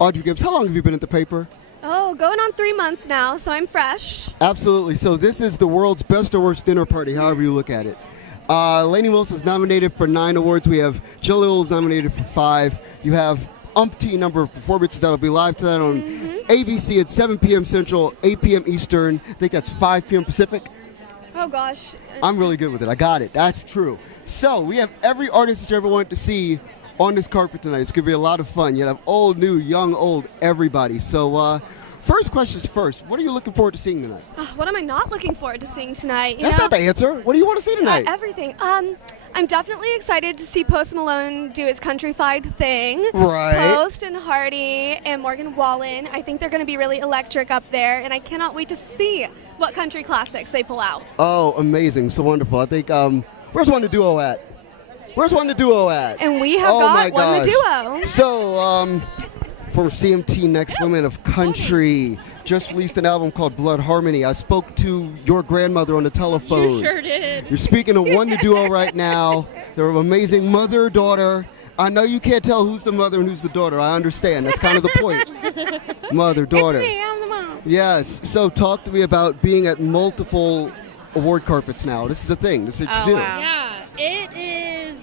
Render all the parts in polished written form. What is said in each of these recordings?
Audrey Gibbs, how long have you been at the paper? Oh, going on 3 months now, so I'm fresh. Absolutely. So this is the world's best or worst dinner party, however you look at it. Lainey Wilson's nominated for 9 awards. We have Jill Little's nominated for 5. You have umpteen number of performances that will be live tonight on ABC at 7 p.m. Central, 8 p.m. Eastern. I think that's 5 p.m. Pacific. Oh, gosh. I'm really good with it. I got it. That's true. So we have every artist that you ever wanted to see on this carpet tonight. It's going to be a lot of fun. You have old, new, young, old, everybody. So first questions first. What are you looking forward to seeing tonight? What am I not looking forward to seeing tonight? That's not the answer. What do you want to see tonight? Everything. I'm definitely excited to see Post Malone do his countrified thing. Right. Post and Hardy and Morgan Wallen. I think they're going to be really electric up there, and I cannot wait to see what country classics they pull out. Oh, amazing. So wonderful. I think, where's One the Duo at? Where's One the Duo at? And we have got One the Duo. So, from CMT Next Women of Country, just released an album called Blood Harmony. I spoke to your grandmother on the telephone. You sure did. You're speaking to One the Duo right now. They're an amazing mother-daughter. I know you can't tell who's the mother and who's the daughter. I understand. That's kind of the point. Mother-daughter. It's me. I'm the mom. Yes. So talk to me about being at multiple award carpets now. This is a thing. This is what you do. Wow. Yeah, it is.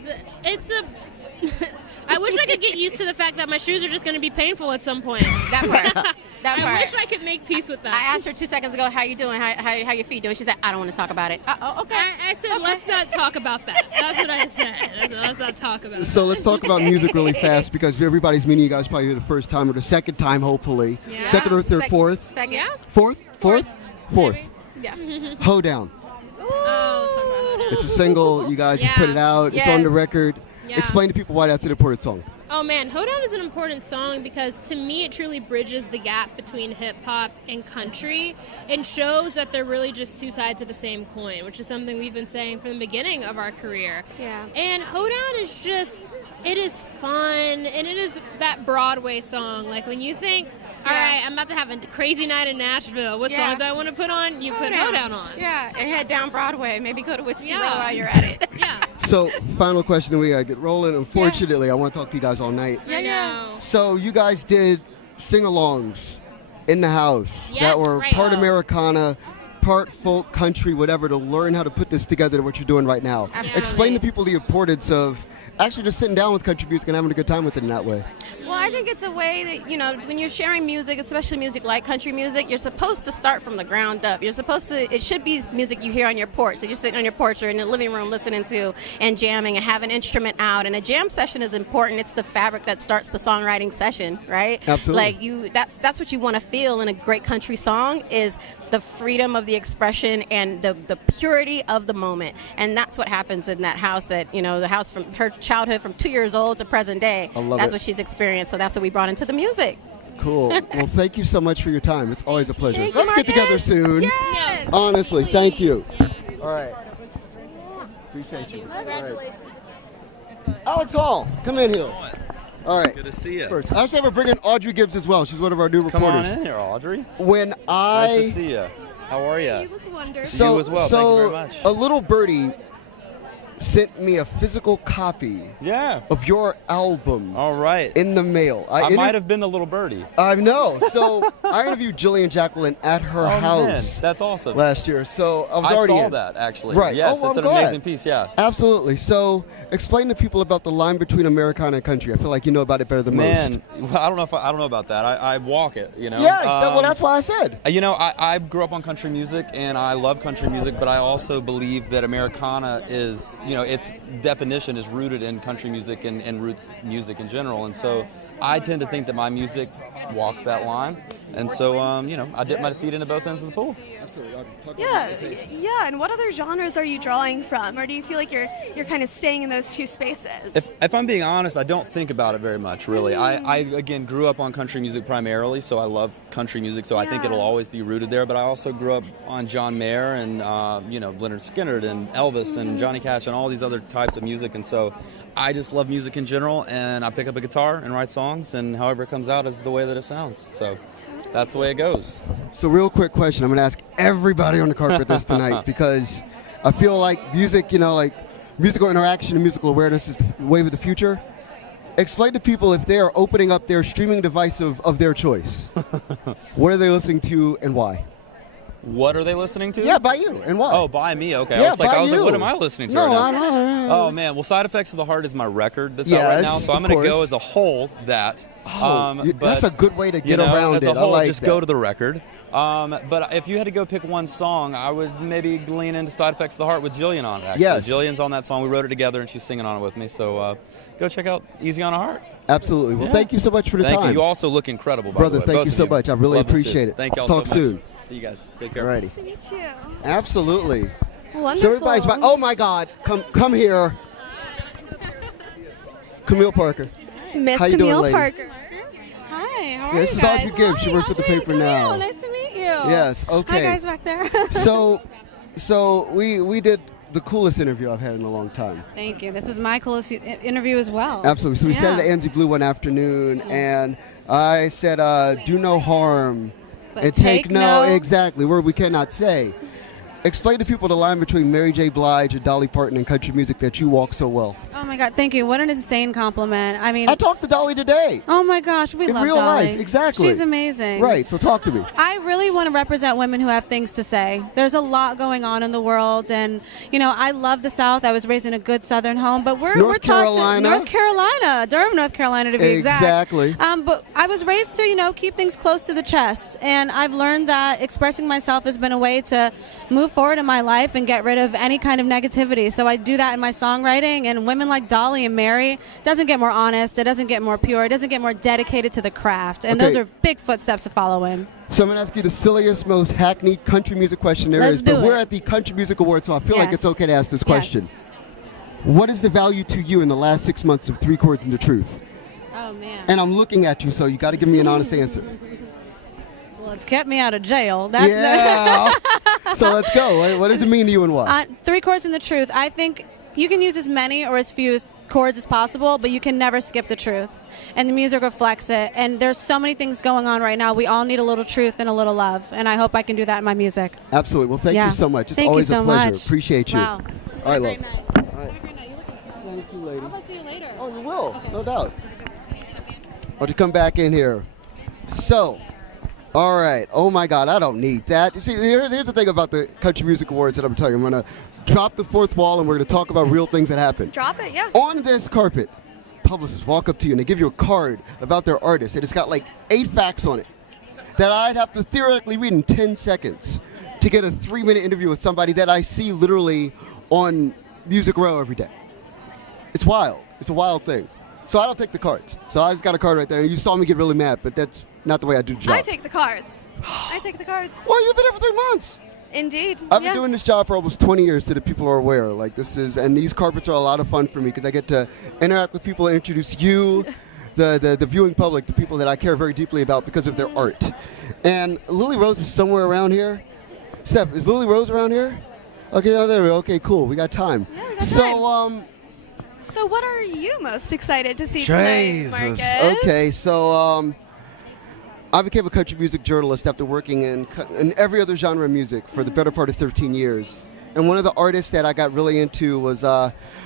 It's a. I wish I could get used to the fact that my shoes are just going to be painful at some point. That part. That part. I wish I could make peace with that. I asked her 2 seconds ago, how you doing? How your feet doing? She said, I don't want to talk about it. Okay. I said, let's not talk about that. That's what I said. I said, let's not talk about So that. let's talk about music really fast because everybody's meeting you guys probably the first time or the second time, hopefully. Yeah. Second or third, fourth? Second. Yeah? Fourth? Fourth? Fourth. Yeah. Ho Down. Oh, let's talk about it. It's a single. You guys Yeah. just put it out. It's on the Yes. record. Yeah. Explain to people why that's an important song. Oh man, Hoedown is an important song because to me it truly bridges the gap between hip hop and country and shows that they're really just two sides of the same coin, which is something we've been saying from the beginning of our career. Yeah. And Hoedown is just, it is fun and it is that Broadway song. Like when you think, all right, I'm about to have a crazy night in Nashville, what song do I want to put on? You put Hoedown on. Yeah, and head down Broadway. Maybe go to Whiskey Row Yeah. while you're at it. Yeah. So, final question, we gotta get rolling. Unfortunately, I want to talk to you guys all night. I know. So, you guys did sing-alongs in the house Yes, that were right. part Americana, part folk, country, whatever, to learn how to put this together, what you're doing right now. Absolutely. Explain to people the importance of actually just sitting down with country music and having a good time with it in that way. Well, I think it's a way that, when you're sharing music, especially music like country music, you're supposed to start from the ground up. You're supposed to, it should be music you hear on your porch. So you're sitting on your porch or in the living room listening to and jamming and have an instrument out. And a jam session is important. It's the fabric that starts the songwriting session, right? Absolutely. Like that's what you want to feel in a great country song is the freedom of the expression and the purity of the moment. And that's what happens in that house the house from her childhood from 2 years old to present day. I love That's it. what she's experienced. So that's what we brought into the music. Cool. Well, thank you so much for your time. It's always a pleasure. Thank you, Let's get together Marcus. soon. Yes. Honestly, Please. thank you. All right. Appreciate you. All right. Alex Hall, come in here. All right. Good to see you. First, I also have a bring in Audrey Gibbs as well. She's one of our new Come on reporters. in here, Audrey. When Nice to see you. How are you? You look wonderful. So, You as well. so Thank you very much. a little birdie sent me a physical copy Yeah. of your album All right. in the mail. I might have been the little birdie. I know. So I interviewed Jillian Jacqueline at her Oh, house man, that's awesome. last year. So I was I already saw in. that actually. Right. Yes, Oh, it's I'm an glad. amazing piece. Yeah. Absolutely. So explain to people about the line between Americana and country. I feel like you know about it better than Man, most. well, I don't know about that. I walk it. You know. Yes. Well, that's why I said. I grew up on country music and I love country music, but I also believe that Americana is, its definition is rooted in country music and roots music in general. And so I tend to think that my music walks that line. And so, I dip my feet into both ends of the pool. Absolutely. Yeah. And what other genres are you drawing from, or do you feel like you're kind of staying in those two spaces? If I'm being honest, I don't think about it very much, really. I again, grew up on country music primarily, so I love country music, so I think it'll always be rooted there. But I also grew up on John Mayer and, Leonard Skinner and Elvis and Johnny Cash and all these other types of music. And so I just love music in general, and I pick up a guitar and write songs, and however it comes out is the way that it sounds. So that's the way it goes. So real quick question. I'm going to ask everybody on the carpet this tonight because I feel like music, like musical interaction and musical awareness is the wave of the future. Explain to people if they are opening up their streaming device of their choice. What are they listening to and why? What are they listening to? Yeah, by you and why? Oh, by me. Okay. Yeah, I was like, you. what am I listening to No, right now? I don't know. Oh man. Well, Side Effects of the Heart is my record that's out Yes, right now, so I'm of going to go course. as a whole that. But that's a good way to get you know, around as it. a whole, I like just that. go to the record. But if you had to go pick one song, I would maybe lean into Side Effects of the Heart with Jillian on it. Actually, Yes. Jillian's on that song. We wrote it together, and she's singing on it with me. So go check out Easy on a Heart. Absolutely. Well, Yeah. thank you so much for the Thank time. you. You also look incredible, by Brother, the way. thank Both you of so much. I really Love to see appreciate it. Thank you all Let's talk so much. soon. See you guys. Take care. Alrighty. Nice to meet you. Absolutely. Wonderful. So everybody's like, oh my God, come here. Camille Parker. Miss How you doing, Camille lady? Parker. Hi, how are This you is guys? Audrey Gibbs. She works at the Audrey, paper Camille, now. Nice to meet you. Yes, okay. Hi guys back there. So we did the coolest interview I've had in a long time. Thank you. This was my coolest interview as well. Absolutely. So we sat Yeah. at Anzie Blue one afternoon, and I said, do no harm But and take no- exactly, word we cannot say. Explain to people the line between Mary J. Blige and Dolly Parton in country music that you walk so well. Oh my God, thank you. What an insane compliment. I mean, I talked to Dolly today. oh my gosh, we In love real Dolly. life, exactly. She's amazing. Right, so talk to me. I really want to represent women who have things to say. There's a lot going on in the world, and you know, I love the South. I was raised in a good Southern home, but we're North taught Carolina. to North Carolina, Durham, North Carolina to be Exactly. exact. But I was raised to keep things close to the chest, and I've learned that expressing myself has been a way to move forward in my life and get rid of any kind of negativity. So I do that in my songwriting, and women like Dolly and Mary doesn't get more honest, it doesn't get more pure, it doesn't get more dedicated to the craft, and Okay. those are big footsteps to follow in. So I'm going to ask you the silliest, most hackneyed country music question there Let's is, but do we're it. at the Country Music Awards, so I feel like Yes. it's okay to ask this Yes. question. What is the value to you in the last 6 months of 3 Chords and the Truth? Oh man. And I'm looking at you, so you got to give me an honest answer. Well, it's kept me out of jail. That's Yeah. So let's go. What does it mean to you and why? 3 chords in the truth. I think you can use as many or as few chords as possible, but you can never skip the truth. And the music reflects it. And there's so many things going on right now. We all need a little truth and a little love. And I hope I can do that in my music. Absolutely. Well, thank Yeah. you so much. It's Thank you always so a pleasure. much. Appreciate you. Wow. All right, Have a love. great night. All right. Have a great night. You look good. Thank you, lady. I'll see you later. Oh, you will. Okay. No doubt. Why don't you come back in here? So, all right. Oh, my God. I don't need that. You see, here's the thing about the Country Music Awards that I'm telling you. I'm going to drop the fourth wall, and we're going to talk about real things that happen. Drop it, yeah. On this carpet, publicists walk up to you, and they give you a card about their artist, and it's got like 8 facts on it that I'd have to theoretically read in 10 seconds to get a 3-minute interview with somebody that I see literally on Music Row every day. It's wild. It's a wild thing. So I don't take the cards. So I just got a card right there. And you saw me get really mad, but that's not the way I do the job. I take the cards. I take the cards. Well, you've been here for 3 months. Indeed. I've yeah. been doing this job for almost 20 years, so that people are aware. Like and these carpets are a lot of fun for me because I get to interact with people and introduce you, the viewing public, the people that I care very deeply about because of their art. And Lily Rose is somewhere around here. Steph, is Lily Rose around here? Okay, oh, there we go. Okay, cool. We got time. Yeah, we got So, So what are you most excited to see tonight, Marcus? Okay, so I became a country music journalist after working in every other genre of music for the better part of 13 years. And one of the artists that I got really into was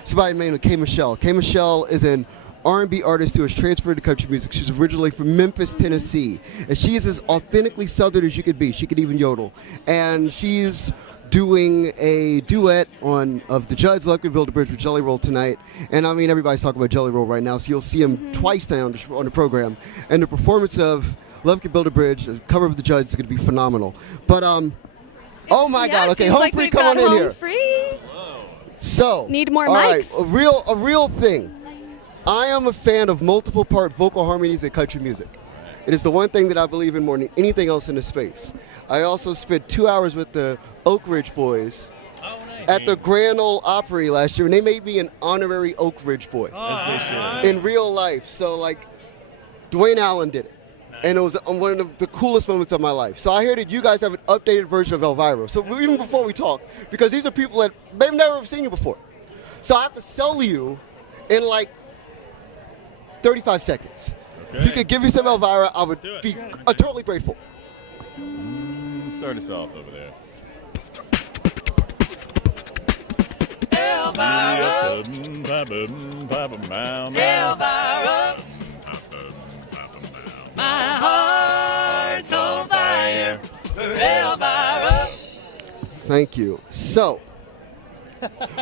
somebody named K. Michelle. K. Michelle is an R&B artist who has transferred to country music. She's originally from Memphis, Tennessee. And she is as authentically Southern as you could be. She could even yodel. And she's doing a duet of The Judds, Love Can Build a Bridge with Jelly Roll tonight. And I mean, everybody's talking about Jelly Roll right now, so you'll see him twice now on the program. And the performance of Love Can Build a Bridge, the cover of The Judds, is going to be phenomenal. But, oh my God, okay, seems Home like Free, we've come got on in Home here. Free. So, Need more all right, mics. a real thing. I am a fan of multiple part vocal harmonies in country music. It is the one thing that I believe in more than anything else in the space. I also spent 2 hours with the Oak Ridge Boys at the Grand Ole Opry last year, and they made me an honorary Oak Ridge boy in real life. So, like, Dwayne Allen did it. And it was one of the coolest moments of my life. So I hear that you guys have an updated version of Elvira. So even before we talk, because these are people that they've never seen you before. So I have to sell you in like 35 seconds. Okay. If you could give me some Elvira, I would be totally grateful. Start us off over there. Elvira. Elvira. My heart's on fire for Elvira. Thank you. So,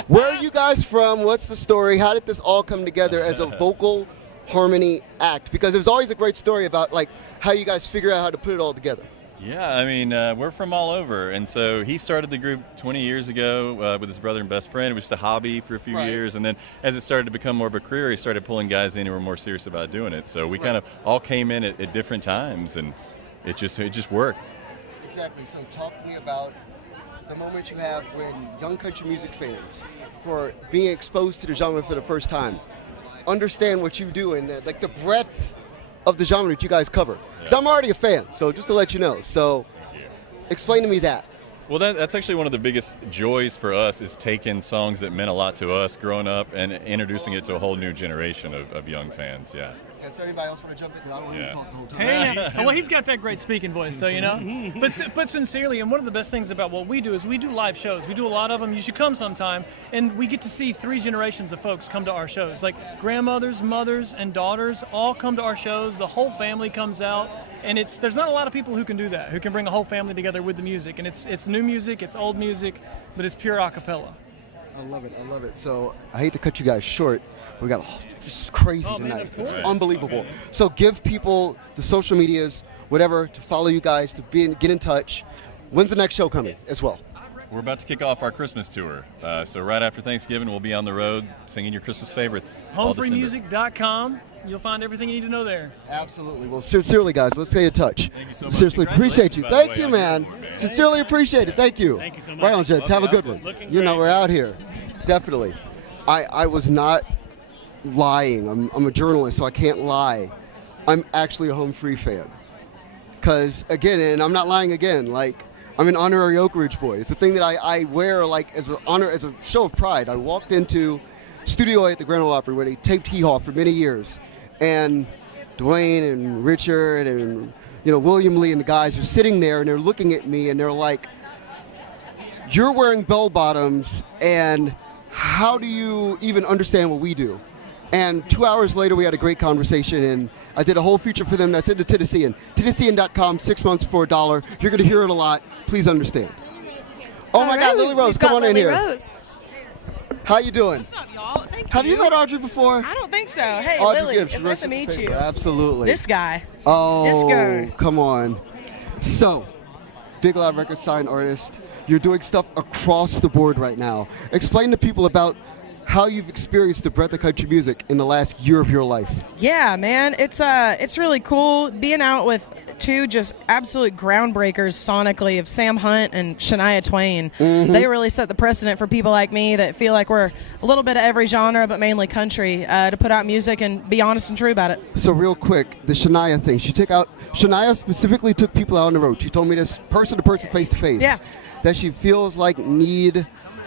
where are you guys from? What's the story? How did this all come together as a vocal harmony act? Because there's always a great story about like how you guys figure out how to put it all together. Yeah, I mean, we're from all over, and so he started the group 20 years ago with his brother and best friend. It was just a hobby for a few years, and then as it started to become more of a career, he started pulling guys in who were more serious about doing it. So we kind of all came in at different times, and it just worked. Exactly. So talk to me about the moment you have when young country music fans who are being exposed to the genre for the first time understand what you do and like the breadth of the genre that you guys cover. Because I'm already a fan, so just to let you know. So explain to me that. Well, that's actually one of the biggest joys for us is taking songs that meant a lot to us growing up and introducing it to a whole new generation of young fans, yeah. Does anybody else want to jump in? Because I don't want to talk the whole time. Hey, well, he's got that great speaking voice, so you know. But sincerely, and one of the best things about what we do is we do live shows. We do a lot of them. You should come sometime, and we get to see 3 generations of folks come to our shows. Like grandmothers, mothers, and daughters all come to our shows. The whole family comes out, and there's not a lot of people who can do that, who can bring a whole family together with the music. And it's new music, it's old music, but it's pure a cappella. I love it. I love it. So I hate to cut you guys short. We got this is crazy tonight. It's unbelievable. So give people the social medias, whatever, to follow you guys, to get in touch. When's the next show coming as well? We're about to kick off our Christmas tour. So right after Thanksgiving, we'll be on the road singing your Christmas favorites. Homefreemusic.com. You'll find everything you need to know there. Absolutely. Well, sincerely, guys, let's stay in touch. Thank you so much. Seriously, appreciate you. Thank you, man. Sincerely appreciate it. Thank you. Thank you so much. Right on, gents. Have a good one. You know, we're out here. Definitely. I was not lying. I'm a journalist, so I can't lie. I'm actually a Home Free fan. Because, again, and I'm not lying again, like, I'm an honorary Oak Ridge boy. It's a thing that I wear, like, as a show of pride. I walked into Studio A at the Grand Ole Opry where they taped Hee Haw for many years. And Dwayne and Richard and, you know, William Lee and the guys are sitting there and they're looking at me and they're like, you're wearing bell bottoms and how do you even understand what we do? And 2 hours later, we had a great conversation, and I did a whole feature for them that's in the Tennessean. Tennessean.com, 6 months for $1. You're going to hear it a lot. Please understand. Oh, my God, Lily Rose, come on in here. Rose. How you doing? What's up, y'all? Thank you. Have you met Audrey before? I don't think so. Hey, Audrey Lily, Gibbs, it's nice to meet you. Absolutely. This guy. Oh, this guy. Come on. So, Big Loud Records signed artist. You're doing stuff across the board right now. Explain to people about how you've experienced the breadth of country music in the last year of your life. Yeah, man, it's really cool being out with 2 just absolute groundbreakers sonically of Sam Hunt and Shania Twain. Mm-hmm. They really set the precedent for people like me that feel like we're a little bit of every genre, but mainly country, to put out music and be honest and true about it. So real quick, the Shania thing. Shania specifically took people out on the road. She told me this person to person, face to face. Yeah. That she feels like need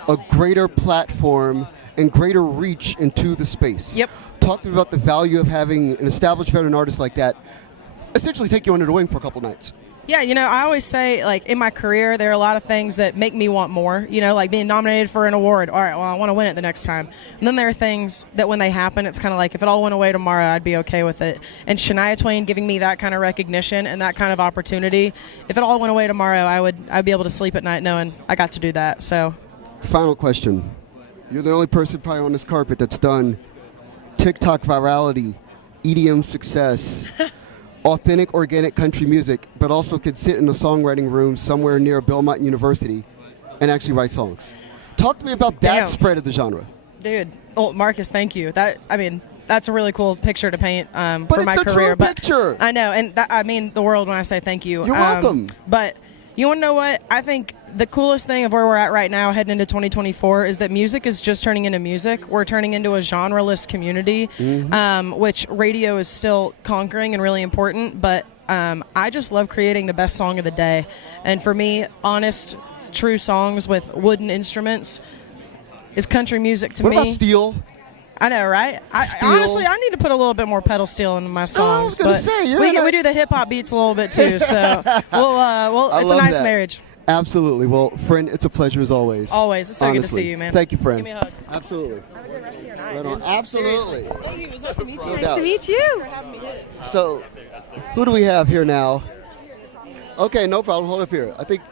a greater platform and greater reach into the space. Yep. Talk to me about the value of having an established veteran artist like that essentially take you under the wing for a couple nights. Yeah, you know, I always say, like, in my career, there are a lot of things that make me want more, you know, like being nominated for an award. All right, well, I want to win it the next time. And then there are things that when they happen, it's kind of like, if it all went away tomorrow, I'd be okay with it. And Shania Twain giving me that kind of recognition and that kind of opportunity, if it all went away tomorrow, I'd be able to sleep at night knowing I got to do that. So, final question. You're the only person probably on this carpet that's done TikTok virality, EDM success, authentic organic country music, but also could sit in a songwriting room somewhere near Belmont University and actually write songs. Talk to me about that spread of the genre. Dude, oh, Marcus, thank you. That's a really cool picture to paint for my it's a career. True picture. I know, and I mean the world when I say thank you. You're welcome. But you want to know what? I think the coolest thing of where we're at right now, heading into 2024, is that music is just turning into music. We're turning into a genreless community, which radio is still conquering and really important. But I just love creating the best song of the day. And for me, honest, true songs with wooden instruments is country music to me. What about steel? I know, right? Honestly, I need to put a little bit more pedal steel into my songs. I was going to say, we do the hip hop beats a little bit too, so it's a nice marriage. Absolutely. Well, friend, it's a pleasure as always. Always. It's so good to Honestly. see you, man. Thank you, friend. Give me a hug. Absolutely. Have a good rest of your night. Right on. man. Absolutely. Seriously. Thank you. It was nice to meet you. No Nice doubt. to meet you. So, who do we have here now? Okay, no problem. Hold up here. I think,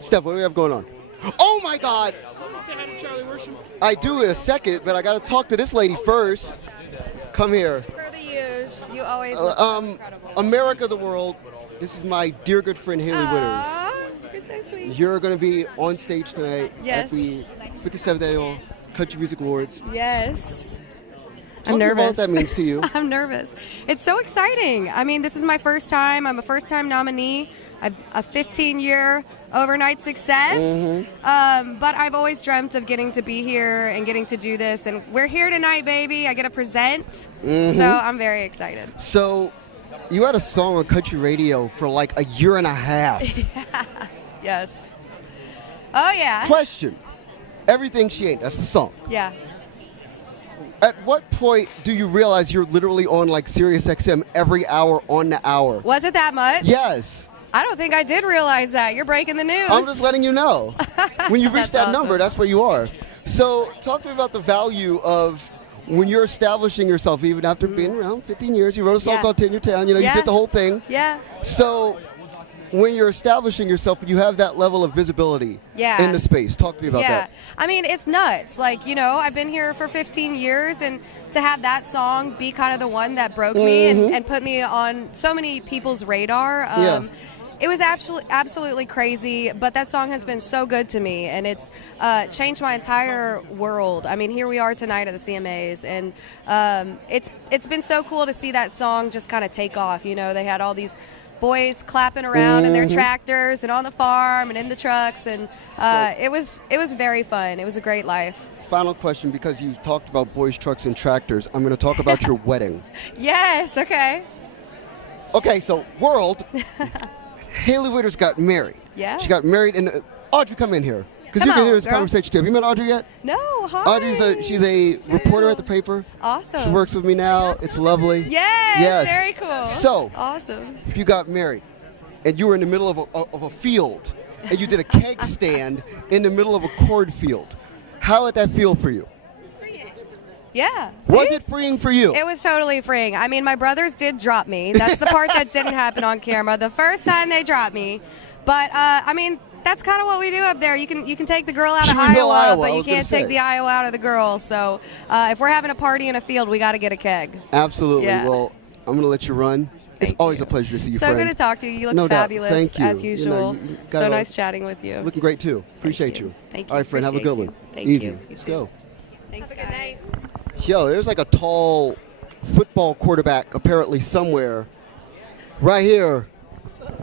Steph, what do we have going on? Oh my God! I do in a second, but I got to talk to this lady first. Come here. For the use, you always look so incredible. America, the world. This is my dear good friend Haley Aw, you're so sweet. Witters. You're going to be on stage tonight Yes. at the 57th Annual Country Music Awards. Yes. Talk I'm to me about nervous. what that means to you. I'm nervous. It's so exciting. I mean, this is my first time. I'm a first-time nominee. I'm a 15-year overnight success. But I've always dreamt of getting to be here and getting to do this. And we're here tonight, baby. I get to present. So I'm very excited. So, you had a song on country radio for like a year and a half. Yes. Oh, yeah. Question. Everything She Ain't. That's the song. Yeah. At what point do you realize you're literally on like Sirius XM every hour on the hour? Was it that much? Yes. I don't think I did realize that. You're breaking the news. I'm just letting you know. When you reach That's that awesome. number, that's where you are. So talk to me about the value of when you're establishing yourself, even after being around 15 years. You wrote a song Yeah. called Tenure Town. You know, Yeah. you did the whole thing. Yeah. So when you're establishing yourself, you have that level of visibility Yeah. in the space. Talk to me about that. I mean, it's nuts. Like, you know, I've been here for 15 years, and to have that song be kind of the one that broke me and put me on so many people's radar, it was absolutely crazy. But that song has been so good to me, and it's changed my entire world. I mean, here we are tonight at the CMAs, and it's been so cool to see that song just kind of take off. You know, they had all these boys clapping around in their tractors and on the farm and in the trucks, and it was very fun. It was a great life. Final question, because you talked about boys, trucks, and tractors. I'm going to talk about your wedding. Yes, okay. Okay, so world, Haley Witters got married. Yeah. She got married, and Audrey, come in here. Because Come you can on, hear this girl. conversation too. Have you met Audrey yet? No, hi. She's a reporter at the paper. Awesome. She works with me now. It's lovely. Yes, very cool. So, awesome. you got married, and you were in the middle of a field, and you did a keg stand in the middle of a cornfield. How did that feel for you? Yeah. Was See? it freeing for you? It was totally freeing. I mean, my brothers did drop me. That's the part that didn't happen on camera. The first time they dropped me. But, I mean, that's kind of what we do up there. You can take the girl out of Cherryville, Iowa, Iowa, but I you was gonna can't say. take the Iowa out of the girl. So if we're having a party in a field, we got to get a keg. Absolutely. Yeah. Well, I'm going to let you run. It's always a pleasure to see you, So friend. good to talk to you. You look No doubt. fabulous Thank you. as You usual. know, you got So a- nice chatting with you. Looking great too. Appreciate you. Thank you. All right, friend. Have a good Appreciate one. you. Thank Easy. you. You Let's too. go. Thanks, have a good night. Yo, there's like a tall football quarterback apparently somewhere. Right here.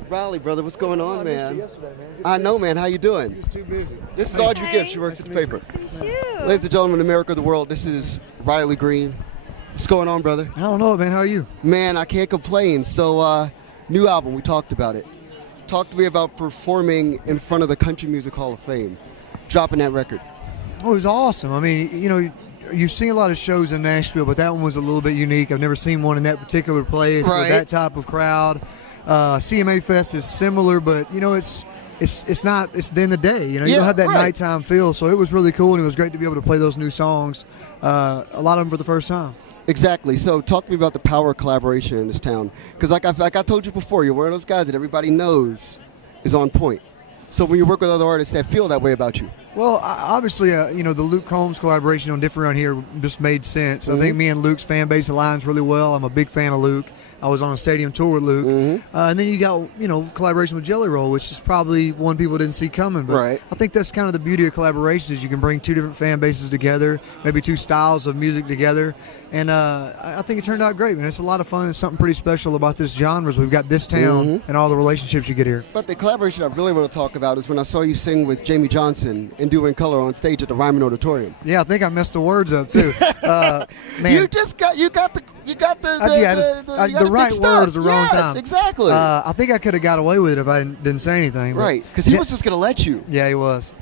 Riley, brother, what's going on, man? I know, man. How you doing? Too busy. This is Audrey Gibbs. She works at the paper. Ladies and gentlemen, America, the world, this is Riley Green. What's going on, brother? I don't know, man. How are you? Man, I can't complain. So, new album, we talked about it. Talk to me about performing in front of the Country Music Hall of Fame, dropping that record. Oh, it was awesome. I mean, you know, you've seen a lot of shows in Nashville, but that one was a little bit unique. I've never seen one in that particular place with that type of crowd. CMA Fest is similar, but you know, it's not. It's in the day. You know, you don't have that nighttime feel. So it was really cool, and it was great to be able to play those new songs. A lot of them for the first time. Exactly. So talk to me about the power of collaboration in this town. Because like I told you before, you're one of those guys that everybody knows is on point. So when you work with other artists that feel that way about you. Well, obviously, you know, the Luke Combs collaboration on Different Around Here just made sense. I think me and Luke's fan base aligns really well. I'm a big fan of Luke. I was on a stadium tour with Luke. And then you got, you know, collaboration with Jelly Roll, which is probably one people didn't see coming. But I think that's kind of the beauty of collaborations is you can bring two different fan bases together, maybe two styles of music together. And I think it turned out great, man. It's a lot of fun. It's something pretty special about this genre. We've got this town and all the relationships you get here. But the collaboration I really want to talk about is when I saw you sing with Jamie Johnson and Do In Color on stage at the Ryman Auditorium. Yeah, I think I messed the words up too. Man, you got the right word at the wrong time. Exactly. I think I could have got away with it if I didn't say anything. Right, because he was just going to let you. Yeah, he was.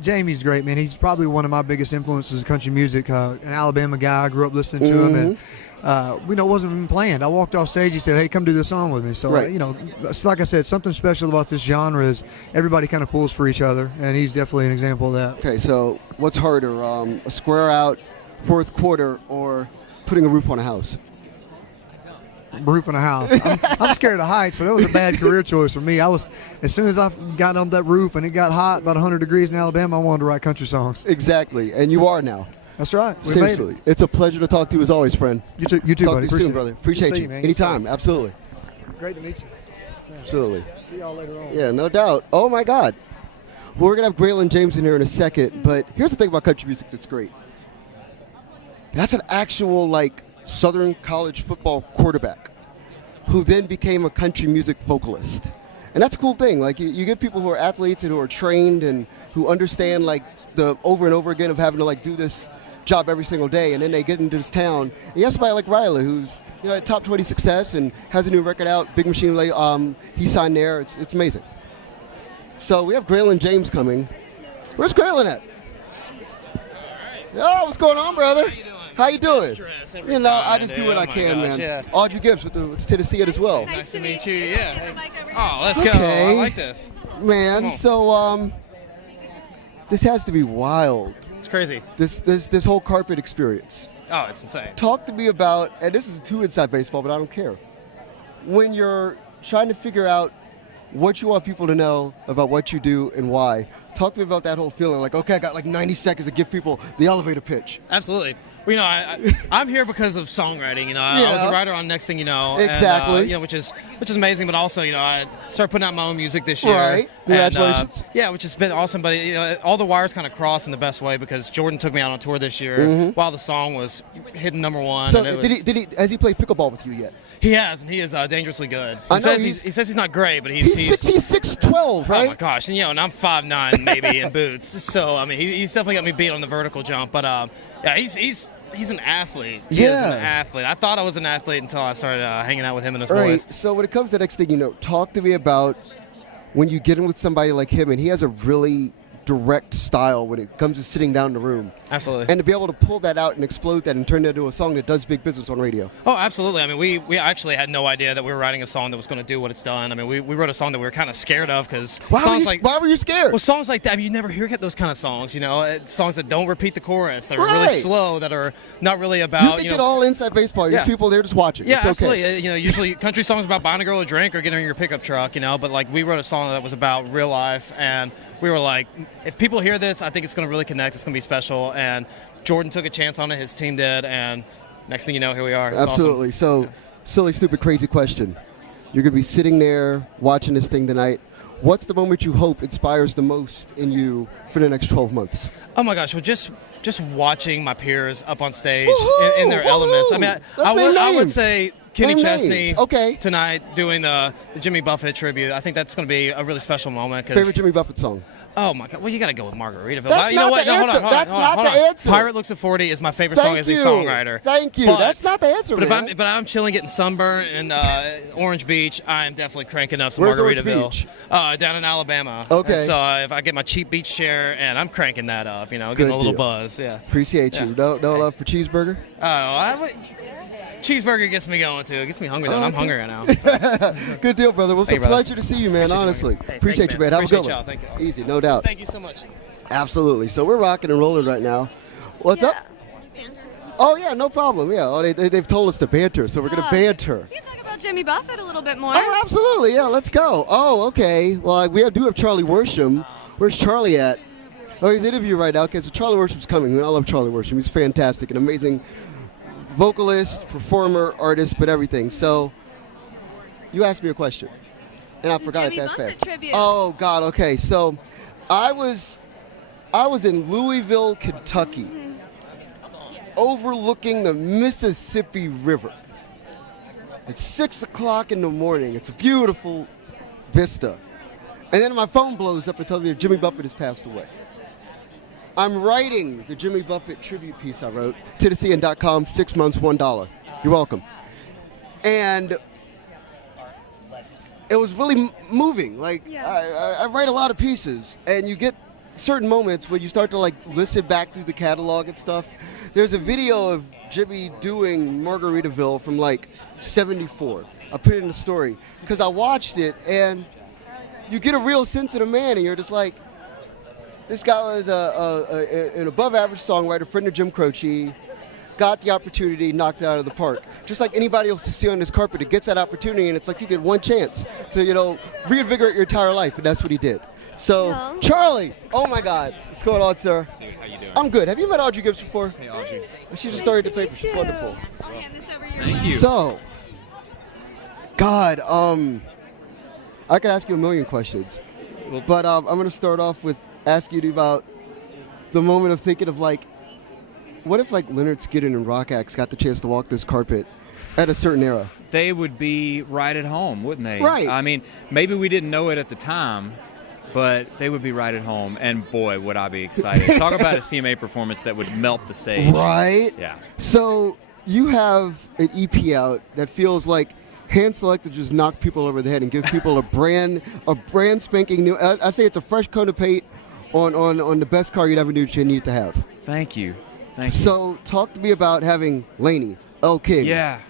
Jamie's great, man. He's probably one of my biggest influences in country music. An Alabama guy. I grew up listening to him, and it wasn't even planned. I walked off stage. He said, "Hey, come do this song with me." So, Right. it's like I said, something special about this genre is everybody kind of pulls for each other, and he's definitely an example of that. Okay, so what's harder, a square out fourth quarter or putting a roof on a house? Roof on a house. I'm scared of heights, so that was a bad career choice for me. As soon as I got on that roof and it got hot, about 100 degrees in Alabama, I wanted to write country songs. Exactly, and you are now. That's right. We Seriously, made it. it's a pleasure to talk to you as always, friend. You too, Talk buddy. to you Appreciate soon, it. brother. Good to Appreciate see you. man. Anytime, absolutely. Great to meet you. Absolutely. See y'all later on. Yeah, no doubt. Oh my God. Well, we're gonna have Graylin James in here in a second, but here's the thing about country music that's great. That's an actual Southern college football quarterback who then became a country music vocalist. And that's a cool thing. You get people who are athletes and who are trained and who understand the over and over again of having to do this job every single day, and then they get into this town. And you have somebody like Riley who's at top 20 success and has a new record out, Big Machine he signed there. It's amazing. So we have Graylin James coming. Where's Graylin at? Oh, what's going on, brother? How you doing? I just do what I can, man. Yeah. Audrey Gibbs with the Tennessean as well. Nice to meet you. Yeah. Oh, let's go. Okay. I like this. Man, so this has to be wild. It's crazy. This whole carpet experience. Oh, it's insane. Talk to me about, and this is too inside baseball, but I don't care. When you're trying to figure out what you want people to know about what you do and why, talk to me about that whole feeling. Okay, I got 90 seconds to give people the elevator pitch. Absolutely. Well, I'm here because of songwriting. I was a writer on Next Thing You Know. Exactly. And, which is amazing. But also, I started putting out my own music this year. Right. Congratulations. And, which has been awesome. But all the wires kind of crossed in the best way because Jordan took me out on tour this year while the song was hitting #1. So and has he played pickleball with you yet? He has, and he is dangerously good. I He know says he's not great, but he's 6'12", right? Oh my gosh, and and I'm 5'9" maybe in boots. So I mean, he's definitely got me beat on the vertical jump. But he's an athlete. He is an athlete. I thought I was an athlete until I started hanging out with him and his boys. So when it comes to Next Thing You Know, talk to me about when you get in with somebody like him, and he has a really direct style when it comes to sitting down in the room. Absolutely. And to be able to pull that out and explode that and turn that into a song that does big business on radio. Oh, absolutely. I mean, we actually had no idea that we were writing a song that was going to do what it's done. I mean, we wrote a song that we were kind of scared of because why were you scared? Well, songs like that, I mean, you never hear those kind of songs, songs that don't repeat the chorus, that are really slow, that are not really about, you can get all inside baseball. There's people there just watching. Yeah, it's okay. absolutely. Usually country songs about buying a girl a drink or getting in your pickup truck, but we wrote a song that was about real life, and we were like, if people hear this, I think it's going to really connect. It's going to be special. And Jordan took a chance on it. His team did. And next thing you know, here we are. It's absolutely. Awesome. So, silly, stupid, crazy question. You're going to be sitting there watching this thing tonight. What's the moment you hope inspires the most in you for the next 12 months? Oh, my gosh. Well, just watching my peers up on stage in their elements. I mean, I would say Kenny Chesney tonight doing the Jimmy Buffett tribute. I think that's going to be a really special moment. Favorite Jimmy Buffett song? Oh my God! Well, you got to go with Margaritaville. That's not the answer. That's not the answer. Pirate Looks at 40 is my favorite song as a songwriter. Thank you. That's not the answer, man. But I'm chilling, getting sunburned in Orange Beach. I'm definitely cranking up some Where's Margaritaville. Orange Beach? Down in Alabama. Okay. And so if I get my cheap beach chair and I'm cranking that up, getting a little buzz. Yeah. Appreciate you. No love for cheeseburger. Cheeseburger gets me going too. It gets me hungry though. I'm hungry right now. Good deal, brother. Well, it's a pleasure to see you, man. Honestly, appreciate you, man. Have a good one. Thank you. Easy, no doubt. Thank you so much. Absolutely. So we're rocking and rolling right now. What's up? Oh yeah, no problem. Yeah, they've told us to banter, so we're gonna banter. Can you talk about Jimmy Buffett a little bit more? Oh, absolutely. Yeah, let's go. Oh, okay. Well, we do have Charlie Worsham. Where's Charlie at? Oh, he's interviewing right now. Okay, so Charlie Worsham's coming. I love Charlie Worsham. He's fantastic, an amazing vocalist, performer, artist, but everything. So you asked me a question, and I forgot it that fast. Tribute. Oh God. Okay, so I was in Louisville, Kentucky, overlooking the Mississippi River. It's 6 o'clock in the morning. It's a beautiful vista, and then my phone blows up and tells me that Jimmy Buffett has passed away. I'm writing the Jimmy Buffett tribute piece I wrote, tennessean.com, 6 months, $1. You're welcome. And it was really moving. I write a lot of pieces, and you get certain moments where you start to listen back through the catalog and stuff. There's a video of Jimmy doing Margaritaville from like '74. I put it in the story because I watched it, and you get a real sense of the man, and you're just like, this guy was an above-average songwriter, friend of Jim Croce, got the opportunity, knocked it out of the park. Just like anybody else you see on this carpet, it gets that opportunity, and it's like you get one chance to, reinvigorate your entire life, and that's what he did. So, Charlie, oh my God, what's going on, sir? Hey, how you doing? I'm good. Have you met Audrey Gibbs before? Hey, Audrey. She just started the paper. She's wonderful. I'll hand this over your Thank you. So, God, I could ask you a million questions, but I'm going to start off with asking you about the moment of thinking of like, what if like Leonard Skinner and rock acts got the chance to walk this carpet at a certain era? They would be right at home, wouldn't they? Right. I mean, maybe we didn't know it at the time, but they would be right at home, and boy, would I be excited. Talk about a CMA performance that would melt the stage. Right? Yeah. So you have an EP out that feels like hand-selected, just knock people over the head and give people a brand spanking new. I say it's a fresh coat of paint on the best car you'd ever need to have. Thank you. Thank you. So talk to me about having Laney, L. King. Yeah.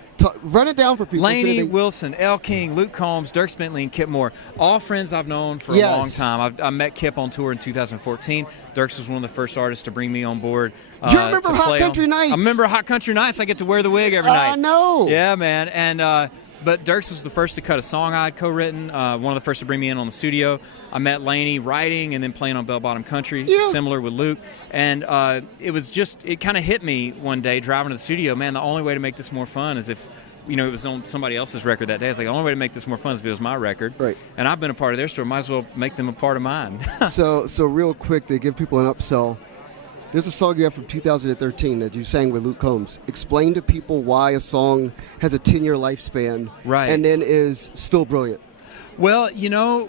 Run it down for people. Laney Wilson, L. King, Luke Combs, Dierks Bentley, and Kip Moore. All friends I've known for a long time. I met Kip on tour in 2014. Dierks was one of the first artists to bring me on board. You remember Hot Country Nights? I remember Hot Country Nights. I get to wear the wig every night. I know. Yeah, man. And but Dierks was the first to cut a song I had co-written, one of the first to bring me in on the studio. I met Laney writing and then playing on Bell Bottom Country, similar with Luke. And it kind of hit me one day driving to the studio, man, the only way to make this more fun is if, it was on somebody else's record that day. It's like, the only way to make this more fun is if it was my record. Right. And I've been a part of their story. Might as well make them a part of mine. So real quick, to give people an upsell, there's a song you have from 2013 that you sang with Luke Combs. Explain to people why a song has a 10-year lifespan, right, and then is still brilliant. Well, name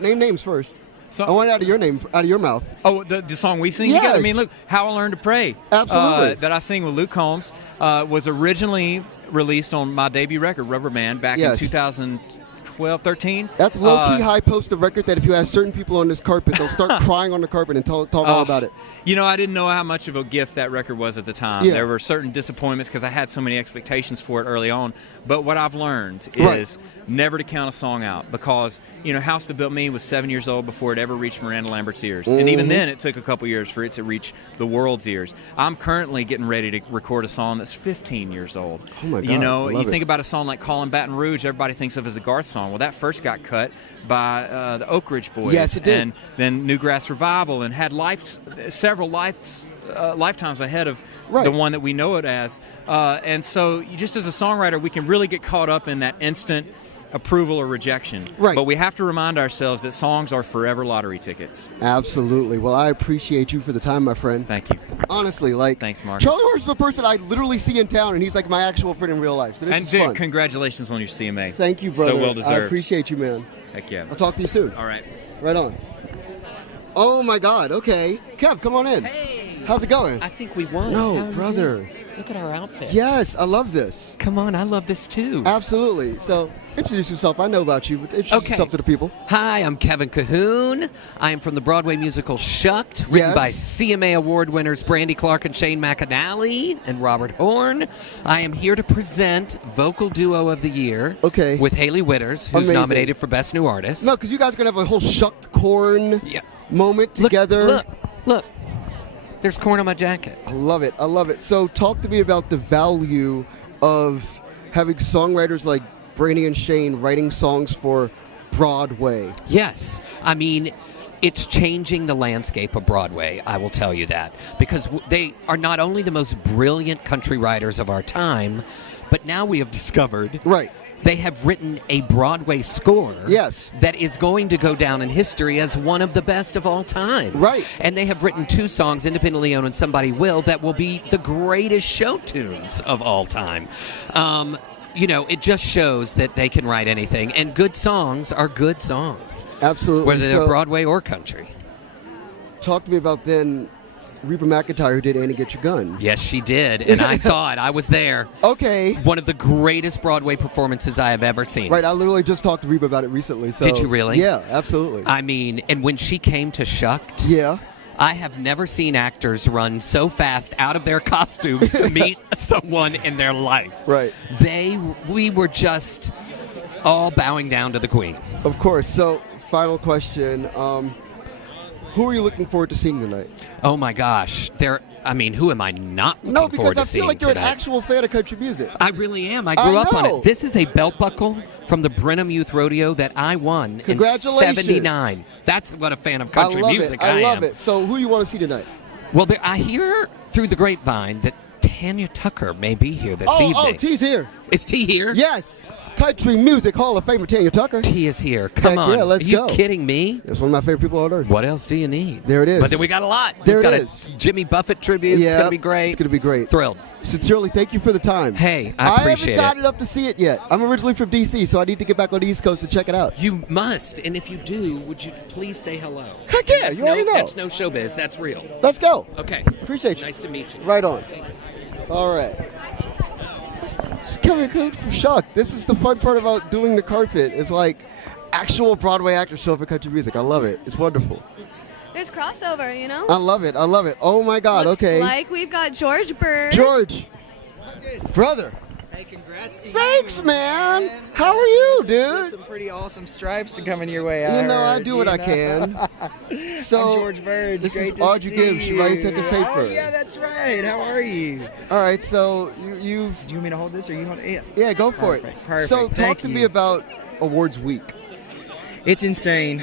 names first. So, I want it out of your mouth. Oh, the song we sing yes. together? I mean, look, How I Learned to Pray. Absolutely. That I sing with Luke Combs was originally released on my debut record, Rubber Band, back in 2012, 13. That's low-key high post of record that if you ask certain people on this carpet, they'll start crying on the carpet and talk all about it. I didn't know how much of a gift that record was at the time. Yeah. There were certain disappointments because I had so many expectations for it early on. But what I've learned is never to count a song out because, House That Built Me was 7 years old before it ever reached Miranda Lambert's ears. Mm-hmm. And even then, it took a couple years for it to reach the world's ears. I'm currently getting ready to record a song that's 15 years old. Oh, my God. You think about a song like Callin' Baton Rouge, everybody thinks of as a Garth song. Well, that first got cut by the Oak Ridge Boys. Yes, it did. And then Newgrass Revival, and had several lifetimes ahead of the one that we know it as. And so just as a songwriter, we can really get caught up in that instant approval or rejection. Right. But we have to remind ourselves that songs are forever lottery tickets. Absolutely. Well, I appreciate you for the time, my friend. Thank you. Honestly, thanks, Marcus. Charlie Horse is the person I literally see in town, and he's like my actual friend in real life. So this is fun. Congratulations on your CMA. Thank you, brother. So well deserved. I appreciate you, man. Heck yeah. I'll talk to you soon. All right. Right on. Oh, my God. Okay. Kev, come on in. Hey. How's it going? I think we won. No, brother. Look at our outfits. Yes, I love this. Come on, I love this too. Absolutely. So, introduce yourself. I know about you, but introduce yourself to the people. Hi, I'm Kevin Cahoon. I am from the Broadway musical Shucked, written by CMA Award winners Brandy Clark and Shane McAnally and Robert Horn. I am here to present Vocal Duo of the Year with Haley Witters, who's nominated for Best New Artist. No, because you guys are going to have a whole Shucked corn moment together. Look. There's corn on my jacket. I love it. I love it. So talk to me about the value of having songwriters like Brandy and Shane writing songs for Broadway. Yes. I mean, it's changing the landscape of Broadway, I will tell you that. Because they are not only the most brilliant country writers of our time, but now we have discovered they have written a Broadway score that is going to go down in history as one of the best of all time. Right. And they have written 2 songs, Independently Owned and Somebody Will, that will be the greatest show tunes of all time. It just shows that they can write anything. And good songs are good songs. Absolutely. Whether they're Broadway or country. Talk to me about then Reba McEntire, who did Annie Get Your Gun. Yes, she did, and I saw it. I was there. Okay. One of the greatest Broadway performances I have ever seen. Right, I literally just talked to Reba about it recently. So did you really? Yeah, absolutely. I mean, and when she came to Shucked, I have never seen actors run so fast out of their costumes to meet someone in their life. Right. We were just all bowing down to the Queen. Of course. So, final question. Who are you looking forward to seeing tonight? Oh my gosh. Who am I not looking No, forward because I to seeing feel like you're tonight? an actual fan of country music. I really am. I grew up on know. it. This is a belt buckle from the Brenham Youth Rodeo that I won in Congratulations. '79. That's what a fan of country music I am. I love it. So who do you want to see tonight? Well, I hear through the grapevine that Tanya Tucker may be here this evening. Oh, T's here. Is T here? Yes. Country Music Hall of Famer Tanya Tucker. T is here. Come on. Yeah, let's go. Are you kidding me? It's one of my favorite people on earth. What else do you need? There it is. But then we got a lot. There We've got it is. A Jimmy Buffett tribute. Yeah, it's going to be great. It's going to be great. Thrilled. Sincerely, thank you for the time. Hey, I appreciate it. I haven't gotten up to see it yet. I'm originally from D.C., so I need to get back on the East Coast to check it out. You must. And if you do, would you please say hello? Heck yeah, you already know. That's no showbiz. That's real. Let's go. Okay. Appreciate you. Nice to meet you. Right on. All right. It's coming good from Shock. This is the fun part about doing the carpet. It's like actual Broadway actors show up for country music. I love it. It's wonderful. There's crossover, you know? I love it. I love it. Oh my God. Looks okay. like we've got George Bird. George. Brother. Hey, congrats to you. Thanks, man. How are you, Got dude? some pretty awesome stripes coming your way. You know, I do what I can. So I'm George Bird. this Great is to Audrey see Gibbs. She you. writes at the paper. Oh, yeah, that's right. How are you? All right, so you've... Do you want me to hold this or you hold it? Yeah, go for it. Perfect. So talk Thank to you. me about Awards Week. It's insane.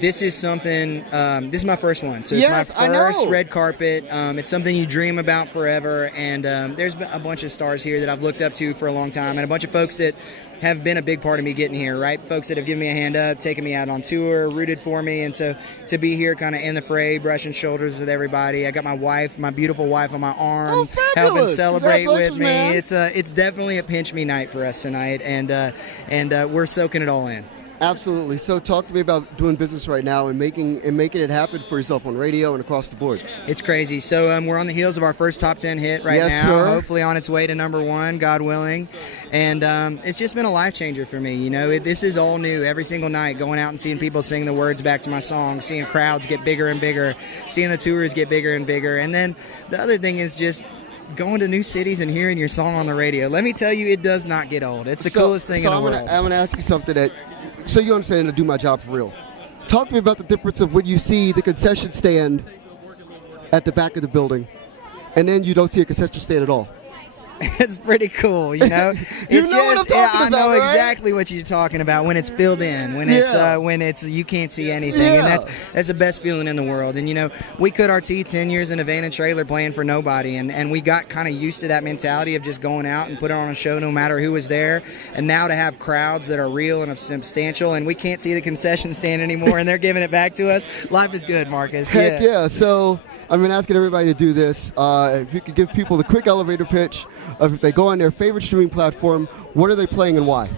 This is something. This is my first one, so Yes, it's I my know. first red carpet. It's something you dream about forever, and there's been a bunch of stars here that I've looked up to for a long time, and a bunch of folks that have been a big part of me getting here. Right, folks that have given me a hand up, taken me out on tour, rooted for me, and so to be here, kind of in the fray, brushing shoulders with everybody. I got my wife, my beautiful wife, on my arm, helping fabulous. celebrate with Congratulations, me. man. It's definitely a pinch me night for us tonight, and we're soaking it all in. Absolutely. So talk to me about doing business right now and making it happen for yourself on radio and across the board. It's crazy. So we're on the heels of our first top 10 hit right Yes, now. sir. Hopefully on its way to number one, God willing. And it's just been a life changer for me. You know, this is all new every single night, going out and seeing people sing the words back to my song, seeing crowds get bigger and bigger, seeing the tours get bigger and bigger. And then the other thing is just going to new cities and hearing your song on the radio. Let me tell you, it does not get old. It's the coolest thing in the world. I'm going to ask you something that, so you understand to do my job for real. Talk to me about the difference of when you see the concession stand at the back of the building, and then you don't see a concession stand at all. It's pretty cool, you know. You It's know what just I'm talking I know about, right? exactly what you're talking about when it's filled in, when it's you can't see anything, Yeah. and that's the best feeling in the world. And you know, we cut our teeth 10 years in a van and trailer playing for nobody, and we got kind of used to that mentality of just going out and putting on a show no matter who was there. And now to have crowds that are real and substantial, and we can't see the concession stand anymore, and they're giving it back to us. Life is good, Marcus. Heck yeah. So I've been asking everybody to do this. If you could give people the quick elevator pitch of if they go on their favorite streaming platform, what are they playing and why?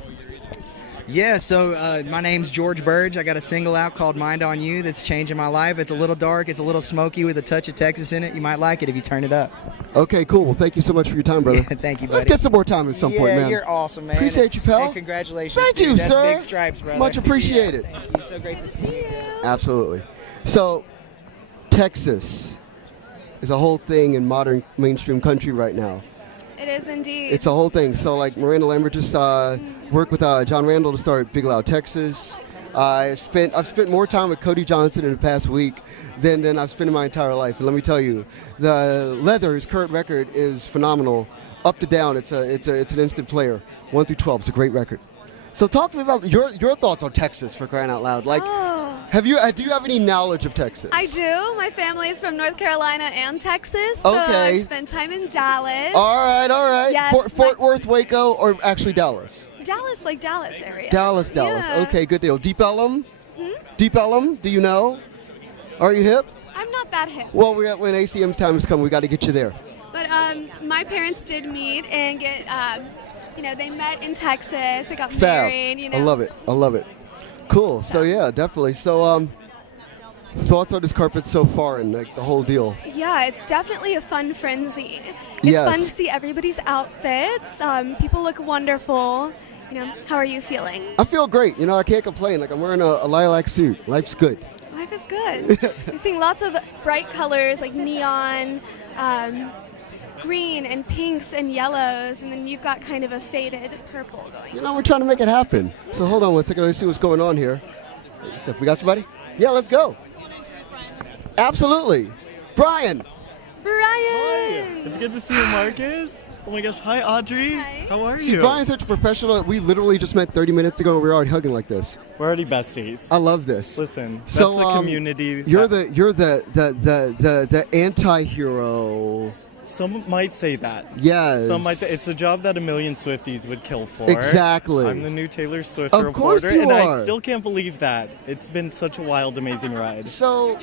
Yeah, so my name's George Burge. I got a single out called Mind on You that's changing my life. It's a little dark, it's a little smoky with a touch of Texas in it. You might like it if you turn it up. Okay, cool. Well, thank you so much for your time, brother. Yeah, thank you, buddy. Let's get some more time at some point, man. Yeah, you're awesome, man. Appreciate you, pal. Hey, congratulations. Thank dude. you, That's sir. big stripes, brother. Much appreciated. Yeah, thank you. So great to see you. Absolutely. So, Texas is a whole thing in modern mainstream country right now. It is indeed. It's a whole thing. So, like, Miranda Lambert just worked with John Randall to start Big Loud Texas. I've spent more time with Cody Johnson in the past week than I've spent in my entire life. And let me tell you, the Leather's current record is phenomenal. Up to down, it's an instant player. 1 through 12, it's a great record. So talk to me about your thoughts on Texas, for crying out loud. Like, do you have any knowledge of Texas? I do. My family is from North Carolina and Texas, so Okay. I spent time in Dallas. All right. Yes, Fort Worth, Waco, or actually Dallas? Dallas, like Dallas area. Dallas. Yeah. Okay, good deal. Deep Ellum? Deep Ellum, do you know? Are you hip? I'm not that hip. Well, when ACM's time has come, we got to get you there. But my parents did meet and get, they met in Texas. They got Fab. married, I love it. Cool. So, yeah, definitely. So, thoughts on this carpet so far and like the whole deal? Yeah, it's definitely a fun frenzy. It's Yes. fun to see everybody's outfits. People look wonderful. How are you feeling? I feel great. I can't complain. Like, I'm wearing a lilac suit. Life's good. Life life is good. You're seeing lots of bright colors like neon, green and pinks and yellows, and then you've got kind of a faded purple going. You know, we're trying to make it happen. So hold on one second. Let's see what's going on here. Steph, we got somebody? Yeah, let's go. Absolutely. Brian. Brian. It's good to see you, Marcus. Oh my gosh, hi Audrey. Hi. How are See, you? Brian's such a professional that we literally just met 30 minutes ago and we're already hugging like this. We're already besties. I love this. Listen, that's so, the community. You're the anti-hero. Some might say that. Yes. Some might say it's a job that a million Swifties would kill for. Exactly. I'm the new Taylor Swift Of course reporter, you and are. I still can't believe that. It's been such a wild, amazing ride. So,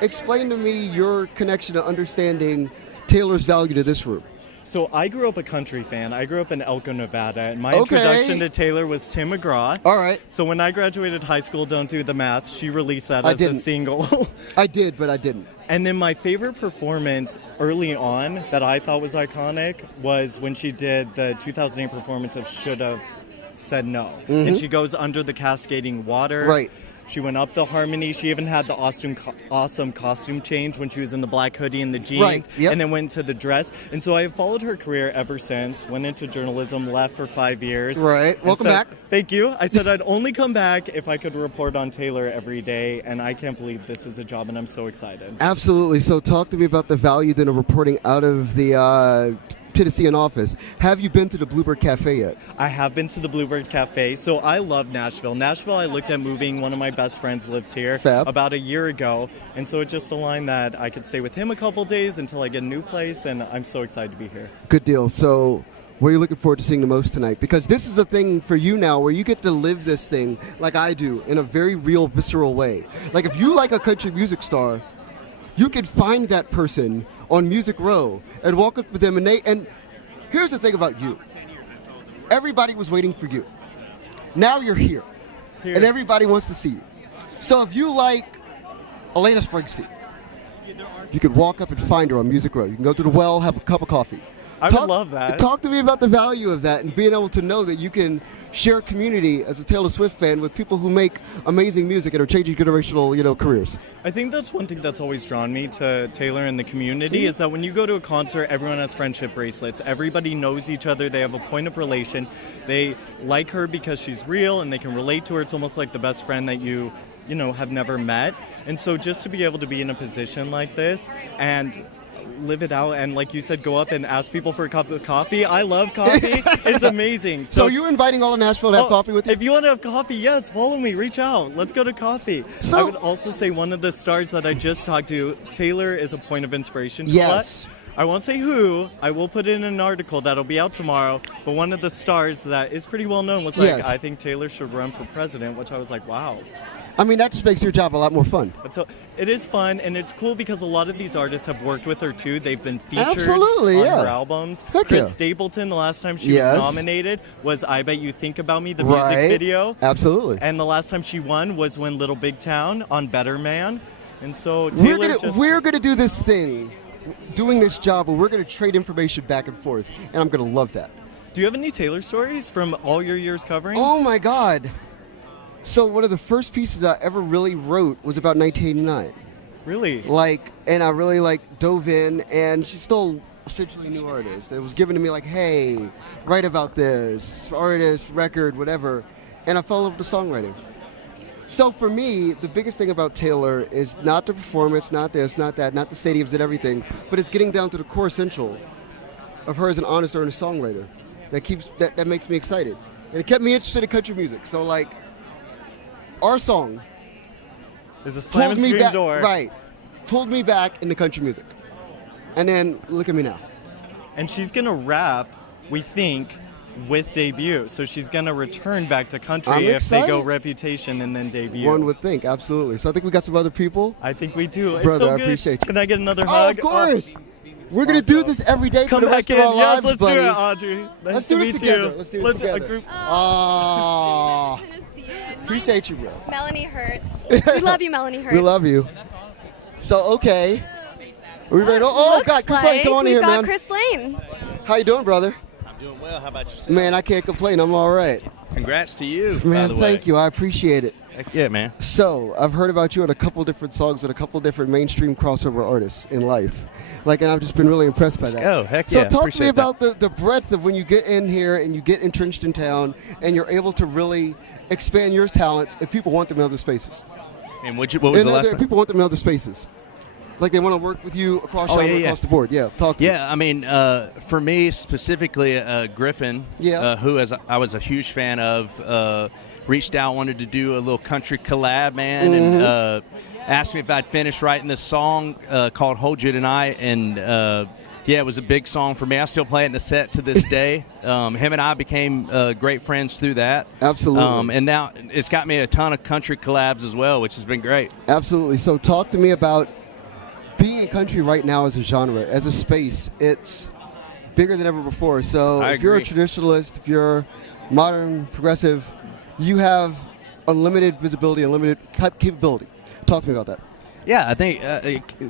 explain to me your connection to understanding Taylor's value to this room. So I grew up a country fan. I grew up in Elko, Nevada, and my introduction to Taylor was Tim McGraw. All right. So when I graduated high school, don't do the math, she released that as a single. I did, but I didn't. And then my favorite performance early on that I thought was iconic was when she did the 2008 performance of Should've Said No. Mhm. And she goes under the cascading water. Right. She went up the harmony. She even had the awesome costume change when she was in the black hoodie and the jeans. Right, yep. And then went to the dress. And so I have followed her career ever since. Went into journalism, left for 5 years. Right. And Welcome said- back. Thank you. I said I'd only come back if I could report on Taylor every day. And I can't believe this is a job, and I'm so excited. Absolutely. So talk to me about the value then of reporting out of the Tennessean office. Have you been to the Bluebird Cafe yet? I have been to the Bluebird Cafe. So I love Nashville. Nashville, I looked at moving. One of my best friends lives here about a year ago. And so it just aligned that I could stay with him a couple days until I get a new place. And I'm so excited to be here. Good deal. So what are you looking forward to seeing the most tonight? Because this is a thing for you now where you get to live this thing like I do in a very real, visceral way. Like if you like a country music star, you can find that person on Music Row and walk up with them, and here's the thing about you. Everybody was waiting for you. Now you're here. And everybody wants to see you. So if you like Elena Springsteen, you could walk up and find her on Music Row. You can go to the well, have a cup of coffee. I would love that. Talk to me about the value of that and being able to know that you can share community as a Taylor Swift fan with people who make amazing music and are changing generational, careers. I think that's one thing that's always drawn me to Taylor and the community is that when you go to a concert, everyone has friendship bracelets. Everybody knows each other. They have a point of relation. They like her because she's real and they can relate to her. It's almost like the best friend that you have never met. And so just to be able to be in a position like this and live it out and, like you said, go up and ask people for a cup of coffee. I love coffee. It's amazing. So you're inviting all of Nashville to have coffee with you? If you want to have coffee, yes, follow me. Reach out. Let's go to coffee. I would also say one of the stars that I just talked to, Taylor is a point of inspiration to us. I won't say who. I will put it in an article that'll be out tomorrow. But one of the stars that is pretty well known was like, I think Taylor should run for president, which I was like, wow. I mean, that just makes your job a lot more fun. It is fun, and it's cool because a lot of these artists have worked with her too. They've been featured on her albums. Chris Stapleton, the last time she was nominated was I Bet You Think About Me, the music video. Absolutely. And the last time she won was when Little Big Town on Better Man. And so Taylor we're gonna do this thing, doing this job where we're gonna trade information back and forth, and I'm gonna love that. Do you have any Taylor stories from all your years covering? Oh my God. So one of the first pieces I ever really wrote was about 1989. Really? And I really dove in, and she's still essentially a new artist. It was given to me like, hey, write about this, artist, record, whatever. And I fell in love with the songwriting. So for me, the biggest thing about Taylor is not the performance, not this, not that, not the stadiums and everything, but it's getting down to the core essential of her as an honest earnest songwriter. That makes me excited. And it kept me interested in country music. So our song is a slam and scream door. Right. Pulled me back into country music. And then look at me now. And she's going to rap, we think, with Debut. So she's going to return back to country if they go Reputation and then Debut. One would think, absolutely. So I think we got some other people. I think we do. Brother, it's so I good. appreciate you. Can I get another hug? Of course. We're going to do this every day for Come the rest back of in. our Yes, lives, let's buddy. do it, Audrey. Nice Let's to do this meet together. you. Let's do this together. Appreciate you, bro. Melanie Hurts. We love you, Melanie Hurts. We love you. So, okay. Are we ready? Oh, God, Chris Lane, come on in here, man. We've got Chris Lane. How you doing, brother? I'm doing well. How about yourself? Man, I can't complain. I'm all right. Congrats to you, by Man, the way. thank you. I appreciate it. Heck yeah, man. So, I've heard about you on a couple different songs with a couple different mainstream crossover artists in life. And I've just been really impressed by that. go. Heck so yeah, talk to me appreciate about the breadth of when you get in here and you get entrenched in town and you're able to really expand your talents if people want them in other spaces. And what was the last one? People want them in other spaces. Like they want to work with you across across the board. Yeah, talk to me. Yeah, I mean, for me specifically, Griffin, who I was a huge fan of, reached out, wanted to do a little country collab, man, and asked me if I'd finish writing this song called Hold You Tonight, and it was a big song for me. I still play it in the set to this day. Him and I became great friends through that. Absolutely. And now it's got me a ton of country collabs as well, which has been great. Absolutely. So talk to me about being in country right now as a genre, as a space. It's bigger than ever before. So if you're a traditionalist, if you're modern, progressive, you have unlimited visibility, unlimited capability. Talk to me about that. Yeah, I think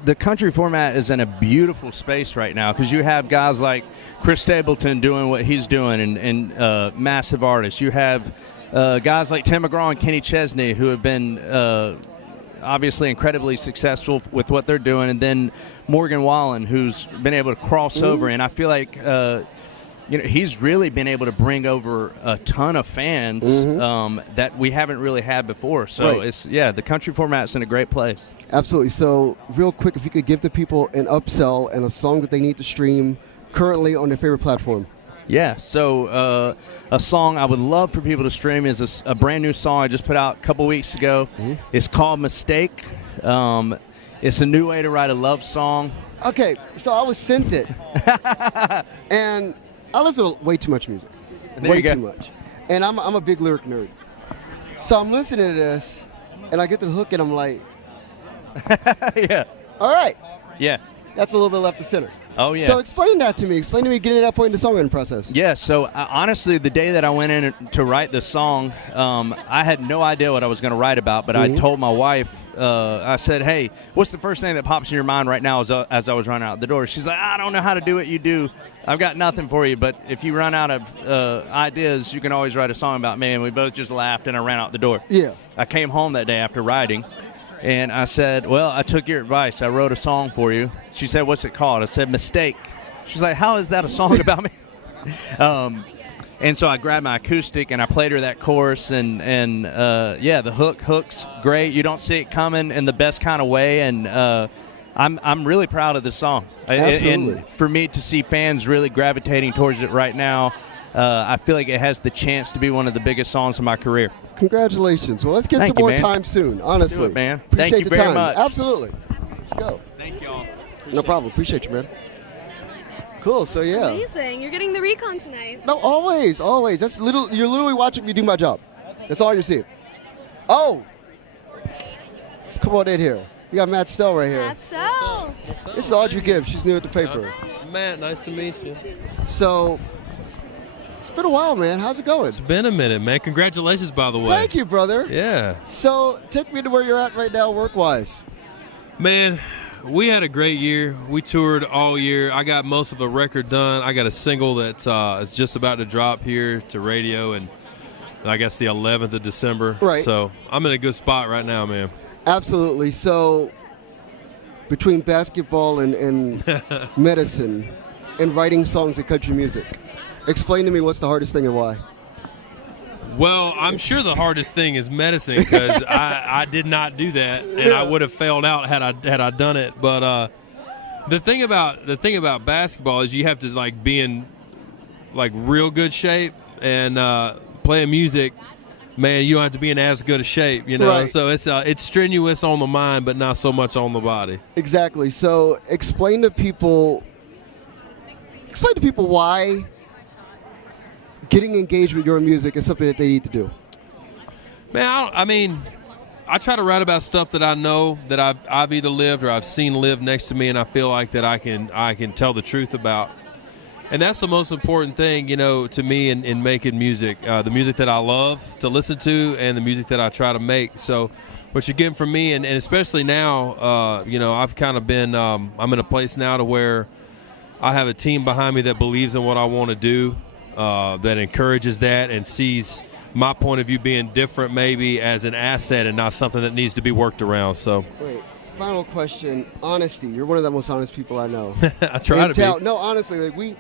the country format is in a beautiful space right now because you have guys like Chris Stapleton doing what he's doing and massive artists. You have guys like Tim McGraw and Kenny Chesney who have been obviously incredibly successful with what they're doing, and then Morgan Wallen who's been able to cross over, and I feel like he's really been able to bring over a ton of fans that we haven't really had before. So the country format's in a great place. Absolutely. So real quick, if you could give the people an upsell and a song that they need to stream currently on their favorite platform. Yeah, so a song I would love for people to stream is a brand new song I just put out a couple weeks ago. It's called Mistake. It's a new way to write a love song. Okay, so I was sent it, and I listen to way too much music. Way too much. And I'm a big lyric nerd. So I'm listening to this, and I get to the hook, and I'm like, yeah. All right. Yeah. That's a little bit left of center. Oh, yeah. So explain that to me. Explain to me getting to that point in the songwriting process. Yeah, so honestly, the day that I went in to write this song, I had no idea what I was going to write about, but I told my wife, I said, hey, what's the first thing that pops in your mind right now as I was running out the door? She's like, I don't know how to do what you do. I've got nothing for you, but if you run out of ideas, you can always write a song about me. And we both just laughed, and I ran out the door. Yeah. I came home that day after writing. And I said, well, I took your advice. I wrote a song for you. She said, what's it called? I said, Mistake. She's like, how is that a song about me? And so I grabbed my acoustic and I played her that chorus. And the hook's great. You don't see it coming in the best kind of way. And I'm really proud of this song. Absolutely. And for me to see fans really gravitating towards it right now, I feel like it has the chance to be one of the biggest songs of my career. Congratulations. Well, let's get some more time soon, honestly. Do it, man. Appreciate Thank you the very time. much. Absolutely. Let's go. Thank y'all. No problem. Appreciate you, man. Cool. So, yeah. Amazing. You're getting the recon tonight. No, always. You're literally watching me do my job. That's all you're seeing. Oh. Come on in here. We got Matt Stell right here. Matt Stell. This is Audrey Gibbs. She's new at the paper. Matt, nice to meet you. So, it's been a while, man. How's it going? It's been a minute, man. Congratulations, by the way. Thank you, brother. Yeah. So, take me to where you're at right now work-wise. Man, we had a great year. We toured all year. I got most of a record done. I got a single that is just about to drop here to radio, and I guess the 11th of December. Right. So I'm in a good spot right now, man. Absolutely. So, between basketball and medicine and writing songs and country music, explain to me what's the hardest thing and why. Well, I'm sure the hardest thing is medicine because I did not do that, and I would have failed out had I done it. But the thing about basketball is you have to be in real good shape, and playing music, man, you don't have to be in as good a shape, you know. Right. So it's strenuous on the mind, but not so much on the body. Exactly. So explain to people why getting engaged with your music is something that they need to do. Man, I try to write about stuff that I know that I've either lived or I've seen live next to me, and I feel like that I can tell the truth about. And that's the most important thing, you know, to me in making music. The music that I love to listen to and the music that I try to make. So what you're getting from me, and especially now, I've kind of been I'm in a place now to where I have a team behind me that believes in what I want to do, that encourages that and sees my point of view being different maybe as an asset and not something that needs to be worked around. So. Wait, final question. Honesty. You're one of the most honest people I know. I try to be. No, honestly, like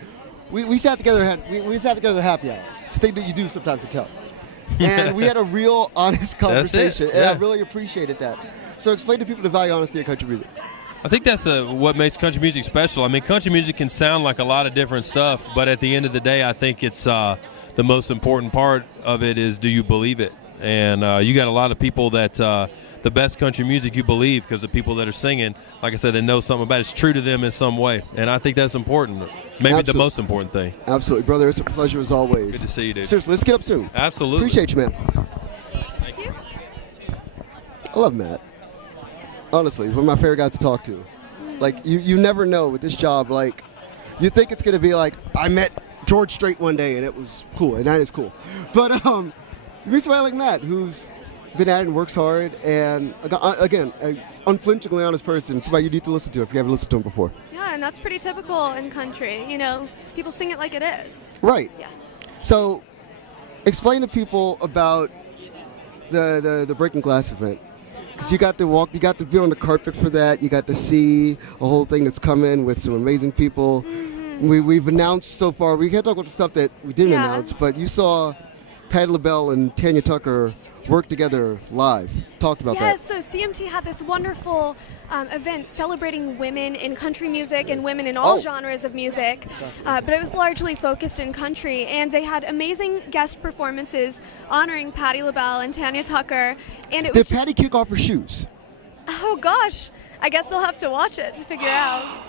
we sat together. We sat together at happy hour. It's a thing that you do sometimes to tell. And we had a real honest conversation, and I really appreciated that. So explain to people the value of honesty in country music. I think that's what makes country music special. I mean, country music can sound like a lot of different stuff, but at the end of the day, I think it's the most important part of it is, do you believe it? And you got a lot of people that the best country music you believe, because the people that are singing, like I said, they know something about it. It's true to them in some way, and I think that's important. Maybe the most important thing. Absolutely, brother. It's a pleasure as always. Good to see you, dude. Seriously, let's get up soon. Absolutely. Appreciate you, man. Thank you. I love Matt. Honestly, he's one of my favorite guys to talk to. Like, you never know with this job. Like, you think it's going to be like, I met George Strait one day, and it was cool, and that is cool. But you meet somebody like Matt, who's been at it and works hard, and again, an unflinchingly honest person, somebody you need to listen to if you haven't listened to him before. Yeah, and that's pretty typical in country. You know, people sing it like it is. Right. Yeah. So, explain to people about the Breaking Glass event. Because you got to be on the carpet for that. You got to see a whole thing that's coming with some amazing people. Mm-hmm. We've announced so far. We can't talk about the stuff that we didn't announce, but you saw Patti LaBelle and Tanya Tucker work together live. Talked about that. Yes, so CMT had this wonderful event celebrating women in country music and women in all genres of music, but it was largely focused in country, and they had amazing guest performances honoring Patti LaBelle and Tanya Tucker. And it was Did Patti kick off her shoes? Oh gosh, I guess they'll have to watch it to figure out.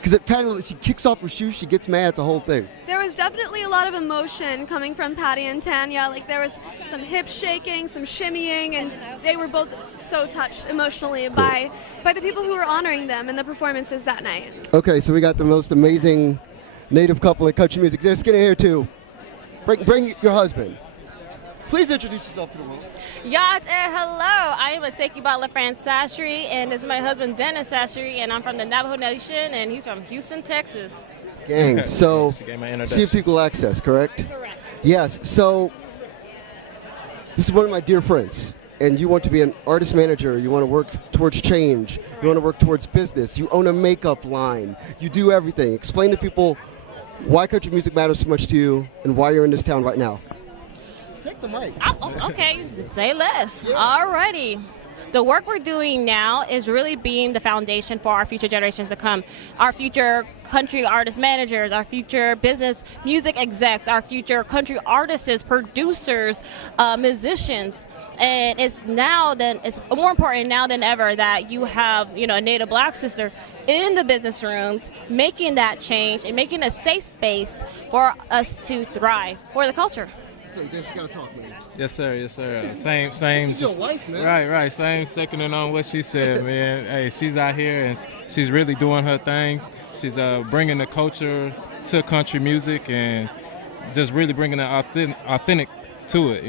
Because Patti, she kicks off her shoes, she gets mad, it's a whole thing. There was definitely a lot of emotion coming from Patti and Tanya. Like, there was some hip shaking, some shimmying, and they were both so touched emotionally by the people who were honoring them and the performances that night. Okay, so we got the most amazing native couple in country music. They're skinny here too. Bring your husband. Please introduce yourself to the world. Yacht and hello. I am a Seki Butler Fran Sashri, and this is my husband Dennis Sashri, and I'm from the Navajo Nation, and he's from Houston, Texas. Gang. So, CMT Equal Access, correct? Correct. Yes. So, this is one of my dear friends, and you want to be an artist manager. You want to work towards change. You want to work towards business. You own a makeup line. You do everything. Explain to people why country music matters so much to you and why you're in this town right now. Take the mic. Okay, say less. Alrighty. The work we're doing now is really being the foundation for our future generations to come. Our future country artist managers, our future business music execs, our future country artists, producers, musicians. And it's more important now than ever that you have, a Native Black sister in the business rooms making that change and making a safe space for us to thrive for the culture. So you just gotta talk, man. Yes, sir. Yes, sir. Same. This is your wife, man. Right. Same. Seconding on what she said, man. Hey, she's out here and she's really doing her thing. She's bringing the culture to country music and just really bringing the authentic to it.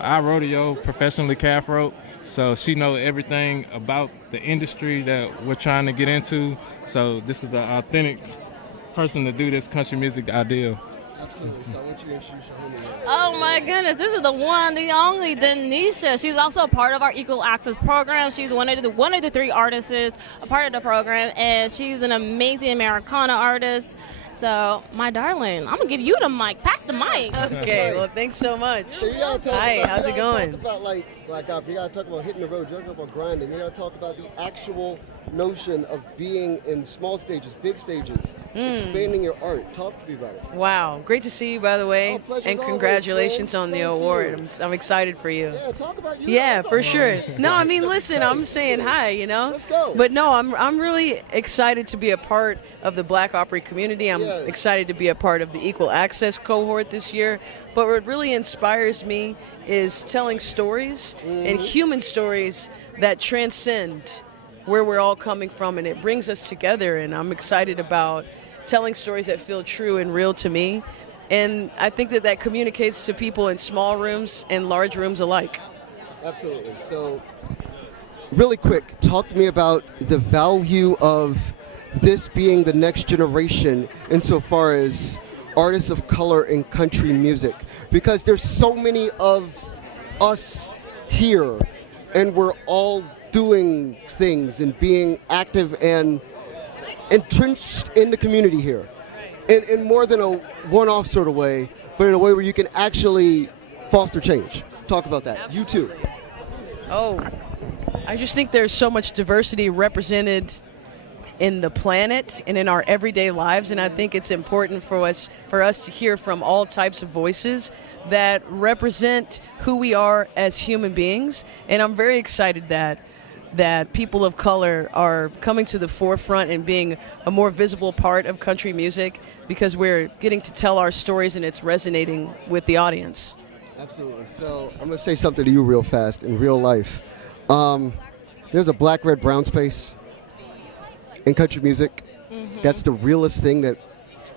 I rodeo professionally, calf rope, so she knows everything about the industry that we're trying to get into. So this is an authentic person to do this country music ideal. Absolutely. So I want you to introduce your homie. Oh my goodness, this is the one, the only Denisha. She's also a part of our Equal Access program. She's one of the 3 artists, a part of the program, and she's an amazing Americana artist. So, my darling, I'm gonna give you the mic. Pass the mic. Okay, well, thanks so much. So Hi, how's it going? You gotta talk about hitting the road. You gotta talk about grinding. You gotta talk about the actual notion of being in small stages, big stages, expanding your art. Talk to me about it. Wow, great to see you, by the way, and congratulations on the award. I'm excited for you. Yeah, talk about you. Yeah, for sure. No, I mean, listen, I'm saying hi, Let's go. But no, I'm really excited to be a part of the Black Opry community. I'm excited to be a part of the Equal Access cohort this year. But what really inspires me is telling stories and human stories that transcend where we're all coming from, and it brings us together. And I'm excited about telling stories that feel true and real to me. And I think that communicates to people in small rooms and large rooms alike. Absolutely. So, really quick, talk to me about the value of this being the next generation insofar as artists of color in country music? Because there's so many of us here, and we're all doing things and being active and entrenched in the community here in more than a one-off sort of way, but in a way where you can actually foster change. Talk about that. You too. Oh, I just think there's so much diversity represented in the planet and in our everyday lives, and I think it's important for us to hear from all types of voices that represent who we are as human beings. And I'm very excited that people of color are coming to the forefront and being a more visible part of country music, because we're getting to tell our stories and it's resonating with the audience. Absolutely. So I'm going to say something to you real fast in real life. There's a black, red, brown space in country music. That's the realest thing that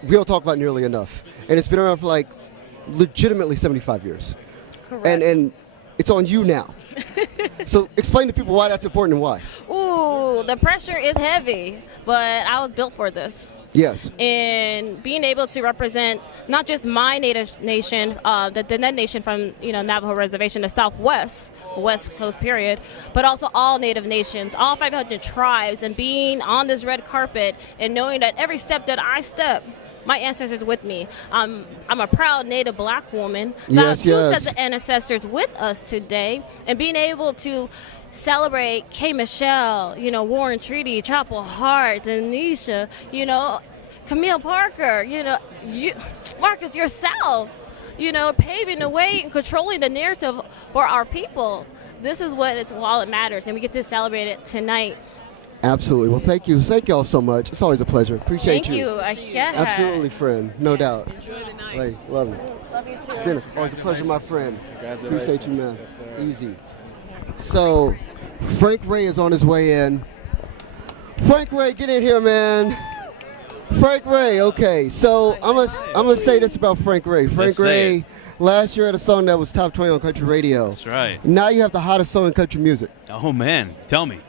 we don't talk about nearly enough. And it's been around for like legitimately 75 years. Correct. And it's on you now. So explain to people why that's important and why. Ooh, the pressure is heavy, but I was built for this. Yes. And being able to represent not just my native nation, the Diné Nation from Navajo Reservation, the Southwest, West Coast period, but also all Native nations, all 500 tribes, and being on this red carpet and knowing that every step that I step, my ancestors with me. I'm a proud Native Black woman, so I have two sets of ancestors with us today, and being able to celebrate K. Michelle, Warren Treaty, Chapel Hart, Denisha, Camille Parker, Marcus yourself, paving the way and controlling the narrative for our people. This is what it's all that matters, and we get to celebrate it tonight. Absolutely. Well, thank you. Thank you all so much. It's always a pleasure. Appreciate Thank you. Ashe. Absolutely, friend. No doubt. Enjoy the night. Hey, love you. Love you too. Dennis, always a pleasure, my friend. Congratulations. Appreciate you, man. Yes, sir. Easy. So, Frank Ray is on his way in. Frank Ray, get in here, man. Frank Ray, okay. So, I'm gonna say this about Frank Ray. Frank Ray last year had a song that was top 20 on country radio. That's right. Now you have the hottest song in country music. Oh, man. Tell me.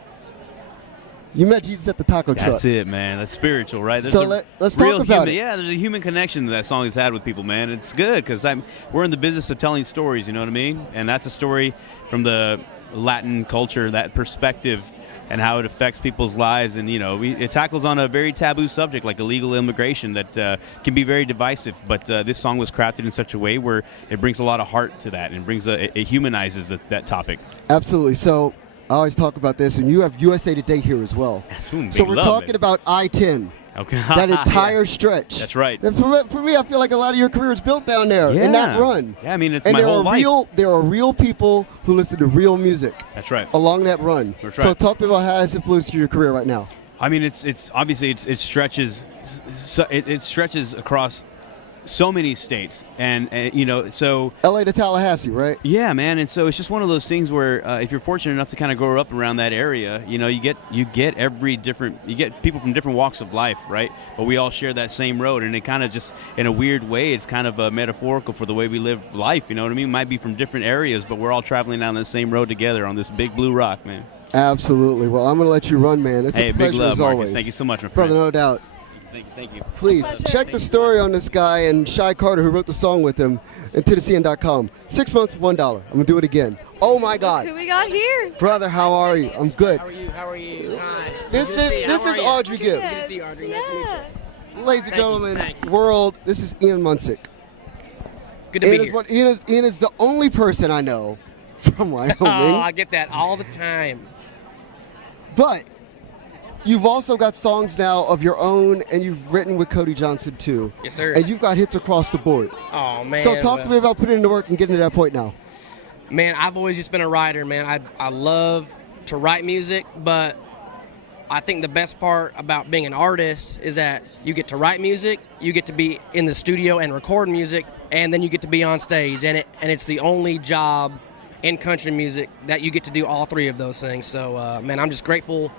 You met Jesus at the taco truck. That's it, man. That's spiritual, right? There's So a let's real talk about human, it. Yeah, there's a human connection that song has had with people, man. It's good because we're in the business of telling stories, you know what I mean? And that's a story from the Latin culture, that perspective, and how it affects people's lives. And, it tackles on a very taboo subject like illegal immigration that can be very divisive. But this song was crafted in such a way where it brings a lot of heart to that and it humanizes that topic. Absolutely. So I always talk about this, and you have USA Today here as well. So we're talking about I-10. Okay. That entire stretch. That's right. And for me, I feel like a lot of your career is built down there in that run. Yeah, I mean, it's and my whole life. There are real people who listen to real music. That's right. Along that run. That's So right. talk to me about how it's influenced your career right now. I mean, it's obviously it stretches, it stretches across so many states, and so LA to Tallahassee, right? Yeah, man. And so it's just one of those things where if you're fortunate enough to kind of grow up around that area, you get people from different walks of life, right? But we all share that same road, and it kind of just, in a weird way, it's kind of metaphorical for the way we live life. You know what I mean? Might be from different areas, but we're all traveling down the same road together on this big blue rock, man. Absolutely. Well, I'm going to let you run, man. It's a pleasure big love, as Marcus. always. Thank you so much, my friend. Brother, no doubt. Thank you. Please check the story on this guy and Shy Carter, who wrote the song with him, at tennessean.com. 6 months, $1. I'm going to do it again. Oh, my God. Who we got here? Brother, how are you? I'm good. How are you? Hi. This is Audrey Gibbs. Good to see you, Audrey. Nice to meet you. Ladies and gentlemen, world, this is Ian Munsick. Good to be here. Ian is the only person I know from Wyoming. Oh, I get that all the time. But you've also got songs now of your own, and you've written with Cody Johnson, too. Yes, sir. And you've got hits across the board. Oh, man. So talk to me about putting in the work and getting to that point now. Man, I've always just been a writer, man. I love to write music, but I think the best part about being an artist is that you get to write music, you get to be in the studio and record music, and then you get to be on stage. And it's the only job in country music that you get to do all three of those things. So, man, I'm just grateful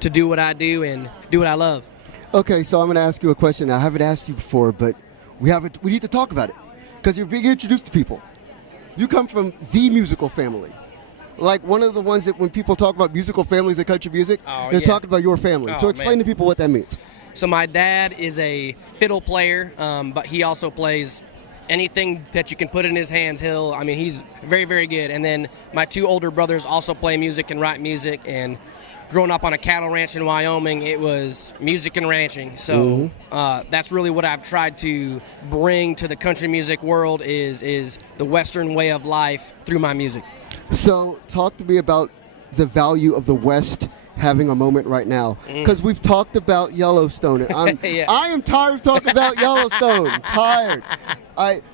to do what I do and do what I love. Okay, so I'm going to ask you a question. I haven't asked you before, but we need to talk about it because you're being introduced to people. You come from the musical family. Like one of the ones that when people talk about musical families in country music, they're talking about your family. So explain to people what that means. So my dad is a fiddle player, but he also plays anything that you can put in his hands. He's very, very good. And then my 2 older brothers also play music and write music. And growing up on a cattle ranch in Wyoming, it was music and ranching. So that's really what I've tried to bring to the country music world is the Western way of life through my music. So talk to me about the value of the West having a moment right now, because we've talked about Yellowstone. And I am tired of talking about Yellowstone. Tired.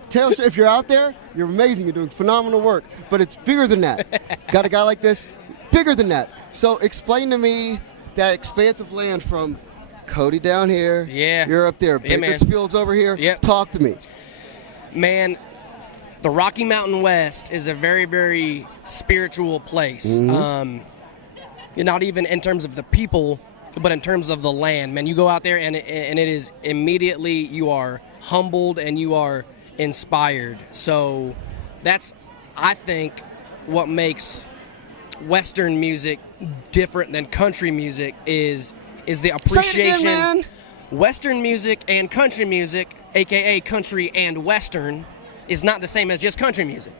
Taylor, if you're out there, you're amazing. You're doing phenomenal work, but it's bigger than that. Got a guy like this, bigger than that. So explain to me that expanse of land from Cody down here. Yeah. You're up there. Bakersfield's over here. Yep. Talk to me. Man, the Rocky Mountain West is a very, very spiritual place. Not even in terms of the people, but in terms of the land. Man, you go out there and it is immediately you are humbled and you are inspired. So that's, I think, what makes Western music different than country music is the appreciation. Say it again, man. Western music and country music, aka country and Western, is not the same as just country music.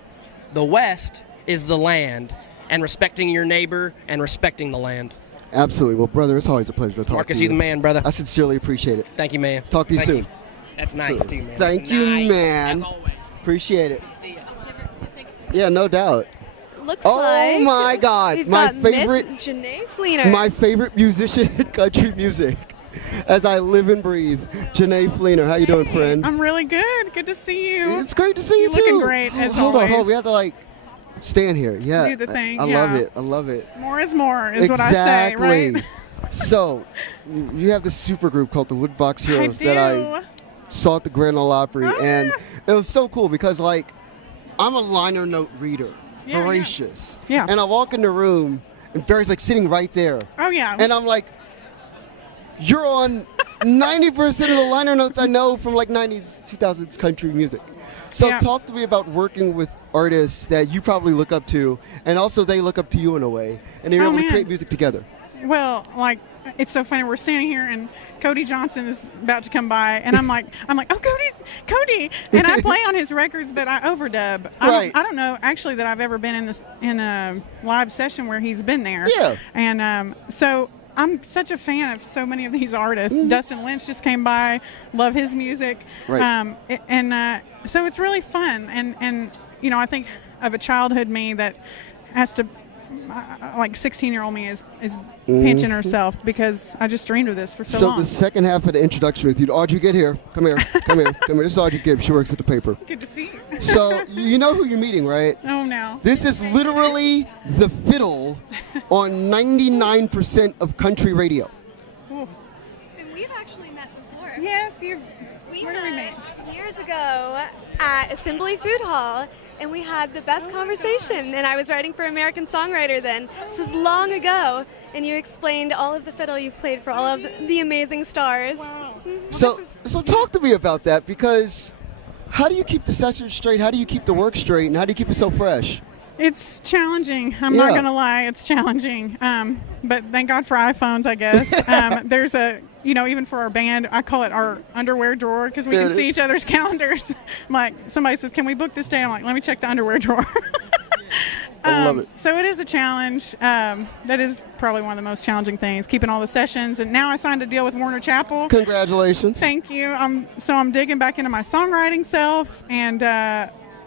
The West is the land, and respecting your neighbor and respecting the land. Absolutely. Well, brother, it's always a pleasure to talk Marcus, to you. you the man, brother. I sincerely appreciate it. Thank you, man. Talk to you soon. That's nice, too, man. Thank That's you, nice, man. as always. Appreciate it. Yeah, no doubt. Looks like Oh my God, we've my got favorite, Miss Janae Fleener. my favorite musician in country music, as I live and breathe. Janae Fleener, how you doing, friend? I'm really good. Good to see you. It's great to see you You're too. looking great, as Hold on, always. we have to stand here. Yeah, Do the thing, I yeah. love it. I love it. More is more, is what I say, right? So, you have this super group called the Woodbox Heroes that I saw at the Grand Ole Opry, and it was so cool because, I'm a liner note reader, voracious. Yeah. And I walk in the room, and Barry's sitting right there. Oh, yeah. And I'm like, you're on 90% of the liner notes I know from 90s, 2000s country music. So talk to me about working with artists that you probably look up to, and also they look up to you in a way, and you're able to create music together. Well, it's so funny. We're standing here, and Cody Johnson is about to come by, and I'm like, oh, Cody, and I play on his records, but I overdub. I don't know actually that I've ever been in a live session where he's been there. Yeah. And so I'm such a fan of so many of these artists. Dustin Lynch just came by, love his music. Right. So it's really fun, and I think of a childhood me that has to. 16-year-old me is pinching herself because I just dreamed of this for so long. So the second half of the introduction with you, Audrey, get here. Come here. This is Audrey Gibbs. She works at the paper. Good to see you. So you know who you're meeting, right? Oh, no. This is literally the fiddle on 99% of country radio. And we've actually met before. Yes, we met years ago at Assembly Food Hall. And we had the best conversation, and I was writing for American Songwriter then. This was long ago, and you explained all of the fiddle you've played for all of the amazing stars. Wow. So talk to me about that, because how do you keep the sessions straight? How do you keep the work straight? And how do you keep it so fresh? It's challenging. I'm not going to lie. It's challenging. But thank God for iPhones, I guess. There's even for our band, I call it our underwear drawer because we can see each other's calendars. Somebody says, can we book this day? I'm like, let me check the underwear drawer. I love it. So it is a challenge. That is probably one of the most challenging things, keeping all the sessions. And now I signed a deal with Warner Chappell. Congratulations. Thank you. So I'm digging back into my songwriting self. And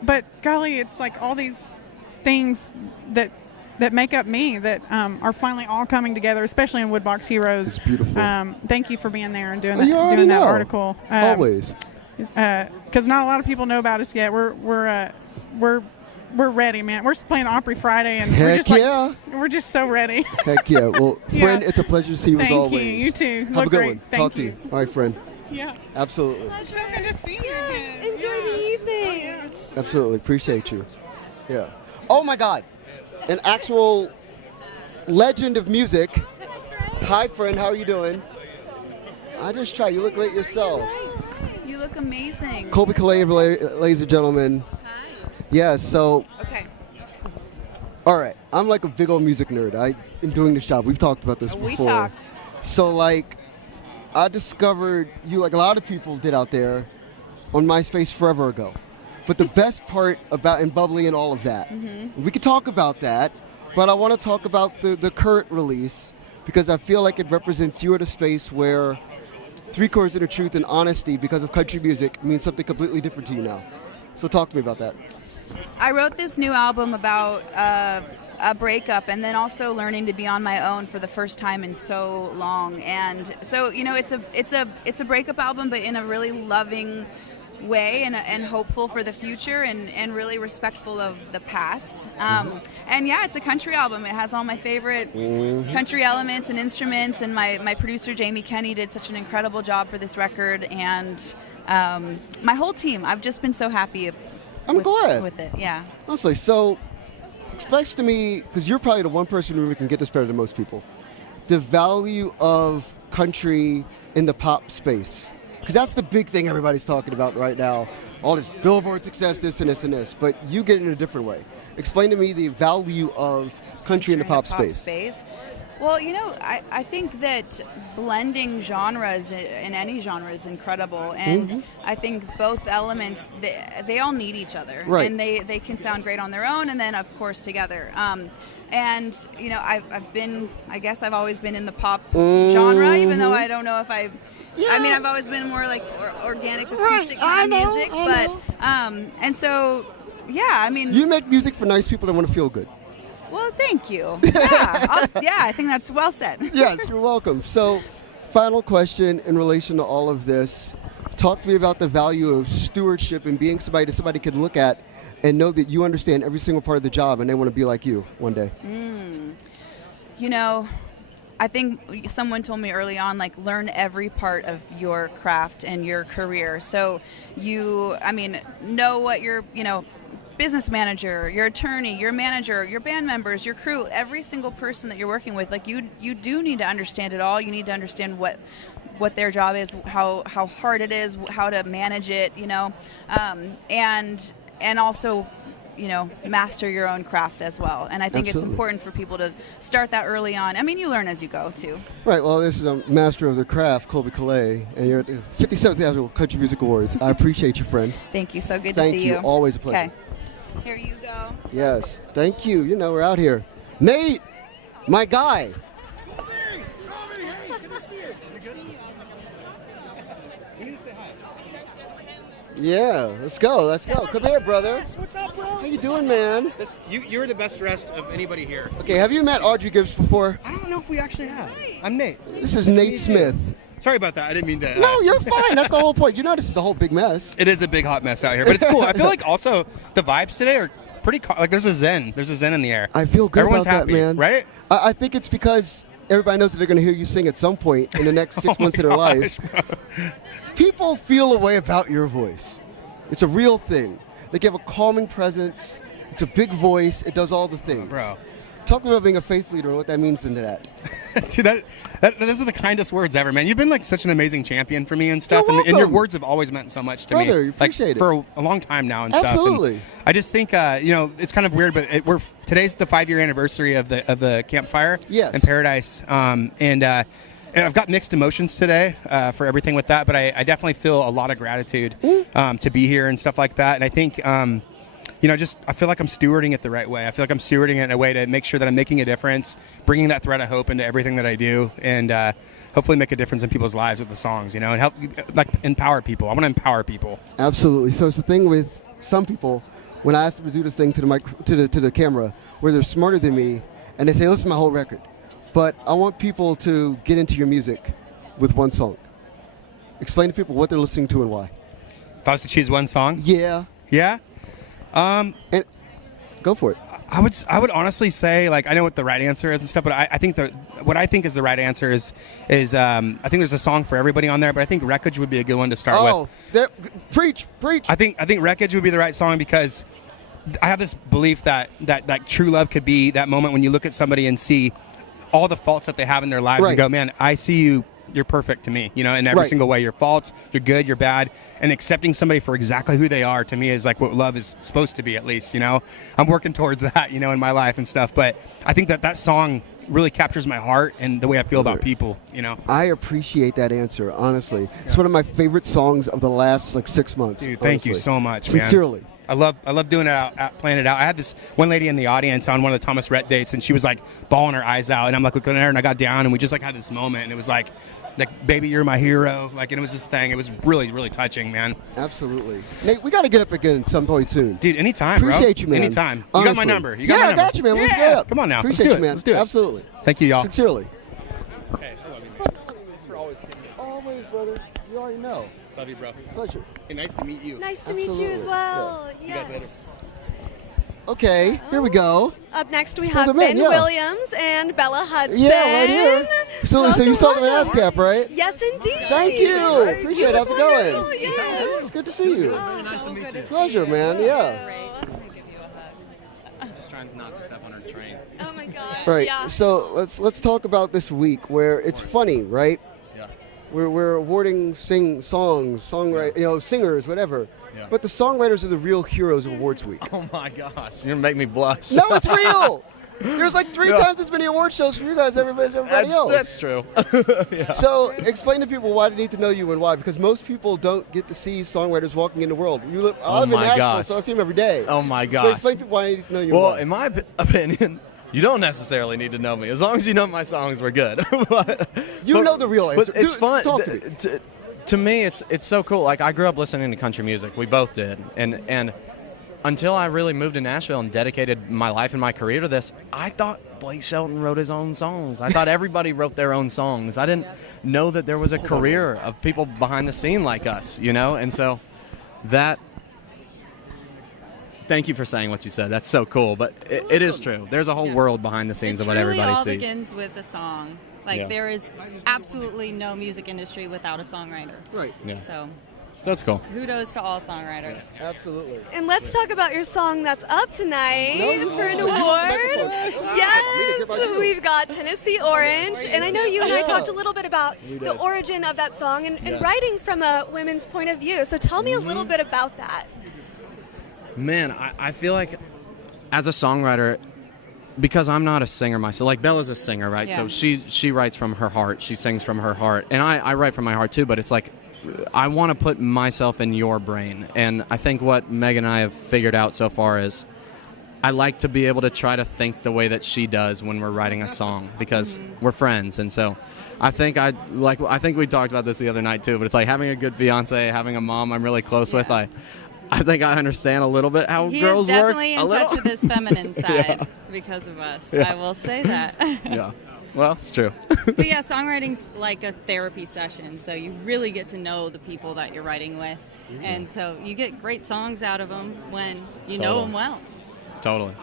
but golly, it's all these things that make up me that are finally all coming together, especially in Woodbox Heroes. It's beautiful. Thank you for being there and doing that article. Always. Because not a lot of people know about us yet. We're ready, man. We're playing Opry Friday, and we're just so ready. Heck yeah. Well, friend, it's a pleasure to see you as always. Thank you. You too. Have Look a good great. one. Thank Talk to you. All right, friend. Yeah. Absolutely. So good to see you again. Enjoy the evening. Absolutely. Appreciate you. Yeah. Oh, my God. An actual legend of music. Hi, friend. How are you doing? I just tried. You look great yourself. You look amazing. Colby Calais, ladies and gentlemen. Hi. Yeah, so. Okay. All right. I'm like a big old music nerd. I am doing this job. We've talked about this before. We talked. So, I discovered you, like a lot of people did out there, on MySpace forever ago. But the best part about and bubbly and all of that, we could talk about that, but I want to talk about the current release because I feel like it represents you at a space where 3 chords and a truth and honesty because of country music means something completely different to you now. So talk to me about that. I wrote this new album about a breakup and then also learning to be on my own for the first time in so long. And so, you know, it's a breakup album, but in a really loving way and hopeful for the future and really respectful of the past. And yeah, it's a country album. It has all my favorite country elements and instruments, and my producer Jamie Kenny did such an incredible job for this record, and my whole team. I've just been so happy glad with it. Yeah. Honestly, so explain to me, because you're probably the one person who can get this better than most people, the value of country in the pop space. Because that's the big thing everybody's talking about right now. All this Billboard success, this and this and this. But you get it in a different way. Explain to me the value of country in the pop space. Well, you know, I think that blending genres in any genre is incredible. And I think both elements, they all need each other. Right. And they can sound great on their own and then, of course, together. And, you know, I've always been in the pop genre, even though I don't know if I mean, I've always been more like organic acoustic kind of music, but and so I mean, you make music for nice people that want to feel good. Well, thank you. Yeah, I think that's well said. Yes, you're welcome. So, final question in relation to all of this: talk to me about the value of stewardship and being somebody that somebody can look at and know that you understand every single part of the job, and they want to be like you one day. You know, I think someone told me early on, like, learn every part of your craft and your career. So know what your, business manager, your attorney, your manager, your band members, your crew, every single person that you're working with, like, you do need to understand it all. You need to understand what their job is, how hard it is, how to manage it, and also, master your own craft as well. And I think It's important for people to start that early on. I mean, you learn as you go, too. Right. Well, this is a master of the craft, Colby Calais, and you're at the 57th Annual Country Music Awards. I appreciate you, friend. Thank you. So good to see you. Thank you. Always a pleasure. Okay. Here you go. Yes. Thank you. We're out here. Nate, my guy. Yeah, let's go. Come here, brother. What's up, bro? How you doing, man? You're the best dressed of anybody here. Okay, have you met Audrey Gibbs before? I don't know if we actually have. I'm Nate. This is Nate Smith. Sorry about that. I didn't mean to. No, you're fine. That's the whole point. This is the whole big mess. It is a big hot mess out here, but it's cool. I feel like also the vibes today are pretty like there's a zen. There's a zen in the air. I feel good Everyone's about happy, that, man. Right? I think it's because everybody knows that they're going to hear you sing at some point in the next 6 months of their life. People feel a way about your voice. It's a real thing. They give a calming presence. It's a big voice. It does all the things. Bro. Talk about being a faith leader and what that means into that. Dude, those are the kindest words ever, man. You've been like such an amazing champion for me and stuff, and your words have always meant so much to me. Brother, appreciate it. For a long time now and Absolutely. stuff. And I just think it's kind of weird, but today's the 5-year anniversary of the campfire in Paradise, and I've got mixed emotions today for everything with that, but I definitely feel a lot of gratitude to be here and stuff like that. And I think, I feel like I'm stewarding it the right way. I feel like I'm stewarding it in a way to make sure that I'm making a difference, bringing that thread of hope into everything that I do, and hopefully make a difference in people's lives with the songs, and help empower people. I want to empower people. Absolutely. So it's the thing with some people, when I ask them to do this thing to the camera, where they're smarter than me, and they say, listen to my whole record. But I want people to get into your music with one song. Explain to people what they're listening to and why. If I was to choose one song? Yeah. Yeah? And go for it. I would honestly say, I know what the right answer is and stuff, but I think what I think is the right answer is I think there's a song for everybody on there, but I think Wreckage would be a good one to start with. Preach. I think Wreckage would be the right song because I have this belief that true love could be that moment when you look at somebody and see all the faults that they have in their lives and go, man, I see you. You're perfect to me, in every single way. Your faults, you're good, you're bad, and accepting somebody for exactly who they are to me is like what love is supposed to be, at least. I'm working towards that, in my life and stuff. But I think that song really captures my heart and the way I feel about people, you know. I appreciate that answer, honestly. It's one of my favorite songs of the last 6 months. Dude, thank you so much, man. Sincerely. I love doing it playing it out. I had this one lady in the audience on one of the Thomas Rhett dates, and she was like bawling her eyes out, and I'm like looking at her, and I got down, and we just like had this moment, and it was like, baby, you're my hero. Like, and it was this thing. It was really, really touching, man. Absolutely. Nate, we got to get up again some point soon. Dude, anytime, Appreciate bro. you, man. Anytime. Honestly. You got my number. You got my number. I got you, man. Let's Yeah. go up. Come on now. Appreciate Let's do you, it. man. Let's do it. Absolutely. Thank you, y'all. Sincerely. Hey, I love you, man. Thanks for Always, brother. You already know. Love you, bro. Pleasure. Hey, nice to meet you. Nice to meet you as well. See you guys later. Okay, here we go. Up next, we Pull have them in, Ben yeah. Williams and Bella Hudson. Yeah, right here. So you saw them in Welcome. ASCAP, right? Yes, indeed. Thank you. Appreciate it. How's it going? Wonderful, yes. It's good to see you. Oh, nice to meet you. Pleasure, man. Yeah. Just trying not to step on her train. Oh my gosh. All right. Yeah. So let's talk about this week where it's funny, right? Yeah. We're awarding singers, whatever. Yeah. But the songwriters are the real heroes of awards week. Oh my gosh, you're gonna make me blush. No, it's real. There's like 3 times as many award shows for you guys as everybody else. That's true. Yeah. So explain to people why they need to know you and why, because most people don't get to see songwriters walking in the world. I live in Nashville, so I see them every day. Oh my But gosh. explain to people why they need to know you. Well, and in my opinion, you don't necessarily need to know me. As long as you know my songs, we're good. You know the real answer. But it's fun. Talk to me. To me, it's so cool. Like, I grew up listening to country music. We both did. And until I really moved to Nashville and dedicated my life and my career to this, I thought Blake Shelton wrote his own songs. I thought everybody wrote their own songs. I didn't know that there was a career of people behind the scene like us, you know? And so that... Thank you for saying what you said. That's so cool. But it is true. There's a whole world behind the scenes of what everybody all sees. begins with a song. Like, Yeah. there is absolutely no music industry without a songwriter. Right. Yeah. So That's cool. kudos to all songwriters. Absolutely. And let's talk about your song that's up tonight for an award. Yes, Yes, we've got Tennessee Orange. And I know you and I Yeah. talked a little bit about We the did. origin of that song and Yes. writing from a women's point of view. So tell me a little bit about that. Man, I feel like as a songwriter, because I'm not a singer myself, like Bella's a singer, right? Yeah. So she writes from her heart, she sings from her heart, and I write from my heart too, but it's like I want to put myself in your brain, and I think what Meg and I have figured out so far is I like to be able to try to think the way that she does when we're writing a song, because we're friends, and so I think we talked about this the other night too, but it's like having a good fiance, having a mom I'm really close with, I think I understand a little bit how He girls is definitely work. in touch with his feminine side Yeah. because of us. Yeah. I will say that. Yeah. Well, it's true. But yeah, songwriting's like a therapy session, so you really get to know the people that you're writing with, and so you get great songs out of them when you know Totally. them well. Totally.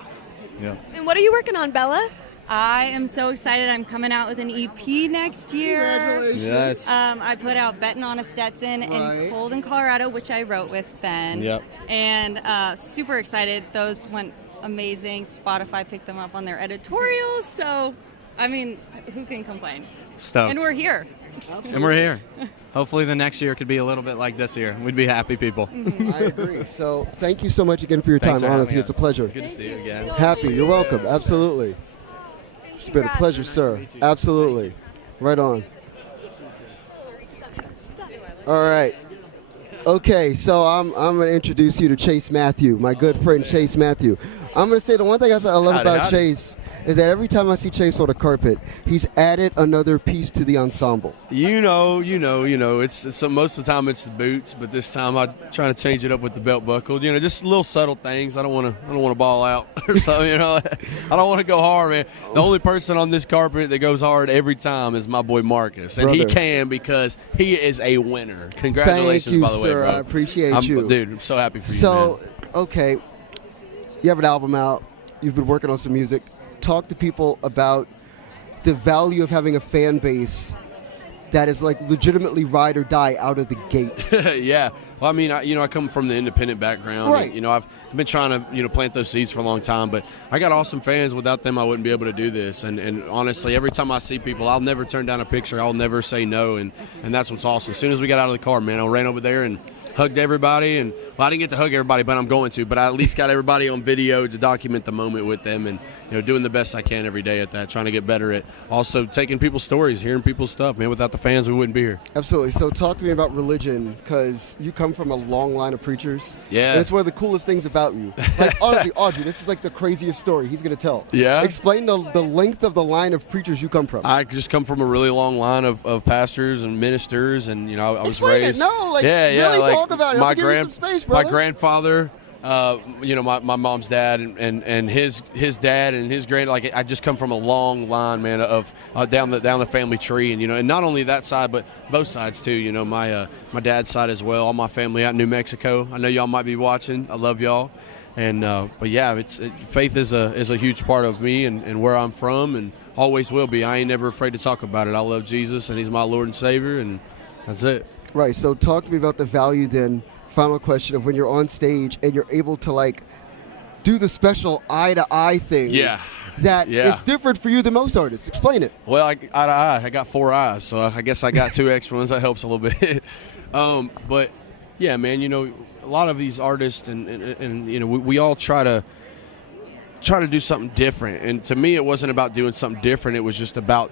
Yeah. And what are you working on, Bella? I am so excited. I'm coming out with an EP next year. Congratulations. Yes. I put out Betting on a Stetson Right. and Cold in Colorado, which I wrote with Ben. Yep. And super excited. Those went amazing. Spotify picked them up on their editorials. So, I mean, who can complain? Stoked. And we're here. And we're here. Hopefully the next year could be a little bit like this year. We'd be happy people. I agree. So thank you so much again for your Thanks time. for Honestly, having it's a us. pleasure. Good to see you again. Happy. You're welcome. Absolutely. It's been a pleasure, sir. Absolutely. Right on. All right. Okay, so I'm going to introduce you to Chase Matthew, my good friend Chase Matthew. I'm going to say the one thing I love Howdy, about howdy. Chase is that every time I see Chase on the carpet, he's added another piece to the ensemble. You know. It's most of the time it's the boots, but this time I'm trying to change it up with the belt buckle. You know, just little subtle things. I don't want to ball out or something. You know, I don't want to go hard, man. The only person on this carpet that goes hard every time is my boy Marcus, and he Brother. can because he is a winner. Congratulations, Thank you, by the way, sir. bro. I appreciate you, dude. I'm so happy for you. So, man. okay, you have an album out. You've been working on some music. Talk to people about the value of having a fan base that is like legitimately ride or die out of the gate. Yeah. Well, I mean, I come from the independent background. Right. And, you know, I've been trying to, plant those seeds for a long time, but I got awesome fans. Without them, I wouldn't be able to do this. And honestly, every time I see people, I'll never turn down a picture. I'll never say no. And that's what's awesome. As soon as we got out of the car, man, I ran over there and hugged everybody, and well, I didn't get to hug everybody, but I'm going to. But I at least got everybody on video to document the moment with them, and doing the best I can every day at that, trying to get better at also taking people's stories, hearing people's stuff. Man, without the fans, we wouldn't be here. Absolutely. So talk to me about religion, because you come from a long line of preachers. Yeah. And it's one of the coolest things about you. Like, honestly, Audrey, this is like the craziest story he's going to tell. Yeah. Explain the length of the line of preachers you come from. I just come from a really long line of pastors and ministers, and I was Explain raised. it. No, like, yeah, really like talk about it. My Give me some space, my brother. grandfather. My mom's dad and his dad and his grand, like I just come from a long line, man, of down the family tree, and not only that side but both sides too. My dad's side as well. All my family out in New Mexico. I know y'all might be watching. I love y'all, and but yeah, faith is a huge part of me and where I'm from, and always will be. I ain't never afraid to talk about it. I love Jesus, and He's my Lord and Savior, and that's it. Right. So talk to me about the value then. Final question of when you're on stage and you're able to like do the special eye-to-eye thing. Yeah. That it's different for you than most artists. Explain it. Well, eye to eye, I got 4 eyes, so I guess I got 2 extra ones. That helps a little bit. But yeah, man, a lot of these artists and we all try to do something different. And to me, it wasn't about doing something different. It was just about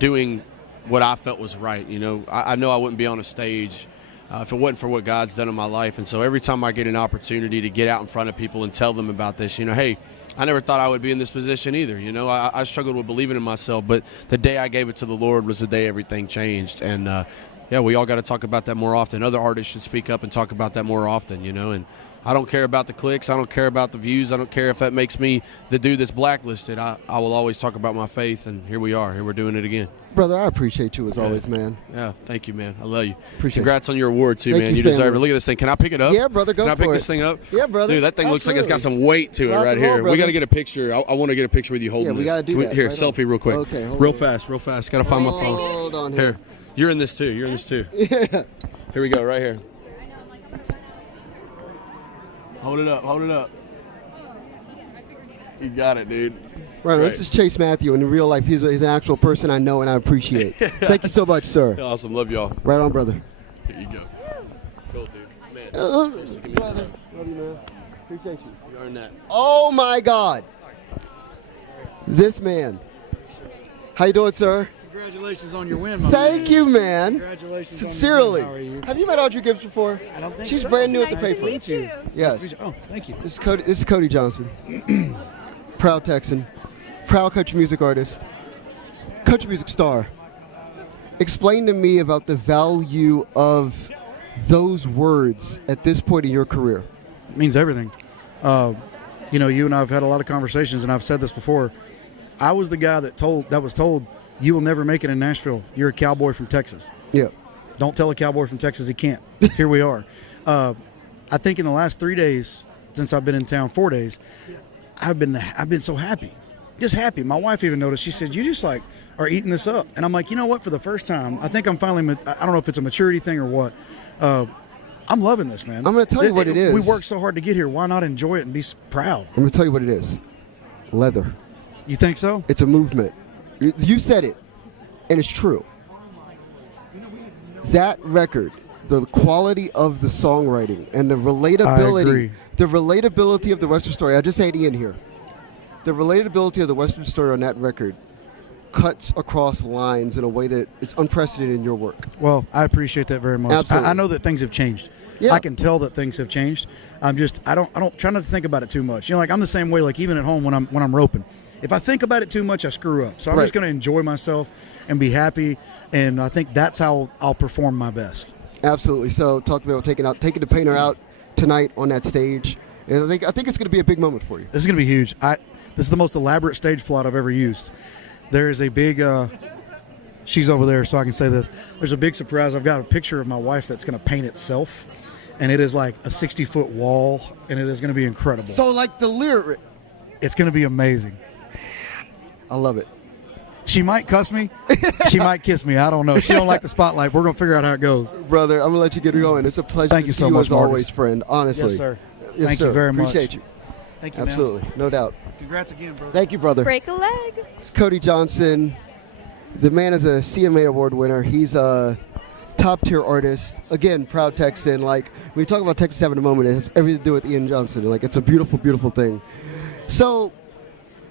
doing what I felt was right. I know I wouldn't be on a stage if it wasn't for what God's done in my life. And so every time I get an opportunity to get out in front of people and tell them about this, hey, I never thought I would be in this position either. I struggled with believing in myself, but the day I gave it to the Lord was the day everything changed. And we all got to talk about that more often. Other artists should speak up and talk about that more often, and I don't care about the clicks. I don't care about the views. I don't care if that makes me the dude that's blacklisted. I will always talk about my faith, and here we are. Here we're doing it again. Brother, I appreciate you as always, man. Yeah, thank you, man. I love you. Appreciate Congrats on your award, too, man. You deserve it. Look at this thing. Can I pick it up? Yeah, brother, go for it. Can I pick this thing up? Yeah, brother. Dude, that thing looks like it's got some weight to it Rock right and roll, here. brother. We got to get a picture. I want to get a picture with you holding this. Yeah, we got to do that. Here, right selfie real quick. Okay, hold real on. fast. Got to find my phone. Hold on here. You're in this, too. Yeah. Here we go, right here. Hold it up. You got it, dude. Right, this is Chase Matthew, and in real life, he's an actual person I know and I appreciate. Thank you so much, sir. Awesome, love y'all. Right on, brother. Here you go. Cool, dude. Man, brother, love you, man. Appreciate you. You earned that. Oh my God, this man. How you doing, sir? Congratulations on your win, my Thank you, man. Congratulations. Sincerely. On your win. How are you? Have you met Audrey Gibbs before? I don't think She's so. brand new Nice at the to Faithful. meet you. Yes. Nice to meet you. Oh, thank you. This is Cody Johnson. Proud Texan. Proud country music artist. Country music star. Explain to me about the value of those words at this point in your career. It means everything. You and I have had a lot of conversations, and I've said this before. I was the guy that was told, you will never make it in Nashville. You're a cowboy from Texas. Yeah. Don't tell a cowboy from Texas he can't. Here we are. I think in the last 3 days, since I've been in town, 4 days, I've been so happy. Just happy. My wife even noticed. She said, you just like are eating this up. And I'm like, you know what? For the first time, I think I'm finally, I don't know if it's a maturity thing or what. I'm loving this, man. I'm going to tell you what it is. We worked so hard to get here. Why not enjoy it and be proud? I'm going to tell you what it is. Leather. You think so? It's a movement. You said it, and it's true. That record, the quality of the songwriting and the relatability, of the Western Story. I just had Ian here. The relatability of the Western Story on that record cuts across lines in a way that is unprecedented in your work. Well, I appreciate that very much. Absolutely. I know that things have changed. Yeah. I can tell that things have changed. I don't try not to think about it too much. Like I'm the same way. Like even at home when I'm roping, if I think about it too much, I screw up. So I'm just going to enjoy myself and be happy. And I think that's how I'll perform my best. Absolutely. So talk to me about taking the painter out tonight on that stage. And I think it's going to be a big moment for you. This is going to be huge. This is the most elaborate stage plot I've ever used. There is a big, she's over there so I can say this. There's a big surprise. I've got a picture of my wife that's going to paint itself. And it is like a 60-foot wall. And it is going to be incredible. So like the lyric. It's going to be amazing. I love it. She might cuss me. She might kiss me. I don't know. She don't like the spotlight. We're going to figure out how it goes. Brother, I'm going to let you get going. It's a pleasure Thank to you see so you much, as always, Marcus. friend. Honestly. Yes, sir. Yes, Thank sir. you very much. Appreciate you. Thank you, Absolutely. man. No doubt. Congrats again, brother. Thank you, brother. Break a leg. It's Cody Johnson. The man is a CMA award winner. He's a top tier artist. Again, proud Texan. Like, when we talk about Texas having a moment, it has everything to do with Ian Johnson. Like, it's a beautiful, beautiful thing. So,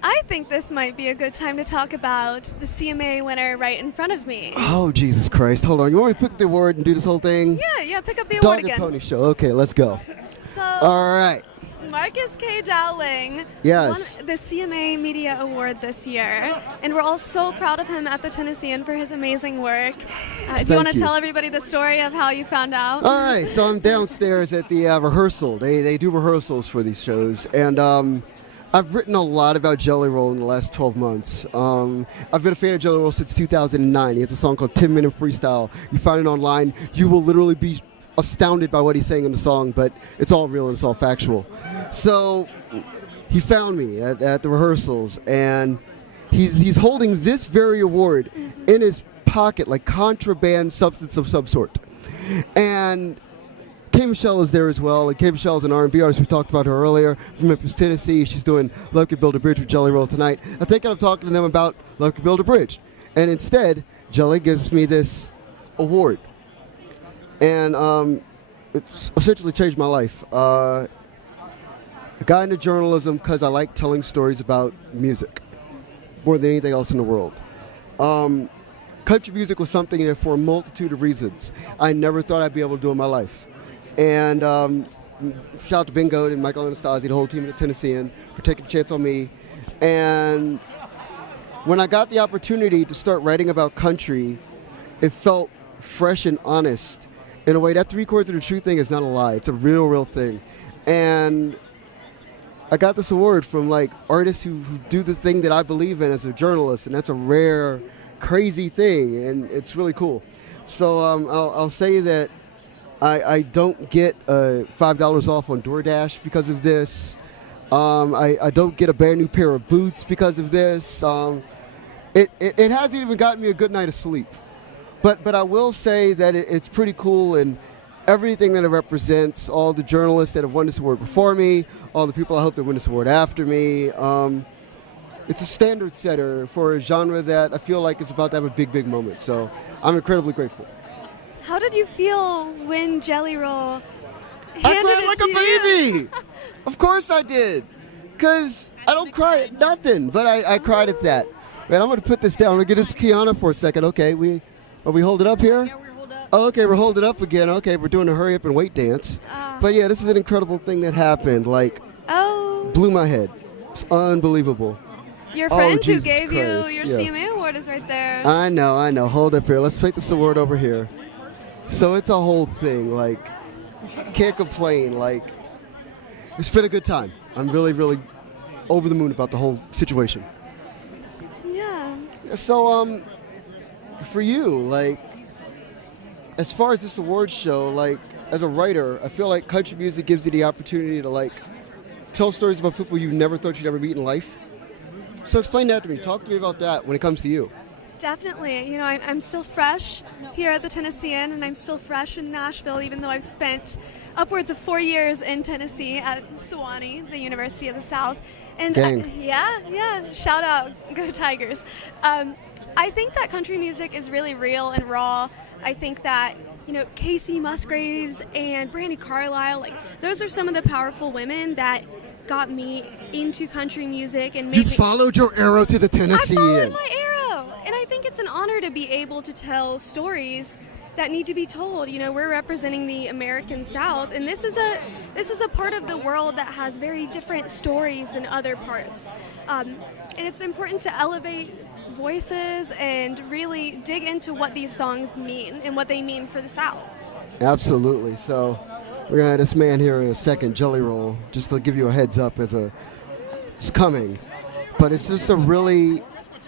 I think this might be a good time to talk about the CMA winner right in front of me. oh, Jesus Christ. Hold on. You want me to pick the award and do this whole thing? Yeah, pick up the award Dog again. and Pony Show. Okay, let's go. So, All right. Marcus K. Dowling Yes. won the CMA Media Award this year, and we're all so proud of him at the Tennessean for his amazing work. Do you want to tell everybody the story of how you found out? All right, so I'm downstairs at the rehearsal. They do rehearsals for these shows, and I've written a lot about Jelly Roll in the last 12 months. I've been a fan of Jelly Roll since 2009. He has a song called 10 Minute Freestyle. You find it online. You will literally be astounded by what he's saying in the song, but it's all real and it's all factual. So he found me at the rehearsals, and he's holding this very award in his pocket, like contraband substance of some sort. And K. Michelle is there as well. And K. Michelle is an R&B artist. We talked about her earlier from Memphis, Tennessee. She's doing Love Could Build a Bridge with Jelly Roll tonight. I think I'm talking to them about Love Could Build a Bridge. And instead, Jelly gives me this award. And it's essentially changed my life. I got into journalism because I like telling stories about music more than anything else in the world. Country music was something that for a multitude of reasons I never thought I'd be able to do in my life. And shout out to Ben Goad and Michael Anastasi, the whole team at the Tennessean, for taking a chance on me. And when I got the opportunity to start writing about country, it felt fresh and honest. In a way, that 3/4 of the truth thing is not a lie. It's a real, real thing. And I got this award from like artists who do the thing that I believe in as a journalist, and that's a rare, crazy thing, and it's really cool. So I'll say that I don't get $5 off on DoorDash because of this. I don't get a brand new pair of boots because of this. It hasn't even gotten me a good night of sleep. But I will say that it's pretty cool, and everything that it represents, all the journalists that have won this award before me, all the people I hope that win this award after me. It's a standard setter for a genre that I feel like is about to have a big, big moment. So I'm incredibly grateful. How did you feel when Jelly Roll I handed cried it like to a you? baby. Of course I did. Because I don't cry at nothing, but I cried at that. Man, I'm going to put this down. I'm going to get this Kiana for a second. Okay, are we holding up here? Yeah, we're hold up. Oh, okay, we're holding up again. Okay, we're doing a hurry up and wait dance. But yeah, this is an incredible thing that happened. Like, blew my head. It's unbelievable. Your friend who Jesus gave Christ, you your yeah. CMA award is right there. I know. Hold up here. Let's take this award over here. So it's a whole thing. Like, can't complain. Like, it's been a good time. I'm really, really over the moon about the whole situation. Yeah. So, for you, like, as far as this award show, like, as a writer, I feel like country music gives you the opportunity to, like, tell stories about people you never thought you'd ever meet in life. So explain that to me. Talk to me about that when it comes to you. Definitely. You know, I'm still fresh here at the Tennessean, and I'm still fresh in Nashville, even though I've spent upwards of 4 years in Tennessee at Sewanee, the University of the South. And yeah, shout out, go Tigers. I think that country music is really real and raw. I think that, you know, Casey Musgraves and Brandi Carlile, like, those are some of the powerful women that got me into country music and made You followed your arrow to the Tennessean. I followed my arrow, and I think it's an honor to be able to tell stories that need to be told. You know, we're representing the American South, and this is a part of the world that has very different stories than other parts, and it's important to elevate voices and really dig into what these songs mean and what they mean for the South. Absolutely. So we're gonna have this man here in a second, Jelly Roll, just to give you a heads up it's coming. But it's just a really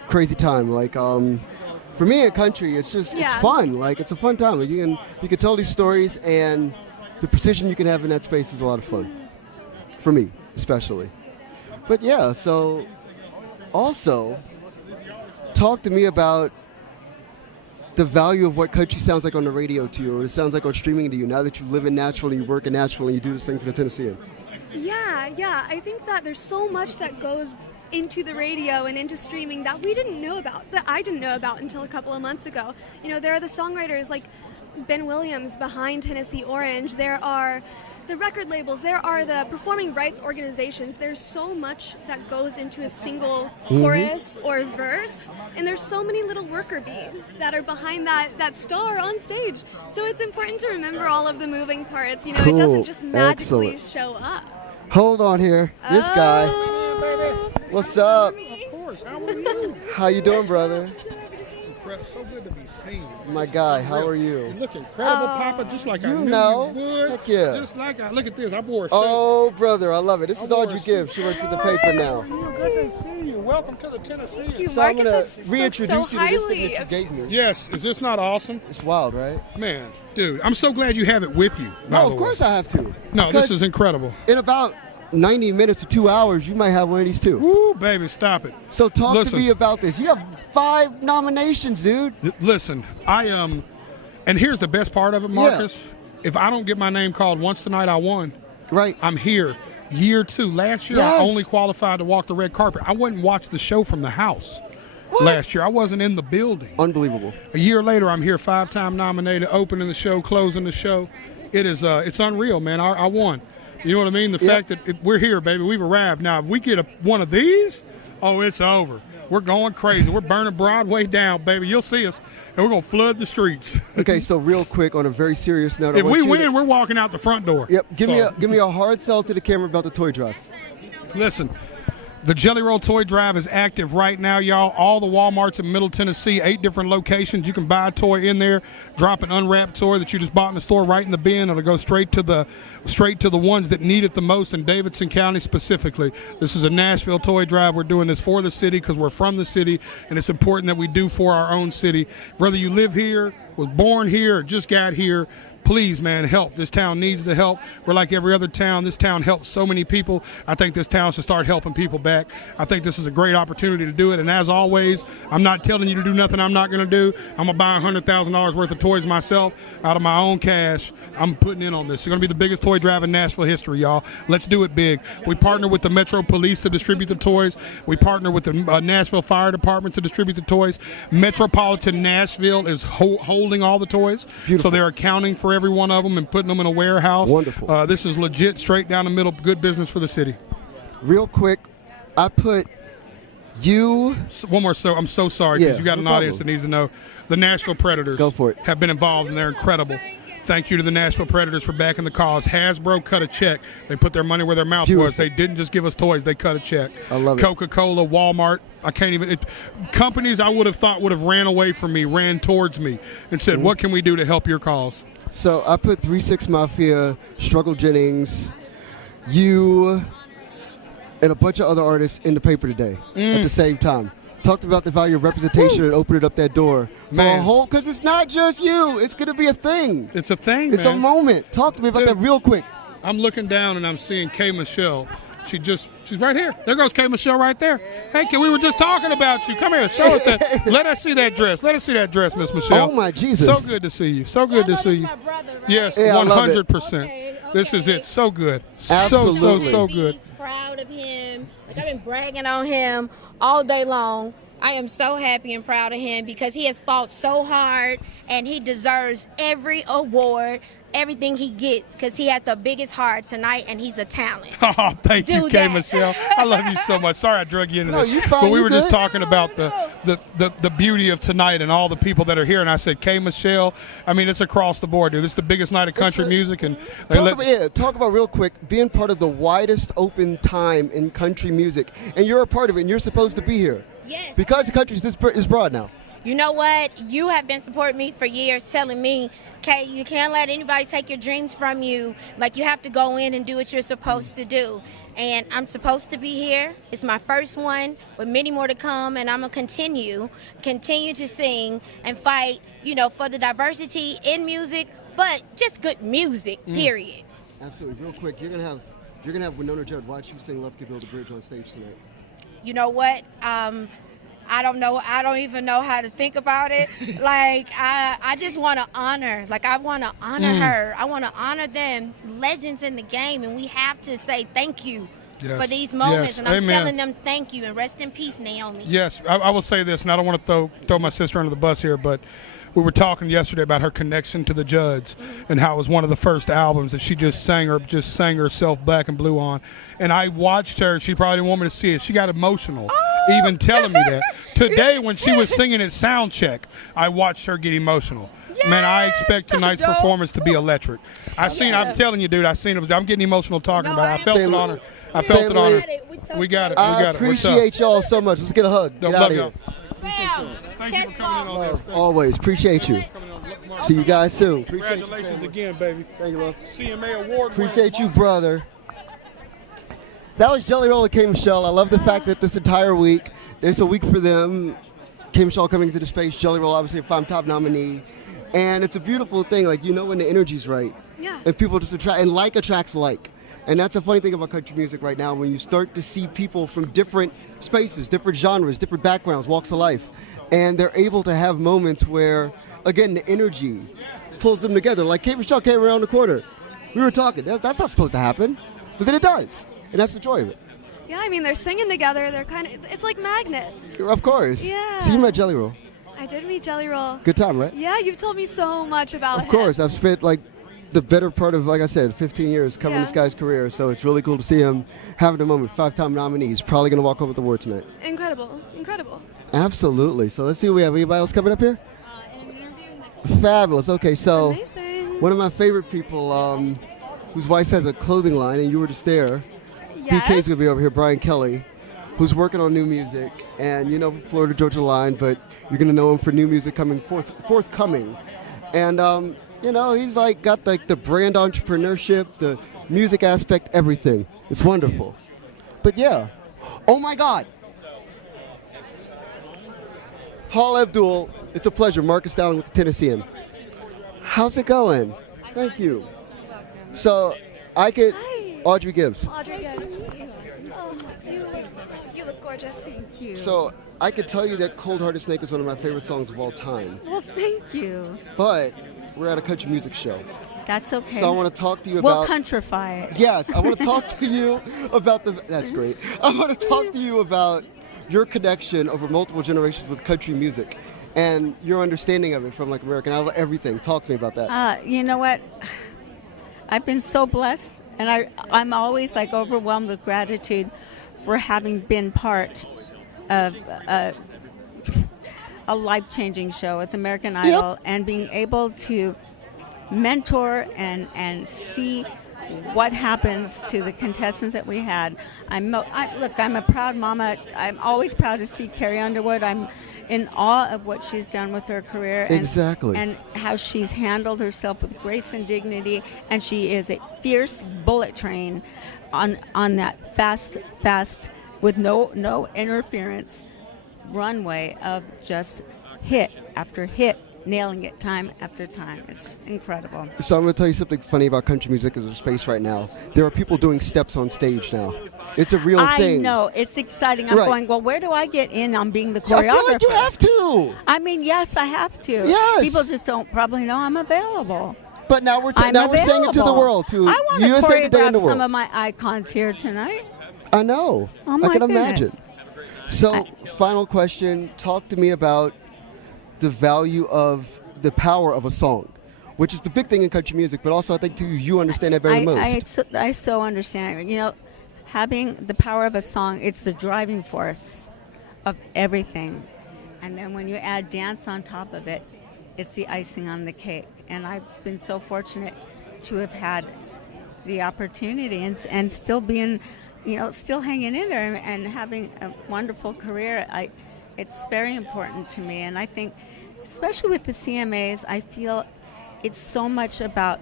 crazy time. Like, for me in country, it's just it's fun. Like, it's a fun time. Like, you can tell these stories, and the precision you can have in that space is a lot of fun. For me, especially. But yeah, so also talk to me about the value of what country sounds like on the radio to you, or it sounds like on streaming to you, now that you live in Nashville and you work in Nashville and you do this thing for the Tennessean. Yeah, I think that there's so much that goes into the radio and into streaming that we didn't know about, that I didn't know about until a couple of months ago. You know, there are the songwriters like Ben Williams behind Tennessee Orange. There are the record labels. There are the performing rights organizations. There's so much that goes into a single chorus or verse, and there's so many little worker bees that are behind that star on stage. So it's important to remember all of the moving parts. You know, it doesn't just magically show up. Hold on here. This guy. What's up? Of course. How are you? How you doing, brother? So good to be seen you. My guy, how are you? You look incredible, Papa, just like I knew know. you would. Heck yeah. Just like look at this. I wore a suit. Oh, brother, I love it. This is Audrey Gibbs. She works at the paper now. Good to see you. Welcome to the Tennessean. Thank you. So I'm Marcus going has to spoke reintroduce so you to this thing highly that you gave me. Yes. Is this not awesome? It's wild, right? Man, dude, I'm so glad you have it with you. No, of course I have to. No, Because this is incredible. In about 90 minutes or 2 hours, you might have one of these too. Woo, baby, stop it. So talk Listen. to me about this. You have 5 nominations, dude. Listen, and here's the best part of it, Marcus. Yeah. If I don't get my name called once tonight, I won. Right. I'm here. Year 2. Last year, I only qualified to walk the red carpet. I wouldn't watch the show from the house. Last year, I wasn't in the building. Unbelievable. A year later, I'm here, 5-time nominated, opening the show, closing the show. It is, it's unreal, man. I won. You know what I mean? The fact that we're here, baby, we've arrived. Now, if we get one of these, oh, it's over. We're going crazy. We're burning Broadway down, baby. You'll see us, and we're going to flood the streets. Okay, so real quick, on a very serious note. If we win, we're walking out the front door. Yep. Give me a hard sell to the camera about the toy drive. Listen, the Jelly Roll Toy Drive is active right now, y'all. All the Walmarts in Middle Tennessee, 8 different locations. You can buy a toy in there, drop an unwrapped toy that you just bought in the store right in the bin. It'll go straight to the ones that need it the most in Davidson County specifically. This is a Nashville toy drive. We're doing this for the city because we're from the city, and it's important that we do for our own city. Whether you live here, was born here, or just got here, please, man, help. This town needs the help. We're like every other town. This town helps so many people. I think this town should start helping people back. I think this is a great opportunity to do it. And as always, I'm not telling you to do nothing I'm not going to do. I'm going to buy $100,000 worth of toys myself out of my own cash. I'm putting in on this. It's going to be the biggest toy drive in Nashville history, y'all. Let's do it big. We partner with the Metro Police to distribute the toys. We partner with the Nashville Fire Department to distribute the toys. Metropolitan Nashville is holding all the toys. Beautiful. So they're accounting for every one of them and putting them in a warehouse. Wonderful. This is legit, straight down the middle, good business for the city. Real quick, I put you. One more, so I'm so sorry because you got an audience that problem. needs to know. The Nashville Predators have been involved and they're incredible. Thank you to the Nashville Predators for backing the cause. Hasbro cut a check. They put their money where their mouth was. They didn't just give us toys. They cut a check. I love it. Coca-Cola, Walmart. I can't even. Companies I would have thought would have ran away from me, ran towards me, and said, what can we do to help your cause? So I put 3 6 Mafia, Struggle Jennings, you, and a bunch of other artists in the paper today at the same time. Talked about the value of representation and opening up that door for a whole, because it's not just you. It's going to be a thing. It's a thing, It's a moment. Talk to me about that real quick. I'm looking down and I'm seeing K. Michelle. She's right here. There goes K. Michelle right there. Hey, we were just talking about you. Come here, show us that. Let us see that dress. Let us see that dress, Miss Michelle. Oh, my Jesus. So good to see you. So good to see you. Yes, Yeah, I love it. 100%. This is it. So good. Absolutely. So good. Proud of him. Like, I've been bragging on him all day long. I am so happy and proud of him because he has fought so hard and he deserves every award, everything he gets, because he had the biggest heart tonight and he's a talent. Oh, thank you, K. that. Michelle. I love you so much. Sorry I drug you into No, this. you fine, but we you were just good. talking about the beauty of tonight and all the people that are here. And I said, K. Michelle, I mean, it's across the board, dude. It's the biggest night of country music. And Talk about real quick, being part of the widest open time in country music. And you're a part of it, and you're supposed to be here. Yes. Because the country is broad now. You know what? You have been supporting me for years, telling me, Kay, you can't let anybody take your dreams from you. Like, you have to go in and do what you're supposed to do. And I'm supposed to be here. It's my first one with many more to come, and I'm going to continue to sing and fight, for the diversity in music, but just good music, period. Absolutely. Real quick, you're gonna have Winona Judd watch you sing Love Can Build a Bridge on stage tonight. You know what? I don't know. I don't even know how to think about it. Like, I just want to honor. Like, I want to honor her. I want to honor them, legends in the game, and we have to say thank you Yes. for these moments, Yes. and I'm Amen. telling them thank you and rest in peace, Naomi. Yes, I will say this, and I don't want to throw my sister under the bus here, but we were talking yesterday about her connection to the Judds and how it was one of the first albums that she just sang herself Black and Blue on. And I watched her. She probably didn't want me to see it. She got emotional, even telling me that. Today, when she was singing at sound check, I watched her get emotional. Man, I expect tonight's performance to be electric. I'm telling you, dude, I seen it. I'm getting emotional talking about it. I felt it on her. I felt it on her. We got it. I appreciate y'all so much. Let's get a hug. Get out of here. Thank you for coming in on this. Always. Appreciate you. See you guys soon. Congratulations again, baby. Thank you, love. CMA award. Appreciate you, brother. That was Jelly Roll and K. Michelle. I love the fact that this entire week, there's a week for them. K. Michelle coming into the space. Jelly Roll, obviously, a 5-top nominee. And it's a beautiful thing. Like, you know when the energy's right. Yeah. And people just attract, and like attracts like. And that's a funny thing about country music right now, when you start to see people from different spaces, different genres, different backgrounds, walks of life, and they're able to have moments where, again, the energy pulls them together. Like Kate Michelle came around the corner. We were talking. That's not supposed to happen, but then it does, and that's the joy of it. Yeah, I mean, they're singing together. They're it's like magnets. Of course. Yeah. So you met Jelly Roll. I did meet Jelly Roll. Good time, right? Yeah, you've told me so much about him. Of course. I've spent, like, the better part of, like I said, 15 years covering this guy's career, so it's really cool to see him having a moment. 5-time nominee. He's probably going to walk home with the award tonight. Incredible. Absolutely. So let's see what we have. Anybody else coming up here? Fabulous. Okay, so one of my favorite people, whose wife has a clothing line, and you were just there. Yes. BK's going to be over here, Brian Kelly, who's working on new music, and you know from Florida Georgia Line, but you're going to know him for new music coming forthcoming. And you know, he's like got like the brand entrepreneurship, the music aspect, everything. It's wonderful. But yeah, oh my God, Paul Abdul, it's a pleasure. Marcus Dowling with the Tennessean. How's it going? Thank you. So I could, Audrey Gibbs. Audrey Gibbs. Oh, you look gorgeous. Thank you. So I could tell you that Cold Hearted Snake is one of my favorite songs of all time. Well, thank you. But we're at a country music show. That's okay. So I want to talk to you We'll about... countrify it. Yes, I want to talk to you about the... That's great. I want to talk to you about your connection over multiple generations with country music and your understanding of it from like American Idol, everything. Talk to me about that. You know what? I've been so blessed, and I'm always like overwhelmed with gratitude for having been part of a life-changing show with American Idol, and being able to mentor and see what happens to the contestants that we had. Look, I'm a proud mama. I'm always proud to see Carrie Underwood. I'm in awe of what she's done with her career. Exactly. And how she's handled herself with grace and dignity, and she is a fierce bullet train on that fast, with no interference runway of just hit after hit, nailing it time after time. It's incredible. So I'm going to tell you something funny about country music as a space right now. There are people doing steps on stage now. It's a real thing. I know. It's exciting. I'm going, well, where do I get in on being the choreographer? I feel like you have to. I mean, yes, I have to. Yes. People just don't probably know I'm available. But now we're saying it to the world, to I want to USA Today in the choreograph world. some of my icons here tonight. I know. Oh my I can goodness. imagine. So, final question. Talk to me about the value of the power of a song, which is the big thing in country music, but also I think too you understand that very most. I so understand. You know, having the power of a song, it's the driving force of everything. And then when you add dance on top of it, it's the icing on the cake. And I've been so fortunate to have had the opportunity and still being, still hanging in there and having a wonderful career. It's very important to me. And I think, especially with the CMAs, I feel it's so much about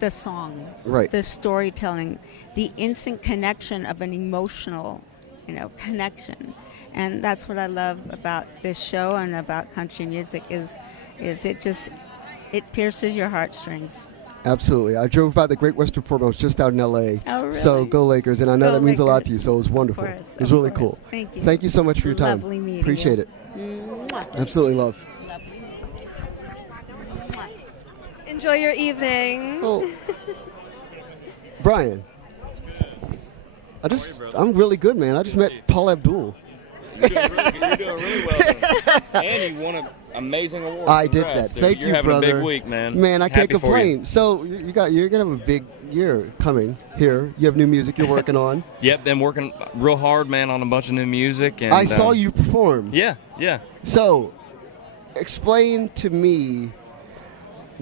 the song, right? The storytelling, the instant connection of an emotional, connection. And that's what I love about this show and about country music is it pierces your heartstrings. Absolutely. I drove by the Great Western Foremost just out in L.A. Oh, really? So go Lakers, and I know Go that means a lot Lakers. to you, so it was wonderful. Of course, it was really cool. Thank you. Thank you so much for your time. Lovely meeting Appreciate you. it. Mwah. Absolutely love. Enjoy your evening. Oh. Brian. I'm really good, man. I just met Paul Abdul. You're doing really well. And you won an amazing award. I did Congrats, that. dude. Thank You're you, having brother. a big week, man. Man, I can't Happy for you. complain. So you're gonna have a big year coming here. You have new music you're working on. Yep, been working real hard, man, on a bunch of new music. And I saw you perform. Yeah. So, explain to me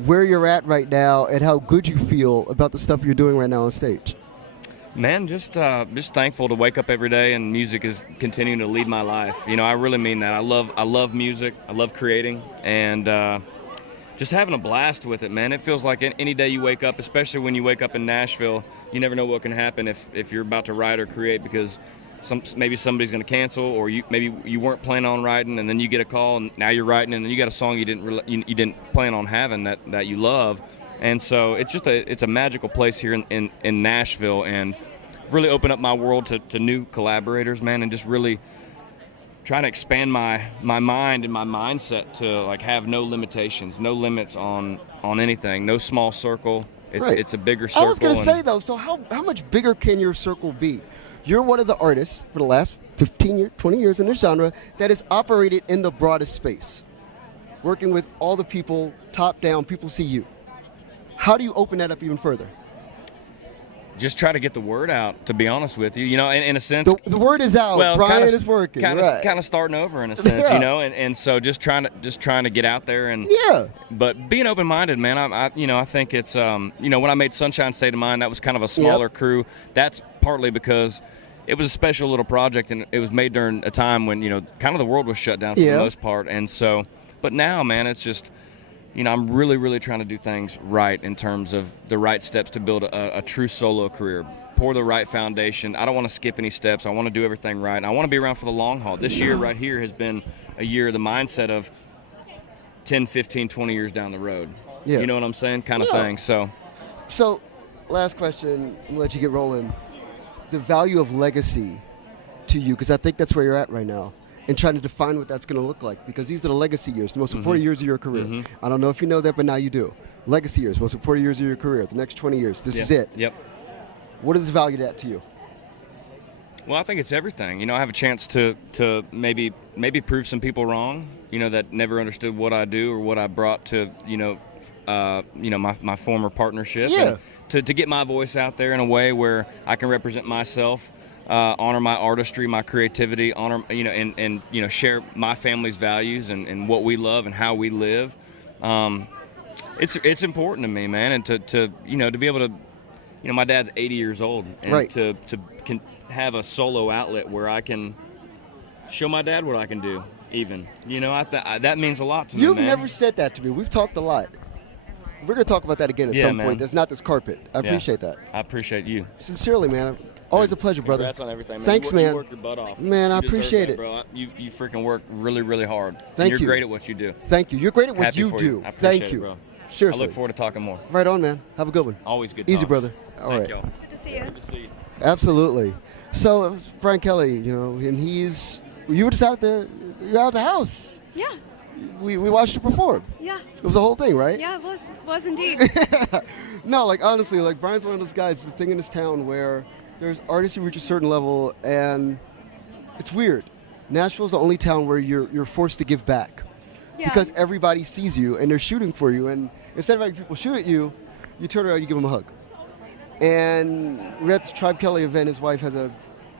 where you're at right now and how good you feel about the stuff you're doing right now on stage. Man, just thankful to wake up every day and music is continuing to lead my life. You know, I really mean that. I love music. I love creating and just having a blast with it, man. It feels like any day you wake up, especially when you wake up in Nashville, you never know what can happen if you're about to write or create because maybe somebody's going to cancel or maybe you weren't planning on writing and then you get a call and now you're writing and then you got a song you didn't plan on having that you love. And so it's a magical place here in Nashville and really opened up my world to new collaborators, man, and just really trying to expand my mind and my mindset to like have no limitations, no limits on anything, no small circle. It's a bigger circle. I was going to say, though, so how much bigger can your circle be? You're one of the artists for the last 15 years, 20 years in this genre that has operated in the broadest space, working with all the people, top down, people see you. How do you open that up even further? Just try to get the word out, to be honest with you. You know, in a sense. The word is out. Well, Brian is working. Kind of starting over in a sense, you know, and so just trying to get out there and. Yeah. But being open-minded, man. I think it's when I made Sunshine State of Mind, that was kind of a smaller crew. That's partly because it was a special little project, and it was made during a time when kind of the world was shut down for the most part, and so. But now, man, it's just. I'm really, really trying to do things right in terms of the right steps to build a true solo career. Pour the right foundation. I don't want to skip any steps. I want to do everything right. I want to be around for the long haul. This year right here has been a year of the mindset of 10, 15, 20 years down the road. Yeah. You know what I'm saying? Kind of thing. So, last question. I'll let you get rolling. The value of legacy to you, because I think that's where you're at right now. And trying to define what that's going to look like, because these are the legacy years, the most important years of your career. I don't know if you know that, but now you do. Legacy years, most important years of your career, the next 20 years. This is it. Yep. What is the value to that to you? Well, I think it's everything. I have a chance to maybe prove some people wrong, that never understood what I do or what I brought to, my former partnership. Yeah. And to get my voice out there in a way where I can represent myself. Honor my artistry, my creativity, and share my family's values and what we love and how we live. It's important to me, man, and to be able to, my dad's 80 years old, and to have a solo outlet where I can show my dad what I can do. Even, that means a lot to me. You've man. never said that to me. We've talked a lot. We're going to talk about that again at some point. There's not this carpet. I appreciate that. I appreciate you. Sincerely, man. Always a pleasure, brother. Congrats on everything, man. Thanks, man. You work your butt off. Man, I appreciate it. Bro. You freaking work really, really hard. Thank you. You're great at what you do. Thank you. You're great at what Happy you for do. You. I appreciate Thank you. It, bro. Seriously. I look forward to talking more. Right on, man. Have a good one. Always good Easy, talks. brother. All right. Y'all. Good to see you. Good to see you. Absolutely. So, Brian Kelly, and you were just out there, you're out of the house. Yeah. We watched you perform. Yeah. It was the whole thing, right? Yeah, it was indeed. No, honestly, Brian's one of those guys, the thing in this town where there's artists who reach a certain level, and it's weird. Nashville's the only town where you're forced to give back. Yeah. Because everybody sees you, and they're shooting for you, and instead of having people shoot at you, you turn around, you give them a hug. And we're at the Tribe Kelly event. His wife has a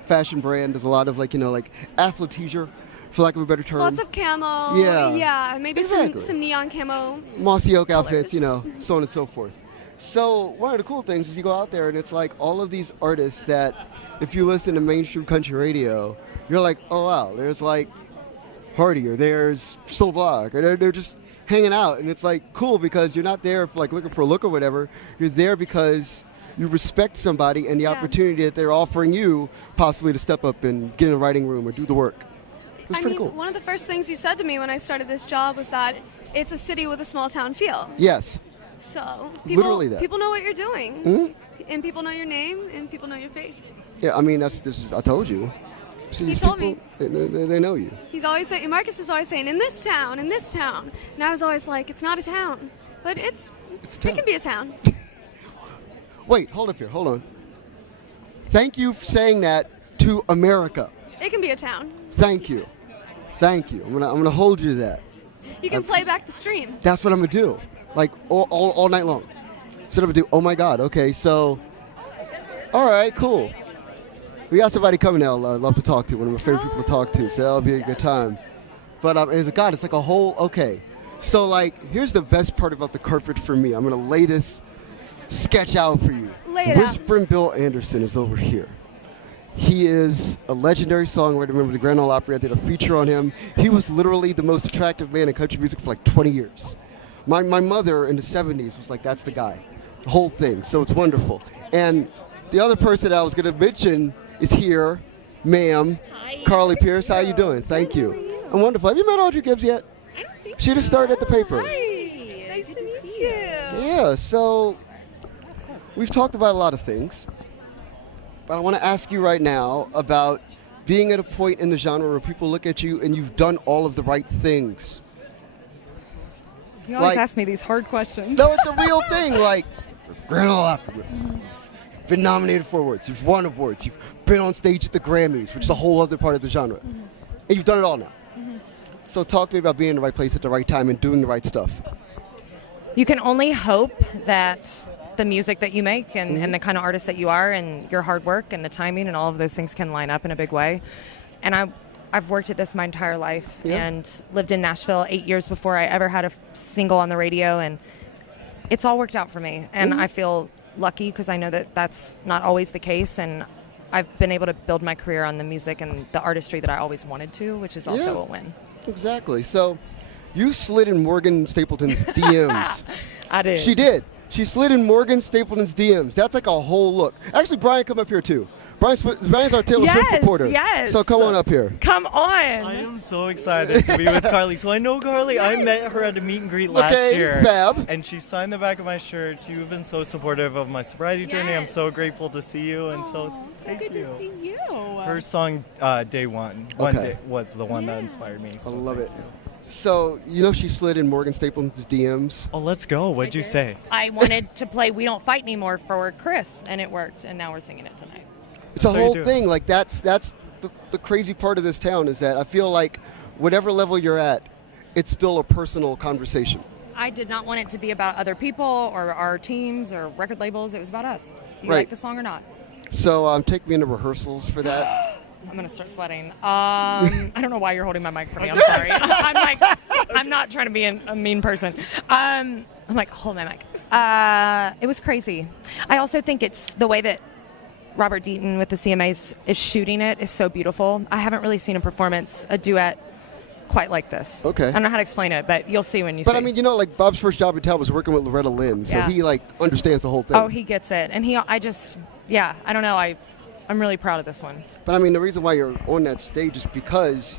fashion brand. There's a lot of athleisure, for lack of a better term. Lots of camo. Yeah. Yeah, maybe Exactly. some neon camo. Mossy oak outfits, so on and so forth. So one of the cool things is you go out there and it's like all of these artists that if you listen to mainstream country radio, you're like, oh wow, there's Hardy or there's Soul Block, or they're just hanging out, and it's cool because you're not there for looking for a look or whatever. You're there because you respect somebody and the opportunity that they're offering you possibly to step up and get in a writing room or do the work. It's pretty cool. One of the first things you said to me when I started this job was that it's a city with a small town feel. Yes. So Literally that. people know what you're doing, Mm-hmm. and people know your name, and people know your face. Yeah, I mean, I told you. See, He these told people, me. They know you. He's always saying, Marcus is always saying, in this town, and I was always like, it's not a town, but it can be a town. Wait, hold up here, hold on. Thank you for saying that to America. It can be a town. Thank you. Thank you. I'm gonna hold you to that. You can play back the stream. That's what I'm gonna do, like all night long. So I'm gonna do. Oh my God. Okay, so. All right, cool. We got somebody coming now. I'd love to talk to. One of my favorite people to talk to. So that'll be a good time. But it's like a whole. Okay, so like here's the best part about the carpet for me. I'm gonna lay this sketch out for you. Lay it out. Whispering Bill Anderson is over here. He is a legendary songwriter. Remember the Grand Ole Opry? I did a feature on him. He was literally the most attractive man in country music for like 20 years. My mother in the 70s was like, that's the guy. The whole thing. So it's wonderful. And the other person I was going to mention is here, ma'am, Carly Pierce. How you doing? Thank you. I'm wonderful. Have you met Audrey Gibbs yet? I don't think She just started at the paper. Hi. Nice to meet you. Yeah, so we've talked about a lot of things. But I want to ask you right now about being at a point in the genre where people look at you and you've done all of the right things. You always ask me these hard questions. No, it's a real thing. Like, Grand Ole Opry. Been nominated for awards. You've won awards. You've been on stage at the Grammys, which is a whole other part of the genre. And you've done it all now. So talk to me about being in the right place at the right time and doing the right stuff. You can only hope that the music that you make and the kind of artist that you are and your hard work and the timing and all of those things can line up in a big way. And I've worked at this my entire life and lived in Nashville 8 years before I ever had a single on the radio, and it's all worked out for me. And I feel lucky because I know that that's not always the case, and I've been able to build my career on the music and the artistry that I always wanted to, which is also a win. Exactly. So you slid in Morgan Stapleton's DMs. I did. She did. She slid in Morgan Stapleton's DMs. That's like a whole look. Actually, Brian, come up here too. Brian's our Taylor Swift reporter. Yes. So come on up here. Come on. I am so excited to be with Carly. So I know Carly. I met her at a meet and greet last year. Fab. And she signed the back of my shirt. You've been so supportive of my sobriety journey. I'm so grateful to see you. And so thank you. To see you. Her song, Day One. Day was the one that inspired me. So I love it. So, you know she slid in Morgan Stapleton's DMs? Oh, let's go. What'd you say? I wanted to play We Don't Fight Anymore for Chris, and it worked, and now we're singing it tonight. It's a whole thing. Like, that's the crazy part of this town is that I feel like whatever level you're at, it's still a personal conversation. I did not want it to be about other people or our teams or record labels. It was about us. Do you Right. like the song or not? So, take me into rehearsals for that. I'm going to start sweating. I don't know why you're holding my mic for me. I'm sorry. I'm not trying to be a mean person. I'm like, hold my mic. It was crazy. I also think it's the way that Robert Deaton with the CMAs is shooting it is so beautiful. I haven't really seen a duet quite like this. Okay. I don't know how to explain it, but you'll see when you see. But I mean, you know, like Bob's first job in town was working with Loretta Lynn, so Yeah. he like understands the whole thing. Oh, he gets it. And I don't know. I'm really proud of this one. But I mean, the reason why you're on that stage is because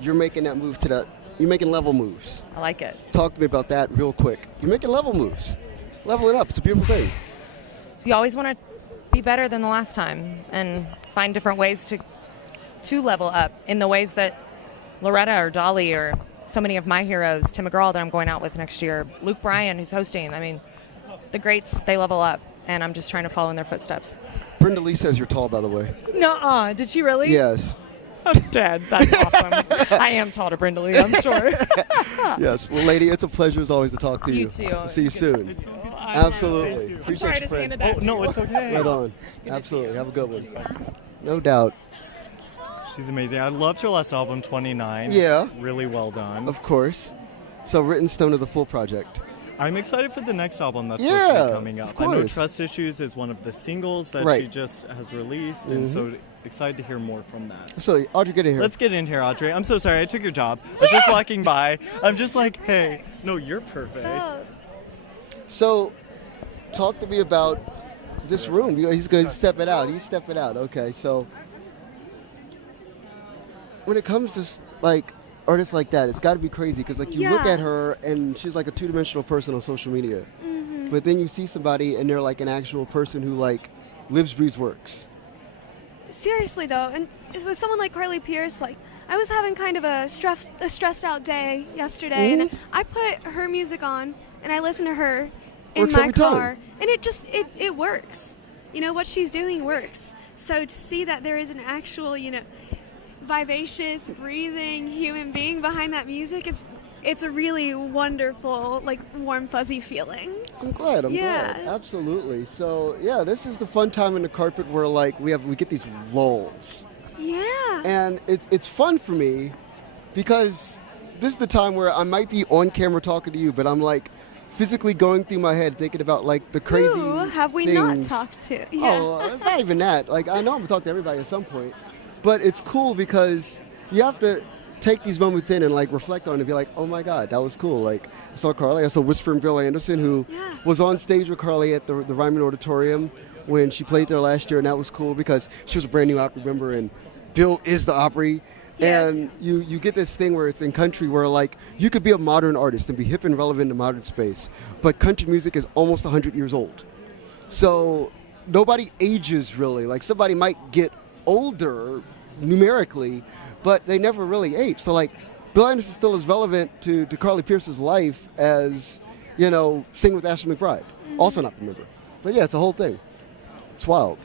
you're making that move you're making level moves. I like it. Talk to me about that real quick. You're making level moves. Level it up. It's a beautiful thing. You always want to be better than the last time and find different ways to level up in the ways that Loretta or Dolly or so many of my heroes, Tim McGraw that I'm going out with next year, Luke Bryan who's hosting. I mean, the greats, they level up, and I'm just trying to follow in their footsteps. Brenda Lee says you're tall, by the way. Nuh-uh. Did she really? Yes. I'm dead. That's awesome. I am tall to Brenda Lee, I'm sure. Yes. Well, lady, it's a pleasure as always to talk to you. You too. See you soon. Absolutely. Appreciate you, friend. Oh, no, it's okay. Right on. Absolutely. Have a good one. No doubt. She's amazing. I loved your last album, 29. Yeah. Really well done. Of course. So, written stone of the full project. I'm excited for the next album that's supposed to be coming up. Of course. I know Trust Issues is one of the singles that she just has released, and so excited to hear more from that. So, Audrey, get in here. Let's get in here, Audrey. I'm so sorry. I took your job. I was just walking by. I'm just like, hey. No, you're perfect. So, talk to me about this room. He's going to step it out. He's stepping out. Okay, so when it comes to like artists like that, it's got to be crazy because like you look at her and she's like a two-dimensional person on social media, but then you see somebody and they're like an actual person who like lives, breathes, works. Seriously though, and with someone like Carly Pierce, like I was having kind of a stressed out day yesterday, and I put her music on and I listen to her in Works my every car, time. and it works. what she's doing works. So to see that there is an actual, vivacious, breathing human being behind that music, it's a really wonderful, like, warm, fuzzy feeling. I'm glad. Absolutely. So, yeah, this is the fun time in the carpet where, like, we get these lulls. Yeah. And it's fun for me because this is the time where I might be on camera talking to you, but I'm, like, physically going through my head thinking about, like, the crazy Who have we things. not talked to? Yeah. Oh, it's not even that. Like, I know I'm going to talk to everybody at some point. But it's cool because you have to take these moments in and, like, reflect on it and be like, oh, my God, that was cool. Like, I saw Carly. I saw Whispering Bill Anderson, who was on stage with Carly at the Ryman Auditorium when she played there last year, and that was cool because she was a brand new Opry member, and Bill is the Opry. Yes. And you get this thing where it's in country where, like, you could be a modern artist and be hip and relevant in modern space, but country music is almost 100 years old. So nobody ages, really. Like, somebody might get older numerically, but they never really age. So, like, Bill Anderson still is relevant to Carly Pearce's life as, Sing with Ashley McBryde. Also not the member. But, yeah, it's a whole thing. It's wild.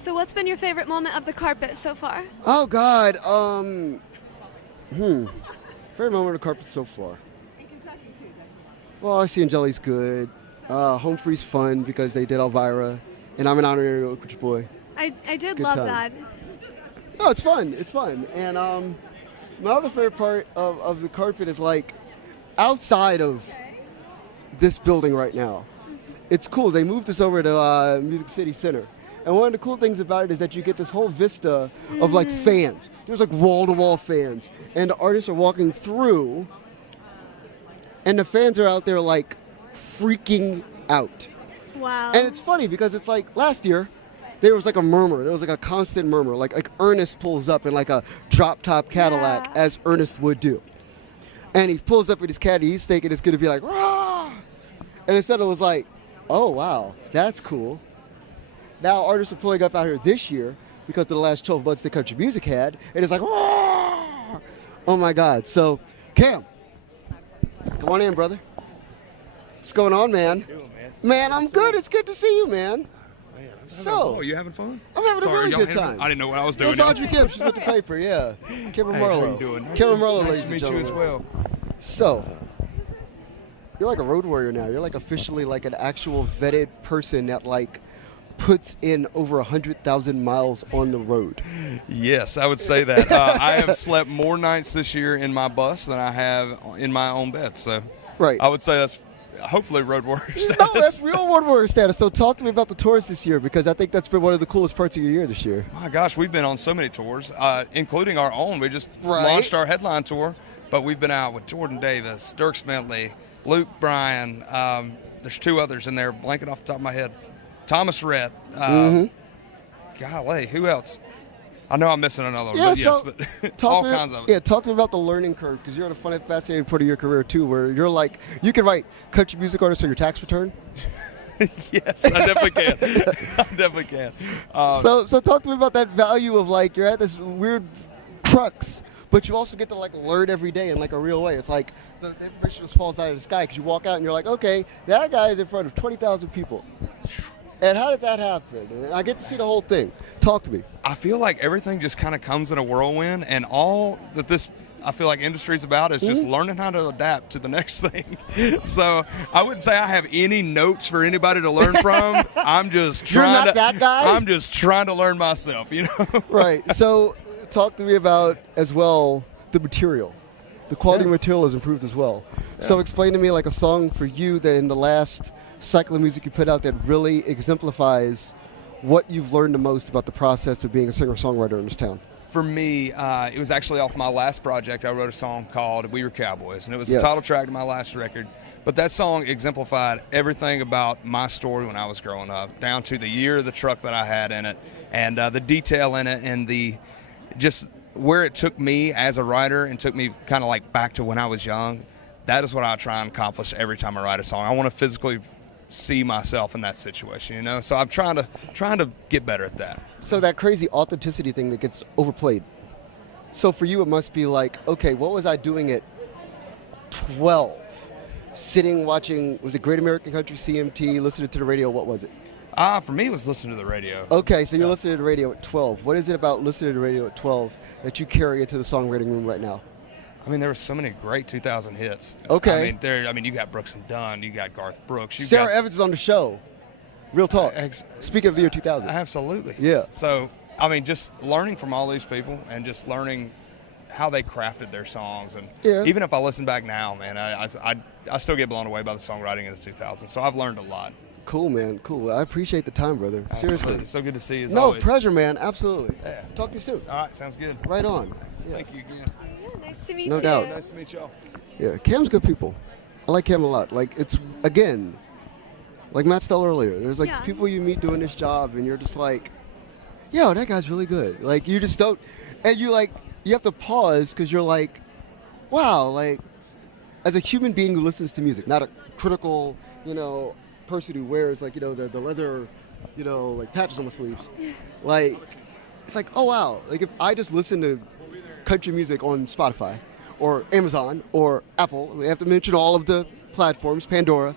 So what's been your favorite moment of the carpet so far? Oh, God. Favorite moment of the carpet so far? Well, I see Angeli's good. Home Free's fun because they did Elvira, and I'm an honorary Oak Ridge boy. I did love that. No, it's fun. It's fun. And my other favorite part of the carpet is, like, outside of this building right now. It's cool. They moved us over to Music City Center. And one of the cool things about it is that you get this whole vista of, like, fans. There's, like, wall-to-wall fans. And the artists are walking through, and the fans are out there, like, freaking out. Wow. And it's funny because it's like last year, there was, like, a murmur. There was, like, a constant murmur. Like Ernest pulls up in, like, a drop-top Cadillac, as Ernest would do. And he pulls up with his caddy. He's thinking it's going to be like, rah! And instead it was like, oh, wow, that's cool. Now artists are pulling up out here this year because of the last 12 months that country music had, and it's like, oh my God. So, Cam, come on in, brother. What's going on, man? Man, I'm good. It's good to see you, man. So, you having fun? I'm having a really good time. I didn't know what I was doing. It's Audrey Gibbs. She's with the paper, yeah. Kimber Marlowe. How you doing? Kimber Marlowe, nice ladies to and meet you as gentlemen. well. So, you're like a road warrior now. You're like officially like an actual vetted person that, like, puts in over 100,000 miles on the road. Yes, I would say that. I have slept more nights this year in my bus than I have in my own bed. So, right. I would say that's hopefully road warrior status. No, that's real road warrior status. So talk to me about the tours this year, because I think that's been one of the coolest parts of your year this year. My gosh, we've been on so many tours, including our own. We just launched our headline tour, but we've been out with Jordan Davis, Dierks Bentley, Luke Bryan. There's two others in there, blanking off the top of my head. Thomas Rhett. Golly, who else? I know I'm missing another one, but yes, but all kinds of it. Yeah, talk to me about the learning curve, because you're at a fun and fascinating part of your career, too, where you're like, you can write country music artists on your tax return. Yes, I definitely can. I definitely can. So talk to me about that value of, like, you're at this weird crux, but you also get to, like, learn every day in, like, a real way. It's like the information just falls out of the sky, because you walk out and you're like, okay, that guy is in front of 20,000 people. And how did that happen? And I get to see the whole thing. Talk to me. I feel like everything just kind of comes in a whirlwind, and all that this, I feel like, industry is about is just learning how to adapt to the next thing. So I wouldn't say I have any notes for anybody to learn from. I'm just trying You're not that guy? I'm just trying to learn myself, you know? Right. So talk to me about, as well, the material. The quality of material has improved as well. Yeah. So explain to me, like, a song for you that in the last cycle of music you put out that really exemplifies what you've learned the most about the process of being a singer-songwriter in this town. For me, it was actually off my last project. I wrote a song called We Were Cowboys, and it was the title track to my last record. But that song exemplified everything about my story when I was growing up, down to the year of the truck that I had in it, and the detail in it, and the just where it took me as a writer and took me kind of like back to when I was young. That is what I try and accomplish every time I write a song. I want to physically see myself in that situation, you know? So I'm trying to get better at that. So that crazy authenticity thing that gets overplayed. So for you, it must be like, okay, what was I doing at 12? Sitting, watching, was it Great American Country, CMT, listening to the radio, what was it? For me, it was listening to the radio. Okay, so you're listening to the radio at 12. What is it about listening to the radio at 12 that you carry into the songwriting room right now? I mean, there were so many great 2000 hits. Okay. I mean, you got Brooks and Dunn, you got Garth Brooks. Sarah Evans is on the show. Real talk. Speaking of the year 2000. Absolutely. Yeah. So, I mean, just learning from all these people and just learning how they crafted their songs. And even if I listen back now, man, I still get blown away by the songwriting in the 2000s. So I've learned a lot. Cool, man. Cool. I appreciate the time, brother. Absolutely. Seriously. It's so good to see you as No, always. pleasure, man. Absolutely. Yeah. Talk to you soon. All right, sounds good. Right on. Yeah. Thank you again. Nice to meet No you. doubt. Nice to meet y'all. Yeah, Cam's good people. I like Cam a lot. Like, it's, again, like Matt said earlier, there's like people you meet doing this job and you're just like, yo, that guy's really good. Like, you just don't, and you have to pause because you're like, wow, like, as a human being who listens to music, not a critical, person who wears like, the leather, like patches on the sleeves. Like, it's like, oh wow. Like if I just listen to country music on Spotify or Amazon or Apple, we have to mention all of the platforms, Pandora,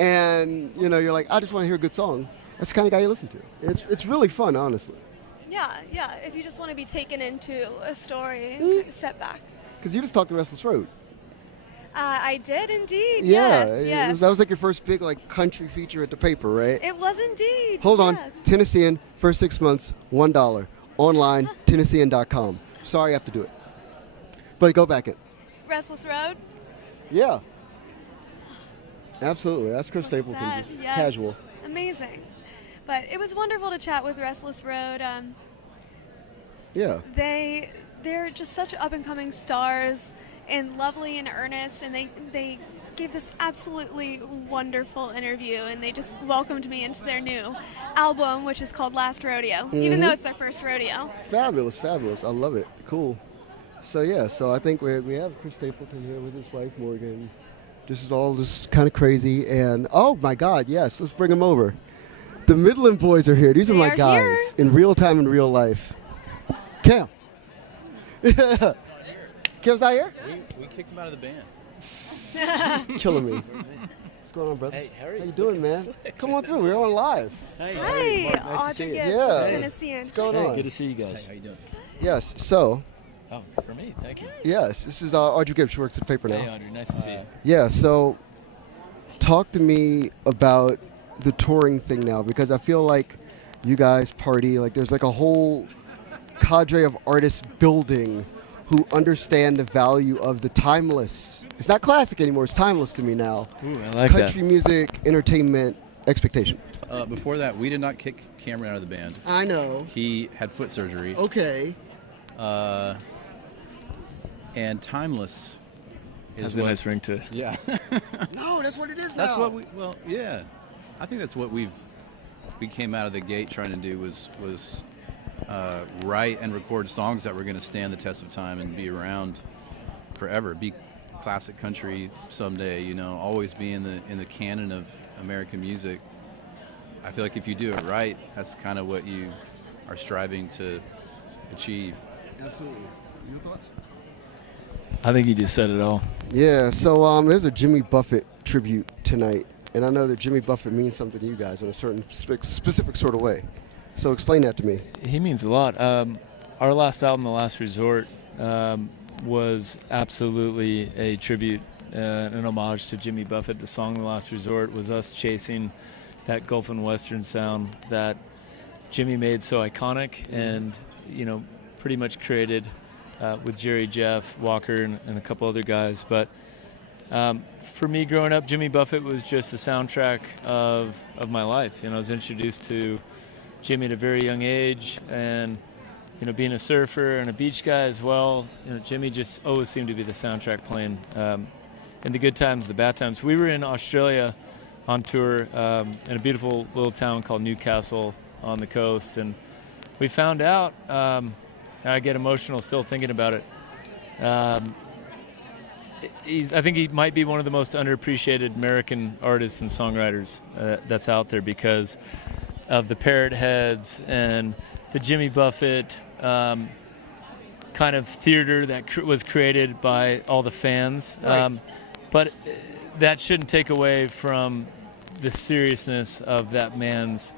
and you're like, I just want to hear a good song. That's the kind of guy you listen to. It's really fun, honestly. Yeah. If you just want to be taken into a story and kind of step back. Because you just talked to Restless Road. I did indeed. Yeah, Yes. That was like your first big country feature at the paper, right? It was indeed. Hold on, yeah. Tennessean, first 6 months, $1. Online, tennessean.com. Sorry I have to do it. But go back it. Restless Road? Yeah. Absolutely. That's Chris Stapleton. Just Yes. casual. Amazing. But it was wonderful to chat with Restless Road. Yeah. They're just such up-and-coming stars and lovely and earnest, and they gave this absolutely wonderful interview, and they just welcomed me into their new album, which is called Last Rodeo, even though it's their first rodeo. Fabulous. I love it. Cool. So I think we have Chris Stapleton here with his wife Morgan. This is all just kind of crazy, and oh my God, yes, let's bring them over. The Midland boys are here. These are my guys here. in real time, in real life. Cam. Cam's not here? We kicked him out of the band. Killing me. What's going on, brother? Hey, Harry. How you doing, man? Come on through. We're on live. Hey, Hi, Audrey Gibbs, Tennessean. What's going on? Good to see you guys. Hey, how you doing? Yes. So. Oh, for me, thank you. Yes, this is Audrey Gibbs. She works at the paper now. Hey, Audrey, nice to see you. Yeah. So, talk to me about the touring thing now, because I feel like you guys party. Like there's like a whole cadre of artists building who understand the value of the timeless. It's not classic anymore. It's timeless to me now. Ooh, I like Country music, entertainment, expectation. Before that, we did not kick Cameron out of the band. I know. He had foot surgery. Okay. And timeless has a nice ring to it. Yeah. No, that's what it is now. That's what yeah. I think that's what we came out of the gate trying to do was write and record songs that were going to stand the test of time and be around forever, be classic country someday, always be in the canon of American music. I feel like if you do it right, that's kind of what you are striving to achieve. Absolutely. Your thoughts? I think you just said it all. Yeah, so there's a Jimmy Buffett tribute tonight, and I know that Jimmy Buffett means something to you guys in a certain specific sort of way. So explain that to me. He means a lot. Our last album, The Last Resort, was absolutely a tribute, an homage to Jimmy Buffett. The song The Last Resort was us chasing that Gulf and Western sound that Jimmy made so iconic and, pretty much created with Jerry, Jeff, Walker, and a couple other guys. But for me growing up, Jimmy Buffett was just the soundtrack of my life. I was introduced to Jimmy at a very young age, and being a surfer and a beach guy as well, Jimmy just always seemed to be the soundtrack playing in the good times, the bad times. We were in Australia on tour in a beautiful little town called Newcastle on the coast, and we found out, I get emotional still thinking about it, I think he might be one of the most underappreciated American artists and songwriters that's out there because of the Parrot Heads and the Jimmy Buffett kind of theater that was created by all the fans. Right. But that shouldn't take away from the seriousness of that man's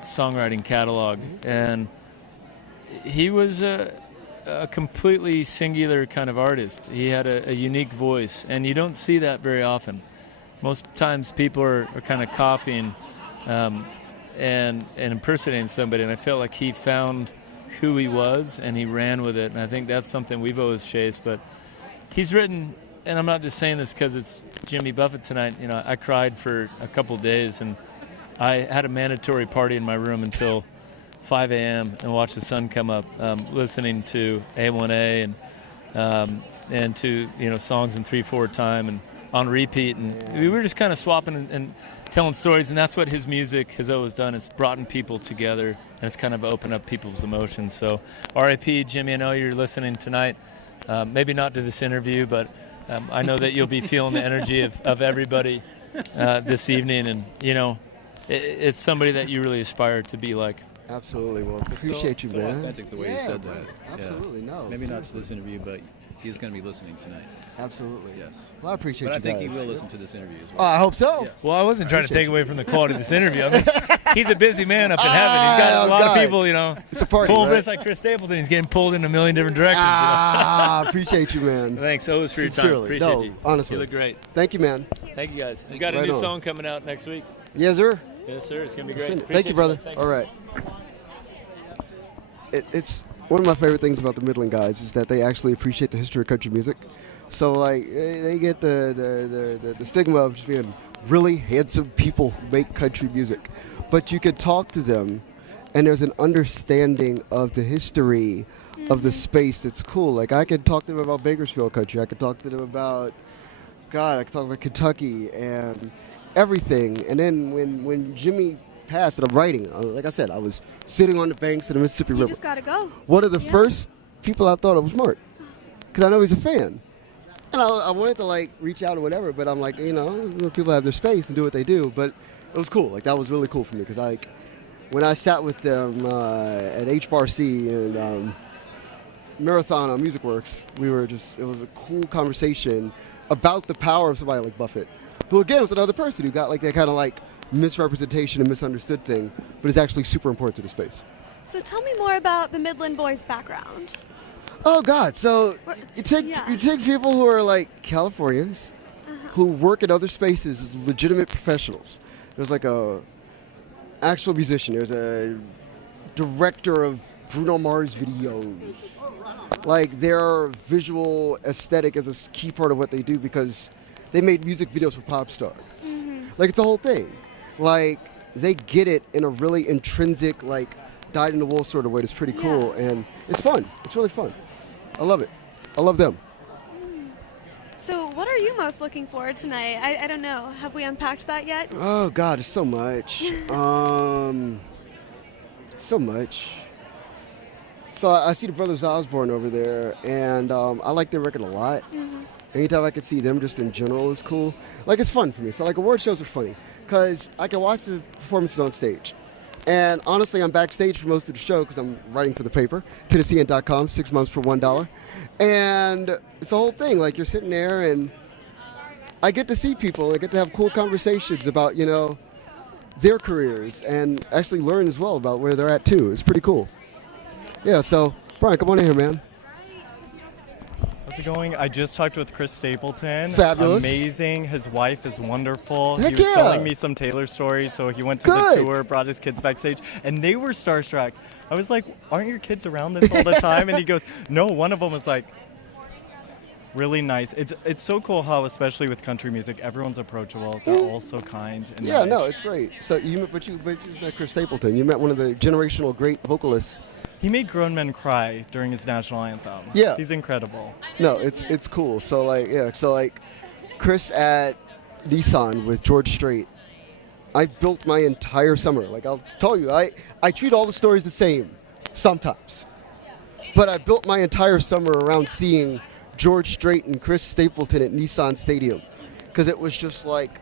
songwriting catalog, and he was a completely singular kind of artist. He had a unique voice, and you don't see that very often. Most times people are kind of copying and impersonating somebody, and I felt like he found who he was and he ran with it, and I think that's something we've always chased. But he's written, and I'm not just saying this because it's Jimmy Buffett tonight, you know, I cried for a couple days, and I had a mandatory party in my room until 5 a.m. and watched the sun come up, listening to A1A and to, you know, songs in 3/4 time and on repeat, and we were just kind of swapping and telling stories, and that's what his music has always done. It's brought people together, and it's kind of opened up people's emotions. So R.I.P. Jimmy, I know you're listening tonight, maybe not to this interview, but I know that you'll be feeling the energy of everybody this evening, and you know, it's somebody that you really aspire to be like. Absolutely. Well, appreciate you, so man. Authentic the way you said that. Absolutely, no. Maybe not to this interview, but he's going to be listening tonight. Absolutely. Yes. Well, I appreciate but you I think guys. he will listen to this interview as Oh, well. I hope so. Yes. Well, I wasn't trying to take away from the quality of this interview. He's a busy man up in heaven. He's got a lot of people, you know. It's a party, pulling right? wrists like Chris Stapleton. He's getting pulled in a million different directions. Appreciate you, man. Thanks always for your time. Sincerely. Appreciate No, you. honestly. You look great. Thank you, man. Thank you, guys. You got a Right new on. song coming out next week. Yes, sir. Yes, sir. It's going to be great. Thank Appreciate you, brother. Thank All you. right. It's one of my favorite things about the Midland guys is that they actually appreciate the history of country music. So like they get the stigma of just being really handsome people who make country music, but you could talk to them, and there's an understanding of the history of the space that's cool. Like I could talk to them about Bakersfield country. I could talk to them about I could talk about Kentucky and everything. And then when Jimmy passed, and I'm writing, like I said, I was sitting on the banks of the Mississippi River. You just gotta go. One of the first people I thought of was Mark, because I know he's a fan. And I wanted to like reach out or whatever, but I'm like, you know, people have their space and do what they do. But it was cool. Like that was really cool for me because like when I sat with them at HBRC and Marathon on Music Works, it was a cool conversation about the power of somebody like Buffett, who again was another person who got like that kind of like misrepresentation and misunderstood thing, but is actually super important to the space. So tell me more about the Midland Boys' background. Oh God! So you take people who are like Californians, who work in other spaces as legitimate professionals. There's like a actual musician. There's a director of Bruno Mars videos. Like their visual aesthetic is a key part of what they do because they made music videos for pop stars. Like it's a whole thing. Like they get it in a really intrinsic, like dyed-in-the-wool sort of way that's pretty cool, and it's fun. It's really fun. I love it. I love them. So what are you most looking forward tonight? I don't know. Have we unpacked that yet? Oh God, there's so much. So much. So I see the Brothers Osborne over there, and I like their record a lot. Anytime I can see them just in general is cool. Like it's fun for me. So like award shows are funny because I can watch the performances on stage. And honestly, I'm backstage for most of the show because I'm writing for the paper, tennessean.com, 6 months for $1. And it's a whole thing. Like, you're sitting there, and I get to see people. I get to have cool conversations about, you know, their careers and actually learn as well about where they're at, too. It's pretty cool. Yeah, so, Brian, come on in here, man. How's it going? I just talked with Chris Stapleton. Fabulous. Amazing. His wife is wonderful. Heck He was yeah. telling me some Taylor stories. So he went to the tour, brought his kids backstage, and they were starstruck. I was like, aren't your kids around this all the time? And he goes, no, one of them was like, really nice. It's so cool how, especially with country music, everyone's approachable. They're all so kind and Yeah, nice. no, it's great. So you met Chris Stapleton. You met one of the generational great vocalists. He made grown men cry during his national anthem. Yeah. He's incredible. No, it's cool. So like Chris at Nissan with George Strait. I built my entire summer. Like I'll tell you, I treat all the stories the same sometimes. But I built my entire summer around seeing George Strait and Chris Stapleton at Nissan Stadium. Because it was just like,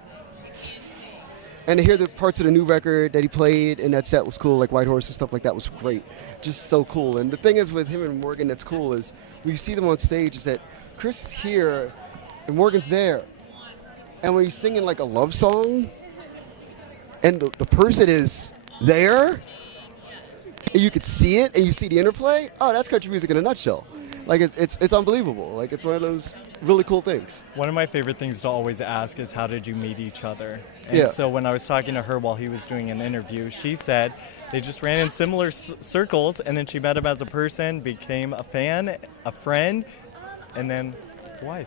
and to hear the parts of the new record that he played in that set was cool, like White Horse and stuff like that was great. Just so cool. And the thing is with him and Morgan that's cool is when you see them on stage is that Chris is here and Morgan's there. And when he's singing like a love song and the person is there, and you could see it, and you see the interplay. Oh, that's country music in a nutshell. Like it's unbelievable. Like it's one of those really cool things. One of my favorite things to always ask is, how did you meet each other? And so when I was talking to her while he was doing an interview, she said they just ran in similar circles, and then she met him as a person, became a fan, a friend, and then wife.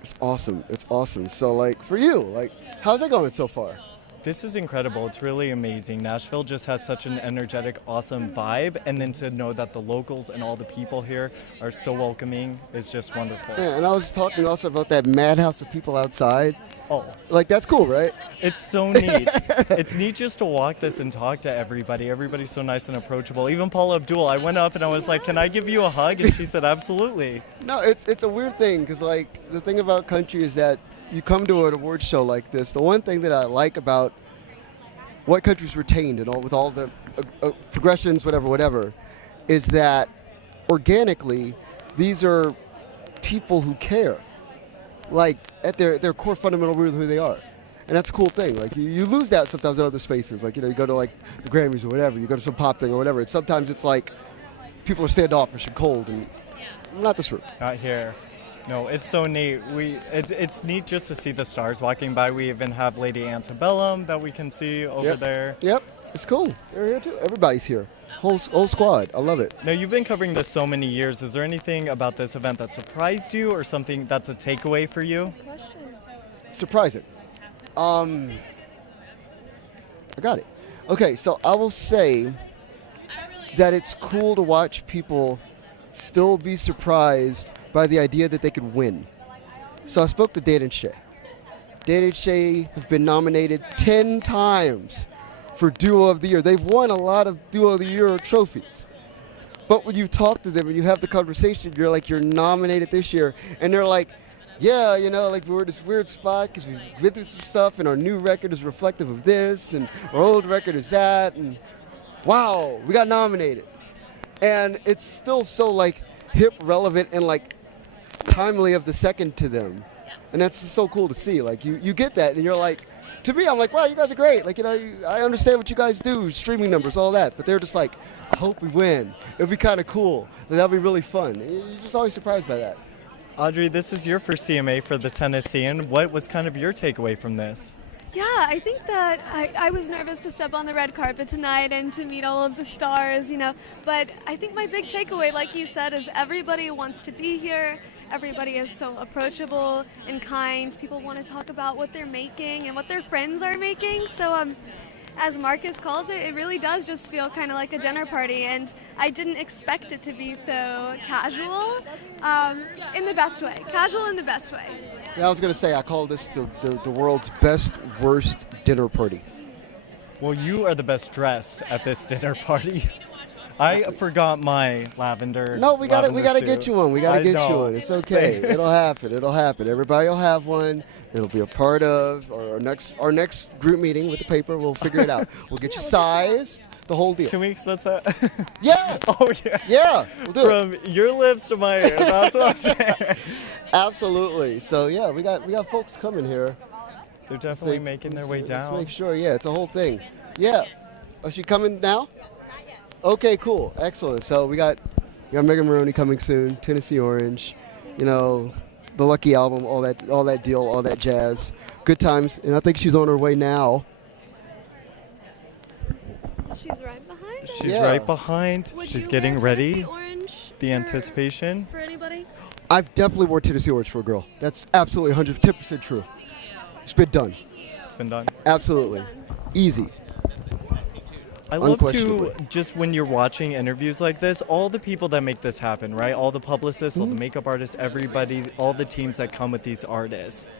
It's awesome. It's awesome. So like for you, like how's it going so far? This is incredible. It's really amazing. Nashville just has such an energetic, awesome vibe, and then to know that the locals and all the people here are so welcoming is just wonderful. Yeah, and I was talking also about that madhouse of people outside. Oh. Like, that's cool, right? It's so neat. It's neat just to walk this and talk to everybody. Everybody's so nice and approachable. Even Paula Abdul, I went up and I was like, can I give you a hug? And she said, absolutely. No, it's a weird thing, because, like, the thing about country is that you come to an award show like this, the one thing that I like about what country's retained and all with all the progressions, whatever, is that organically, these are people who care. Like, at their core fundamental root of who they are. And that's a cool thing. Like, you lose that sometimes in other spaces. Like, you know, you go to, like, the Grammys or whatever, you go to some pop thing or whatever, and sometimes it's like people are standoffish and cold, and not this room. Not here. No, it's so neat. It's neat just to see the stars walking by. We even have Lady Antebellum that we can see over there. Yep, it's cool. They're here too. Everybody's here. Whole squad. I love it. Now, you've been covering this so many years. Is there anything about this event that surprised you, or something that's a takeaway for you? Surprising. I got it. Okay, so I will say that it's cool to watch people still be surprised by the idea that they could win. So I spoke to Dan and Shay. Dan and Shay have been nominated 10 times for Duo of the Year. They've won a lot of Duo of the Year trophies. But when you talk to them and you have the conversation, you're like, you're nominated this year. And they're like, yeah, you know, like we're in this weird spot because we've been through some stuff, and our new record is reflective of this, and our old record is that, and wow, we got nominated. And it's still so like hip, relevant, and like timely of the second to them. And that's just so cool to see. Like you get that, and you're like, to me, I'm like, wow, you guys are great. Like, you know, I understand what you guys do, streaming numbers, all that. But they're just like, I hope we win. It'd be kind of cool. That'd be really fun. You're just always surprised by that. Audrey, this is your first CMA for the Tennessean. What was kind of your takeaway from this? Yeah, I think that I was nervous to step on the red carpet tonight and to meet all of the stars, you know. But I think my big takeaway, like you said, is everybody wants to be here. Everybody is so approachable and kind. People want to talk about what they're making and what their friends are making. So as Marcus calls it, it really does just feel kind of like a dinner party, and I didn't expect it to be so casual, in the best way. Casual in the best way. Yeah, I was going to say, I call this the world's best, worst dinner party. Well, you are the best dressed at this dinner party. I forgot my lavender. No, we gotta suit. get you one. We gotta get you one. It's okay. It'll happen. It'll happen. Everybody will have one. It'll be a part of our next group meeting with the paper. We'll figure it out. We'll get you sized. The whole deal. Can we expense that? Yeah. Oh yeah. Yeah. We'll do From your lips to my ears. That's what I'm saying. Absolutely. So yeah, we got folks coming here. They're definitely making their way down. Let's make sure. Yeah, it's a whole thing. Yeah. Is she coming now? Okay, cool, excellent. So we got Megan Maroney coming soon, Tennessee Orange, you know, the Lucky album, all that deal, all that jazz, good times. And I think she's on her way now. She's right behind. She's right behind. Would She's you getting wear ready. Tennessee Orange The anticipation. for anybody? I've definitely worn Tennessee Orange for a girl. That's absolutely 110% true. It's been done. It's been done. Absolutely. Easy. I love to, just when you're watching interviews like this, all the people that make this happen, right? All the publicists, all the makeup artists, everybody, all the teams that come with these artists.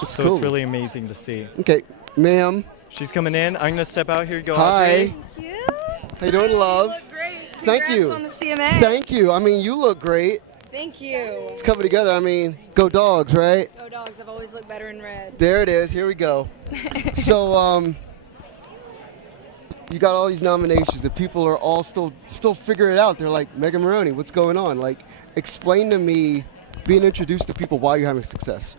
It's so cool. it's really amazing to see. Okay, ma'am. She's coming in. I'm going to step out here. Go, Hi. Audrey. Thank you. How you doing, love? You look great. Thank Congrats you. on the CMA. Thank you. I mean, you look great. Thank you. It's coming together. I mean, go Dogs, right? Go Dogs. I've always looked better in red. There it is. Here we go. So, you got all these nominations that people are all still figuring it out. They're like, Megan Maroney, what's going on? Like, explain to me being introduced to people why you're having success.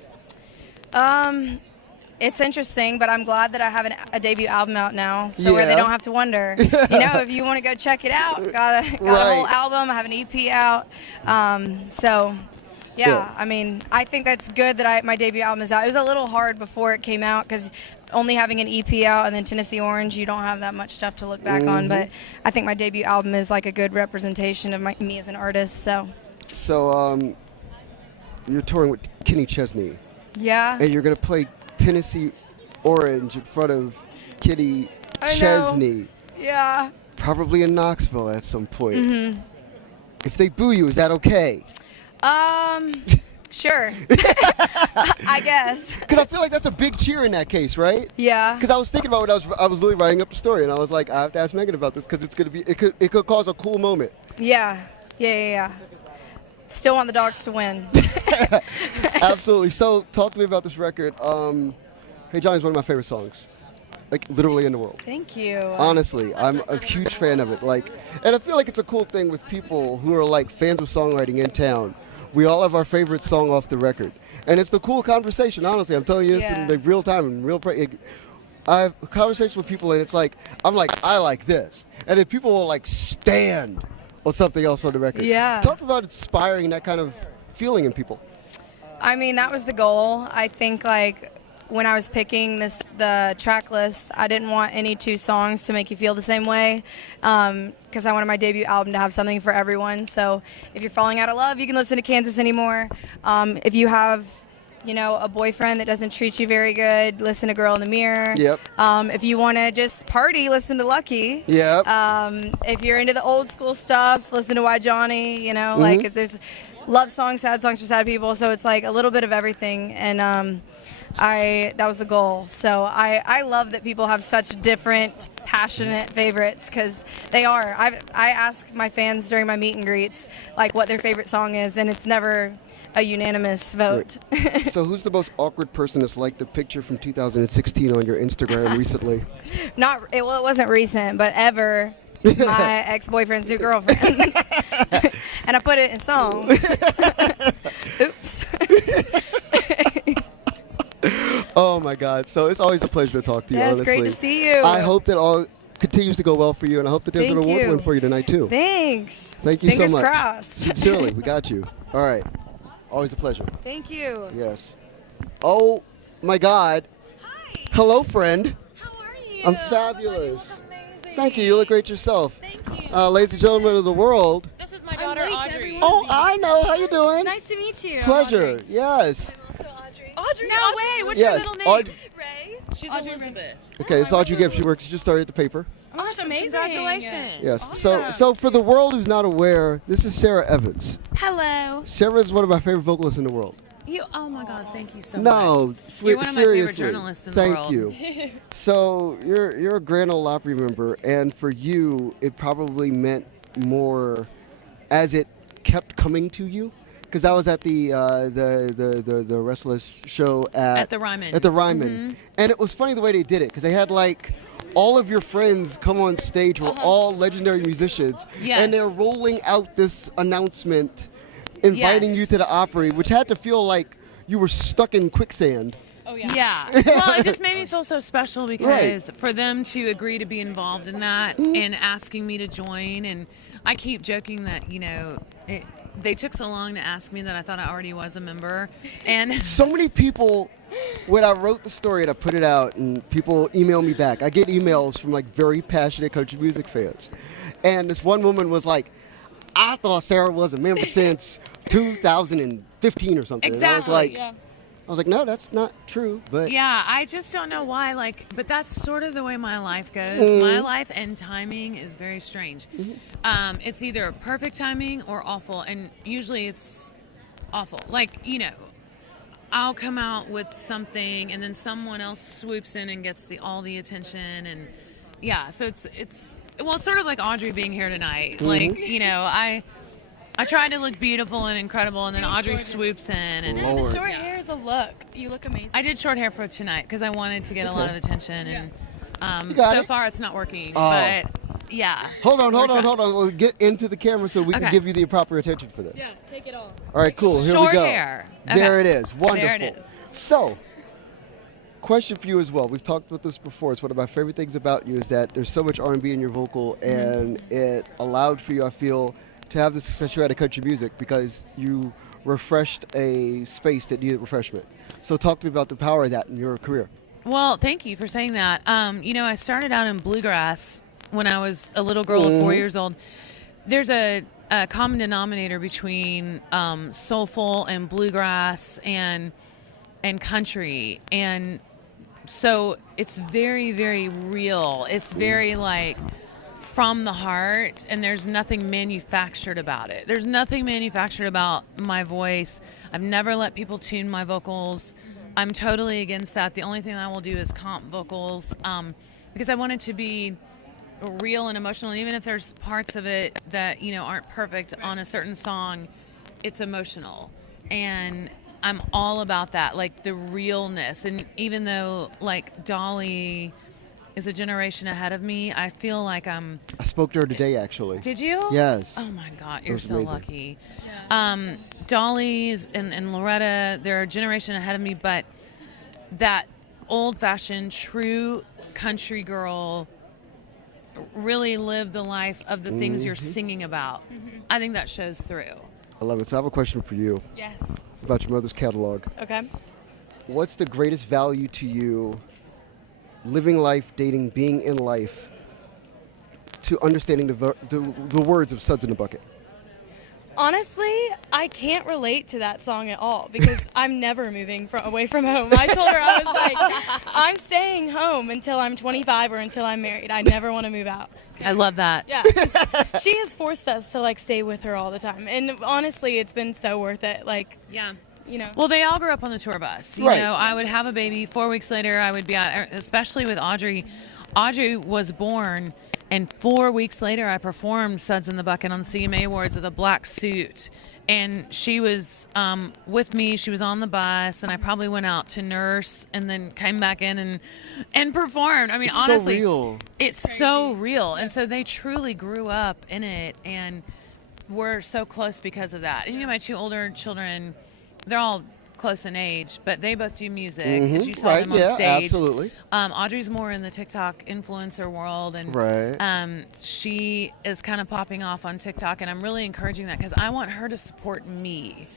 It's interesting, but I'm glad that I have a debut album out now, so where they don't have to wonder. If you want to go check it out, got a whole album. I have an EP out. I mean, I think that's good that my debut album is out. It was a little hard before it came out because only having an EP out and then Tennessee Orange, you don't have that much stuff to look back on. But I think my debut album is like a good representation of me as an artist. So you're touring with Kenny Chesney. Yeah. And you're gonna play Tennessee Orange in front of Kenny Chesney. Yeah. Probably in Knoxville at some point. Mm-hmm. If they boo you, is that okay? Sure. I guess. Because I feel like that's a big cheer in that case, right? Yeah. Because I was thinking about what I was literally writing up the story, and I was like, I have to ask Megan about this because it could cause a cool moment. Yeah. Still want the dogs to win. Absolutely. So, talk to me about this record. Hey Johnny is one of my favorite songs, like literally in the world. Thank you. Honestly, I'm a huge fan of it. And I feel like it's a cool thing with people who are like fans of songwriting in town. We all have our favorite song off the record, and it's the cool conversation. Honestly, I'm telling you this in like real time and I have conversations with people, and it's like I'm like I like this, and then people will like stand on something else on the record. Yeah. Talk about inspiring that kind of feeling in people. I mean, that was the goal. I think like when I was picking the track list, I didn't want any two songs to make you feel the same way because I wanted my debut album to have something for everyone. So if you're falling out of love, you can listen to Kansas Anymore. If you have, a boyfriend that doesn't treat you very good, listen to Girl in the Mirror. Yep. If you want to just party, listen to Lucky. Yep. If you're into the old school stuff, listen to Why Johnny. Like if there's love songs, sad songs for sad people. So it's like a little bit of everything. And that was the goal. So I love that people have such different, passionate favorites because they are. I ask my fans during my meet and greets like what their favorite song is, and it's never a unanimous vote. Right. So who's the most awkward person that's liked the picture from 2016 on your Instagram recently? It wasn't recent, but ever. My ex-boyfriend's new girlfriend. And I put it in song. Oops. Oh my God! So it's always a pleasure to talk to you. It's honestly, great to see you. I hope that all continues to go well for you, and I hope that there's an award win for you tonight too. Thanks. Thank you Fingers so much. crossed. Sincerely, we got you. All right. Always a pleasure. Thank you. Yes. Oh my God. Hi. Hello, friend. How are you? I'm fabulous. Thank you. You look great yourself. Thank you. Ladies and gentlemen of the world. This is my daughter, Audrey. Oh, I know. How you doing? Nice to meet you. Pleasure. Audrey. Yes. Audrey? No way. What's Yes, your middle name? Ray. She's Elizabeth. Okay, it's Audrey Gibbs. She just started at the paper. Oh, that's amazing. Congratulations. Yes. Awesome. So for the world who's not aware, this is Sarah Evans. Hello. Sarah is one of my favorite vocalists in the world. Oh my God, thank you so much. No, you're one of my seriously. favorite journalists in Thank the world. you. So you're a Grand Ole Opry member, and for you, it probably meant more as it kept coming to you, because that was at the Restless show at the Ryman. At the Ryman, and it was funny the way they did it, because they had like all of your friends come on stage who are all legendary musicians, and they're rolling out this announcement inviting you to the Opry, which had to feel like you were stuck in quicksand. Oh, yeah. Well, it just made me feel so special because for them to agree to be involved in that and asking me to join, and I keep joking that, they took so long to ask me that I thought I already was a member. And so many people, when I wrote the story and I put it out and people email me back, I get emails from like very passionate country music fans. And this one woman was like, I thought Sarah was a member since 2015 or something. Exactly. And I was like, no, that's not true. But yeah, I just don't know why. But that's sort of the way my life goes. My life and timing is very strange. It's either perfect timing or awful, and usually it's awful. I'll come out with something, and then someone else swoops in and gets all the attention, and so it's sort of like Audrey being here tonight. I try to look beautiful and incredible, and then Audrey swoops in. And the short hair is a look. You look amazing. I did short hair for tonight because I wanted to get a lot of attention, and so far it's not working. But yeah. Hold on. We'll get into the camera so we can give you the proper attention for this. Yeah, take it all. All right, cool. Here short we go. Hair. There it is. Wonderful. There it is. So, question for you as well. We've talked about this before. It's one of my favorite things about you is that there's so much R&B in your vocal, and it allowed for you, I feel, to have the success you had in country music because you refreshed a space that needed refreshment. So talk to me about the power of that in your career. Well, thank you for saying that. I started out in bluegrass when I was a little girl of 4 years old. There's a common denominator between soulful and bluegrass and country, and so it's very, very real. It's very like from the heart, and there's nothing manufactured about it. There's nothing manufactured about my voice. I've never let people tune my vocals. I'm totally against that. The only thing I will do is comp vocals because I want it to be real and emotional. And even if there's parts of it that aren't perfect on a certain song, it's emotional, and I'm all about that, like the realness. And even though like Dolly is a generation ahead of me, I feel like I spoke to her today, actually. Did you? Yes. Oh my God, you're so amazing. lucky. Dolly's and Loretta, they're a generation ahead of me, but that old-fashioned, true country girl really lived the life of the things you're singing about. I think that shows through. I love it. So I have a question for you. Yes. About your mother's catalog. Okay. What's the greatest value to you, living life, dating, being in life, to understanding the words of Suds in a Bucket? Honestly, I can't relate to that song at all because I'm never moving away from home. I told her, I was like, I'm staying home until I'm 25 or until I'm married. I never want to move out. I love that. Yeah, she has forced us to like stay with her all the time, and honestly, it's been so worth it. Like, yeah. Well, they all grew up on the tour bus. You Right. know, I would have a baby. 4 weeks later, I would be out, especially with Audrey. Audrey was born, and 4 weeks later, I performed Suds in the Bucket on the CMA Awards with a black suit. And she was with me. She was on the bus, and I probably went out to nurse and then came back in and performed. I mean, It's honestly, so real. it's so real. And so they truly grew up in it, and we're so close because of that. And my 2 older children, they're all close in age, but they both do music. As you saw them on stage. Absolutely. Audrey's more in the TikTok influencer world, and Right. she is kind of popping off on TikTok, and I'm really encouraging that because I want her to support me.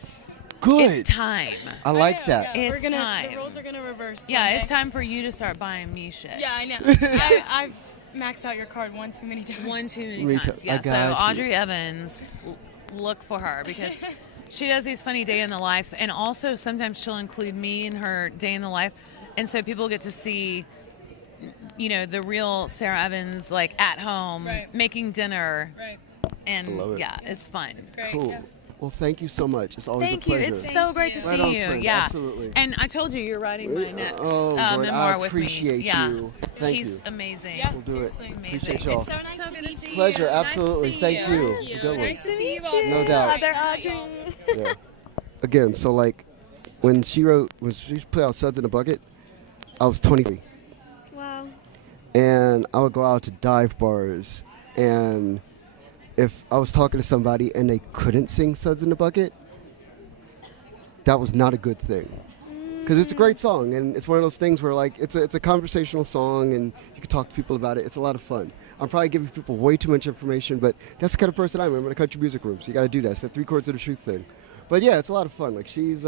Good. It's time. I like that. It's The time. roles are gonna reverse. Yeah, one it's day. time for you to start buying me shit. Yeah, I know. I've maxed out your card one too many times. One too many Me times. too. Yeah. I got So you. Audrey Evans, look for her because she does these funny day in the lives, and also sometimes she'll include me in her day in the life, and so people get to see, the real Sarah Evans like at home making dinner, and I love it. yeah, it's fun. Cool. Well, thank you so much. It's always Thank a you. pleasure. It's so great to Right see on, you. friend. Yeah, Absolutely. And I told you you're writing my next Oh, Lord, memoir I with me. appreciate Yeah. you. Thank He's you. amazing. We'll do it. Amazing. Appreciate y'all. It's so nice to meet you. Pleasure, Nice to absolutely. see Thank you. Good one. Nice to meet you. No doubt. Other Audrey. Yeah. Again, so like when she put out Suds in a Bucket, I was 23. Wow. And I would go out to dive bars, and if I was talking to somebody and they couldn't sing Suds in the Bucket, that was not a good thing. Because it's a great song, and it's one of those things where like it's a conversational song, and you can talk to people about it. It's a lot of fun. I'm probably giving people way too much information, but that's the kind of person I am. I'm in a country music room, so you got to do that. It's that 3 quarters of the truth thing. But yeah, it's a lot of fun. Like she's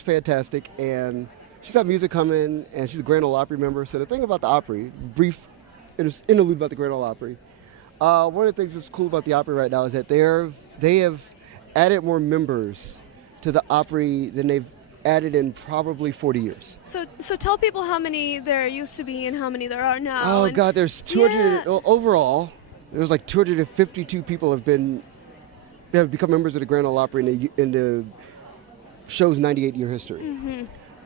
fantastic, and she's got music coming, and she's a Grand Ole Opry member. So the thing about the Opry, brief interlude about the Grand Ole Opry. One of the things that's cool about the Opry right now is that they have added more members to the Opry than they've added in probably 40 years. So tell people how many there used to be and how many there are now. Oh God, there's 200 overall. There's like 252 people have become members of the Grand Ole Opry in the show's 98-year history. Mm-hmm.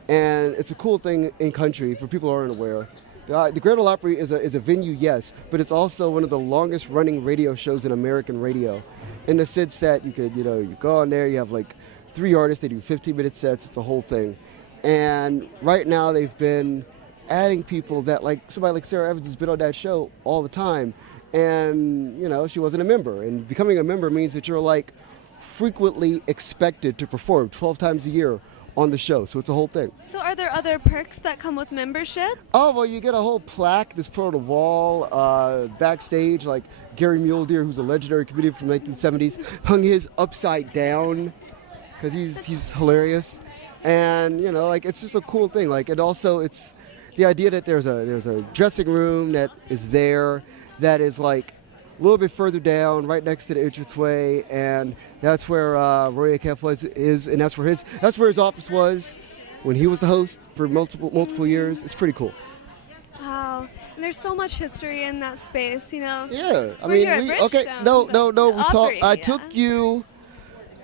And it's a cool thing in country for people who aren't aware. The Grand Ole Opry is a venue, yes, but it's also one of the longest running radio shows in American radio, in the sense that you could, you go on there, you have like 3 artists, they do 15-minute sets, it's a whole thing. And right now they've been adding people that, like somebody like Sarah Evans has been on that show all the time, and she wasn't a member. And becoming a member means that you're like frequently expected to perform 12 times a year on the show. So it's a whole thing. So are there other perks that come with membership? Oh, well, you get a whole plaque that's put on the wall backstage. Like Gary Muledeer, who's a legendary comedian from the 1970s, hung his upside down because he's hilarious. And, you know, like, it's just a cool thing. Like, and also it's the idea that there's a dressing room that is there that is, like, a little bit further down, right next to the entranceway, and that's where Roy Acuff is, and that's where his office was when he was the host for multiple years. It's pretty cool. Wow, and there's so much history in that space, you know. Yeah, I We're mean, here at Bridgestone, no. We Opry, I took you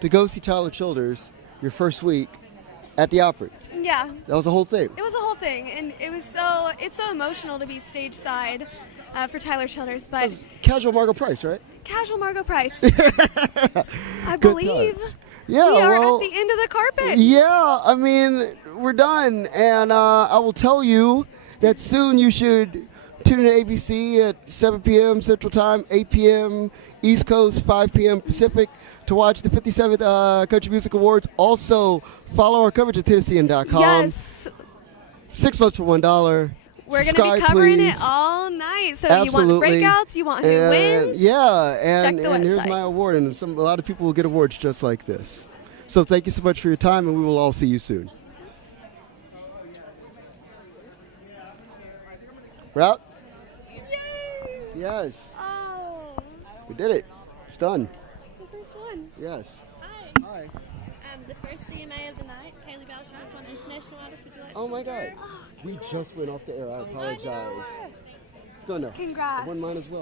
to go see Tyler Childers your first week at the Opry. Yeah. That was the whole thing. It was a whole thing, and it's so emotional to be stage side for Tyler Childers, but Casual Margot Price, right? Casual Margot Price. I Good believe times. Yeah, we are well, at the end of the carpet. Yeah, I mean, we're done, and I will tell you that soon you should tune in to ABC at 7 p.m. Central Time, 8 p.m. East Coast, 5 p.m. Pacific to watch the 57th Country Music Awards. Also, follow our coverage at tennessean.com. Yes. 6 months for $1. We're going to be covering it all night. So you want the breakouts, you want who wins. Yeah, and check the website. Here's my award, and a lot of people will get awards just like this. So thank you so much for your time, and we will all see you soon. We're out? Yay! Yes. Oh. We did it. It's done. The first one. Yes. Hi. The first CMA of the night, Kaylee Bowser, just won International Artist. Would you like to Oh my God. share? We just went off the air. I apologize. It's going to. Congrats. I won mine as well.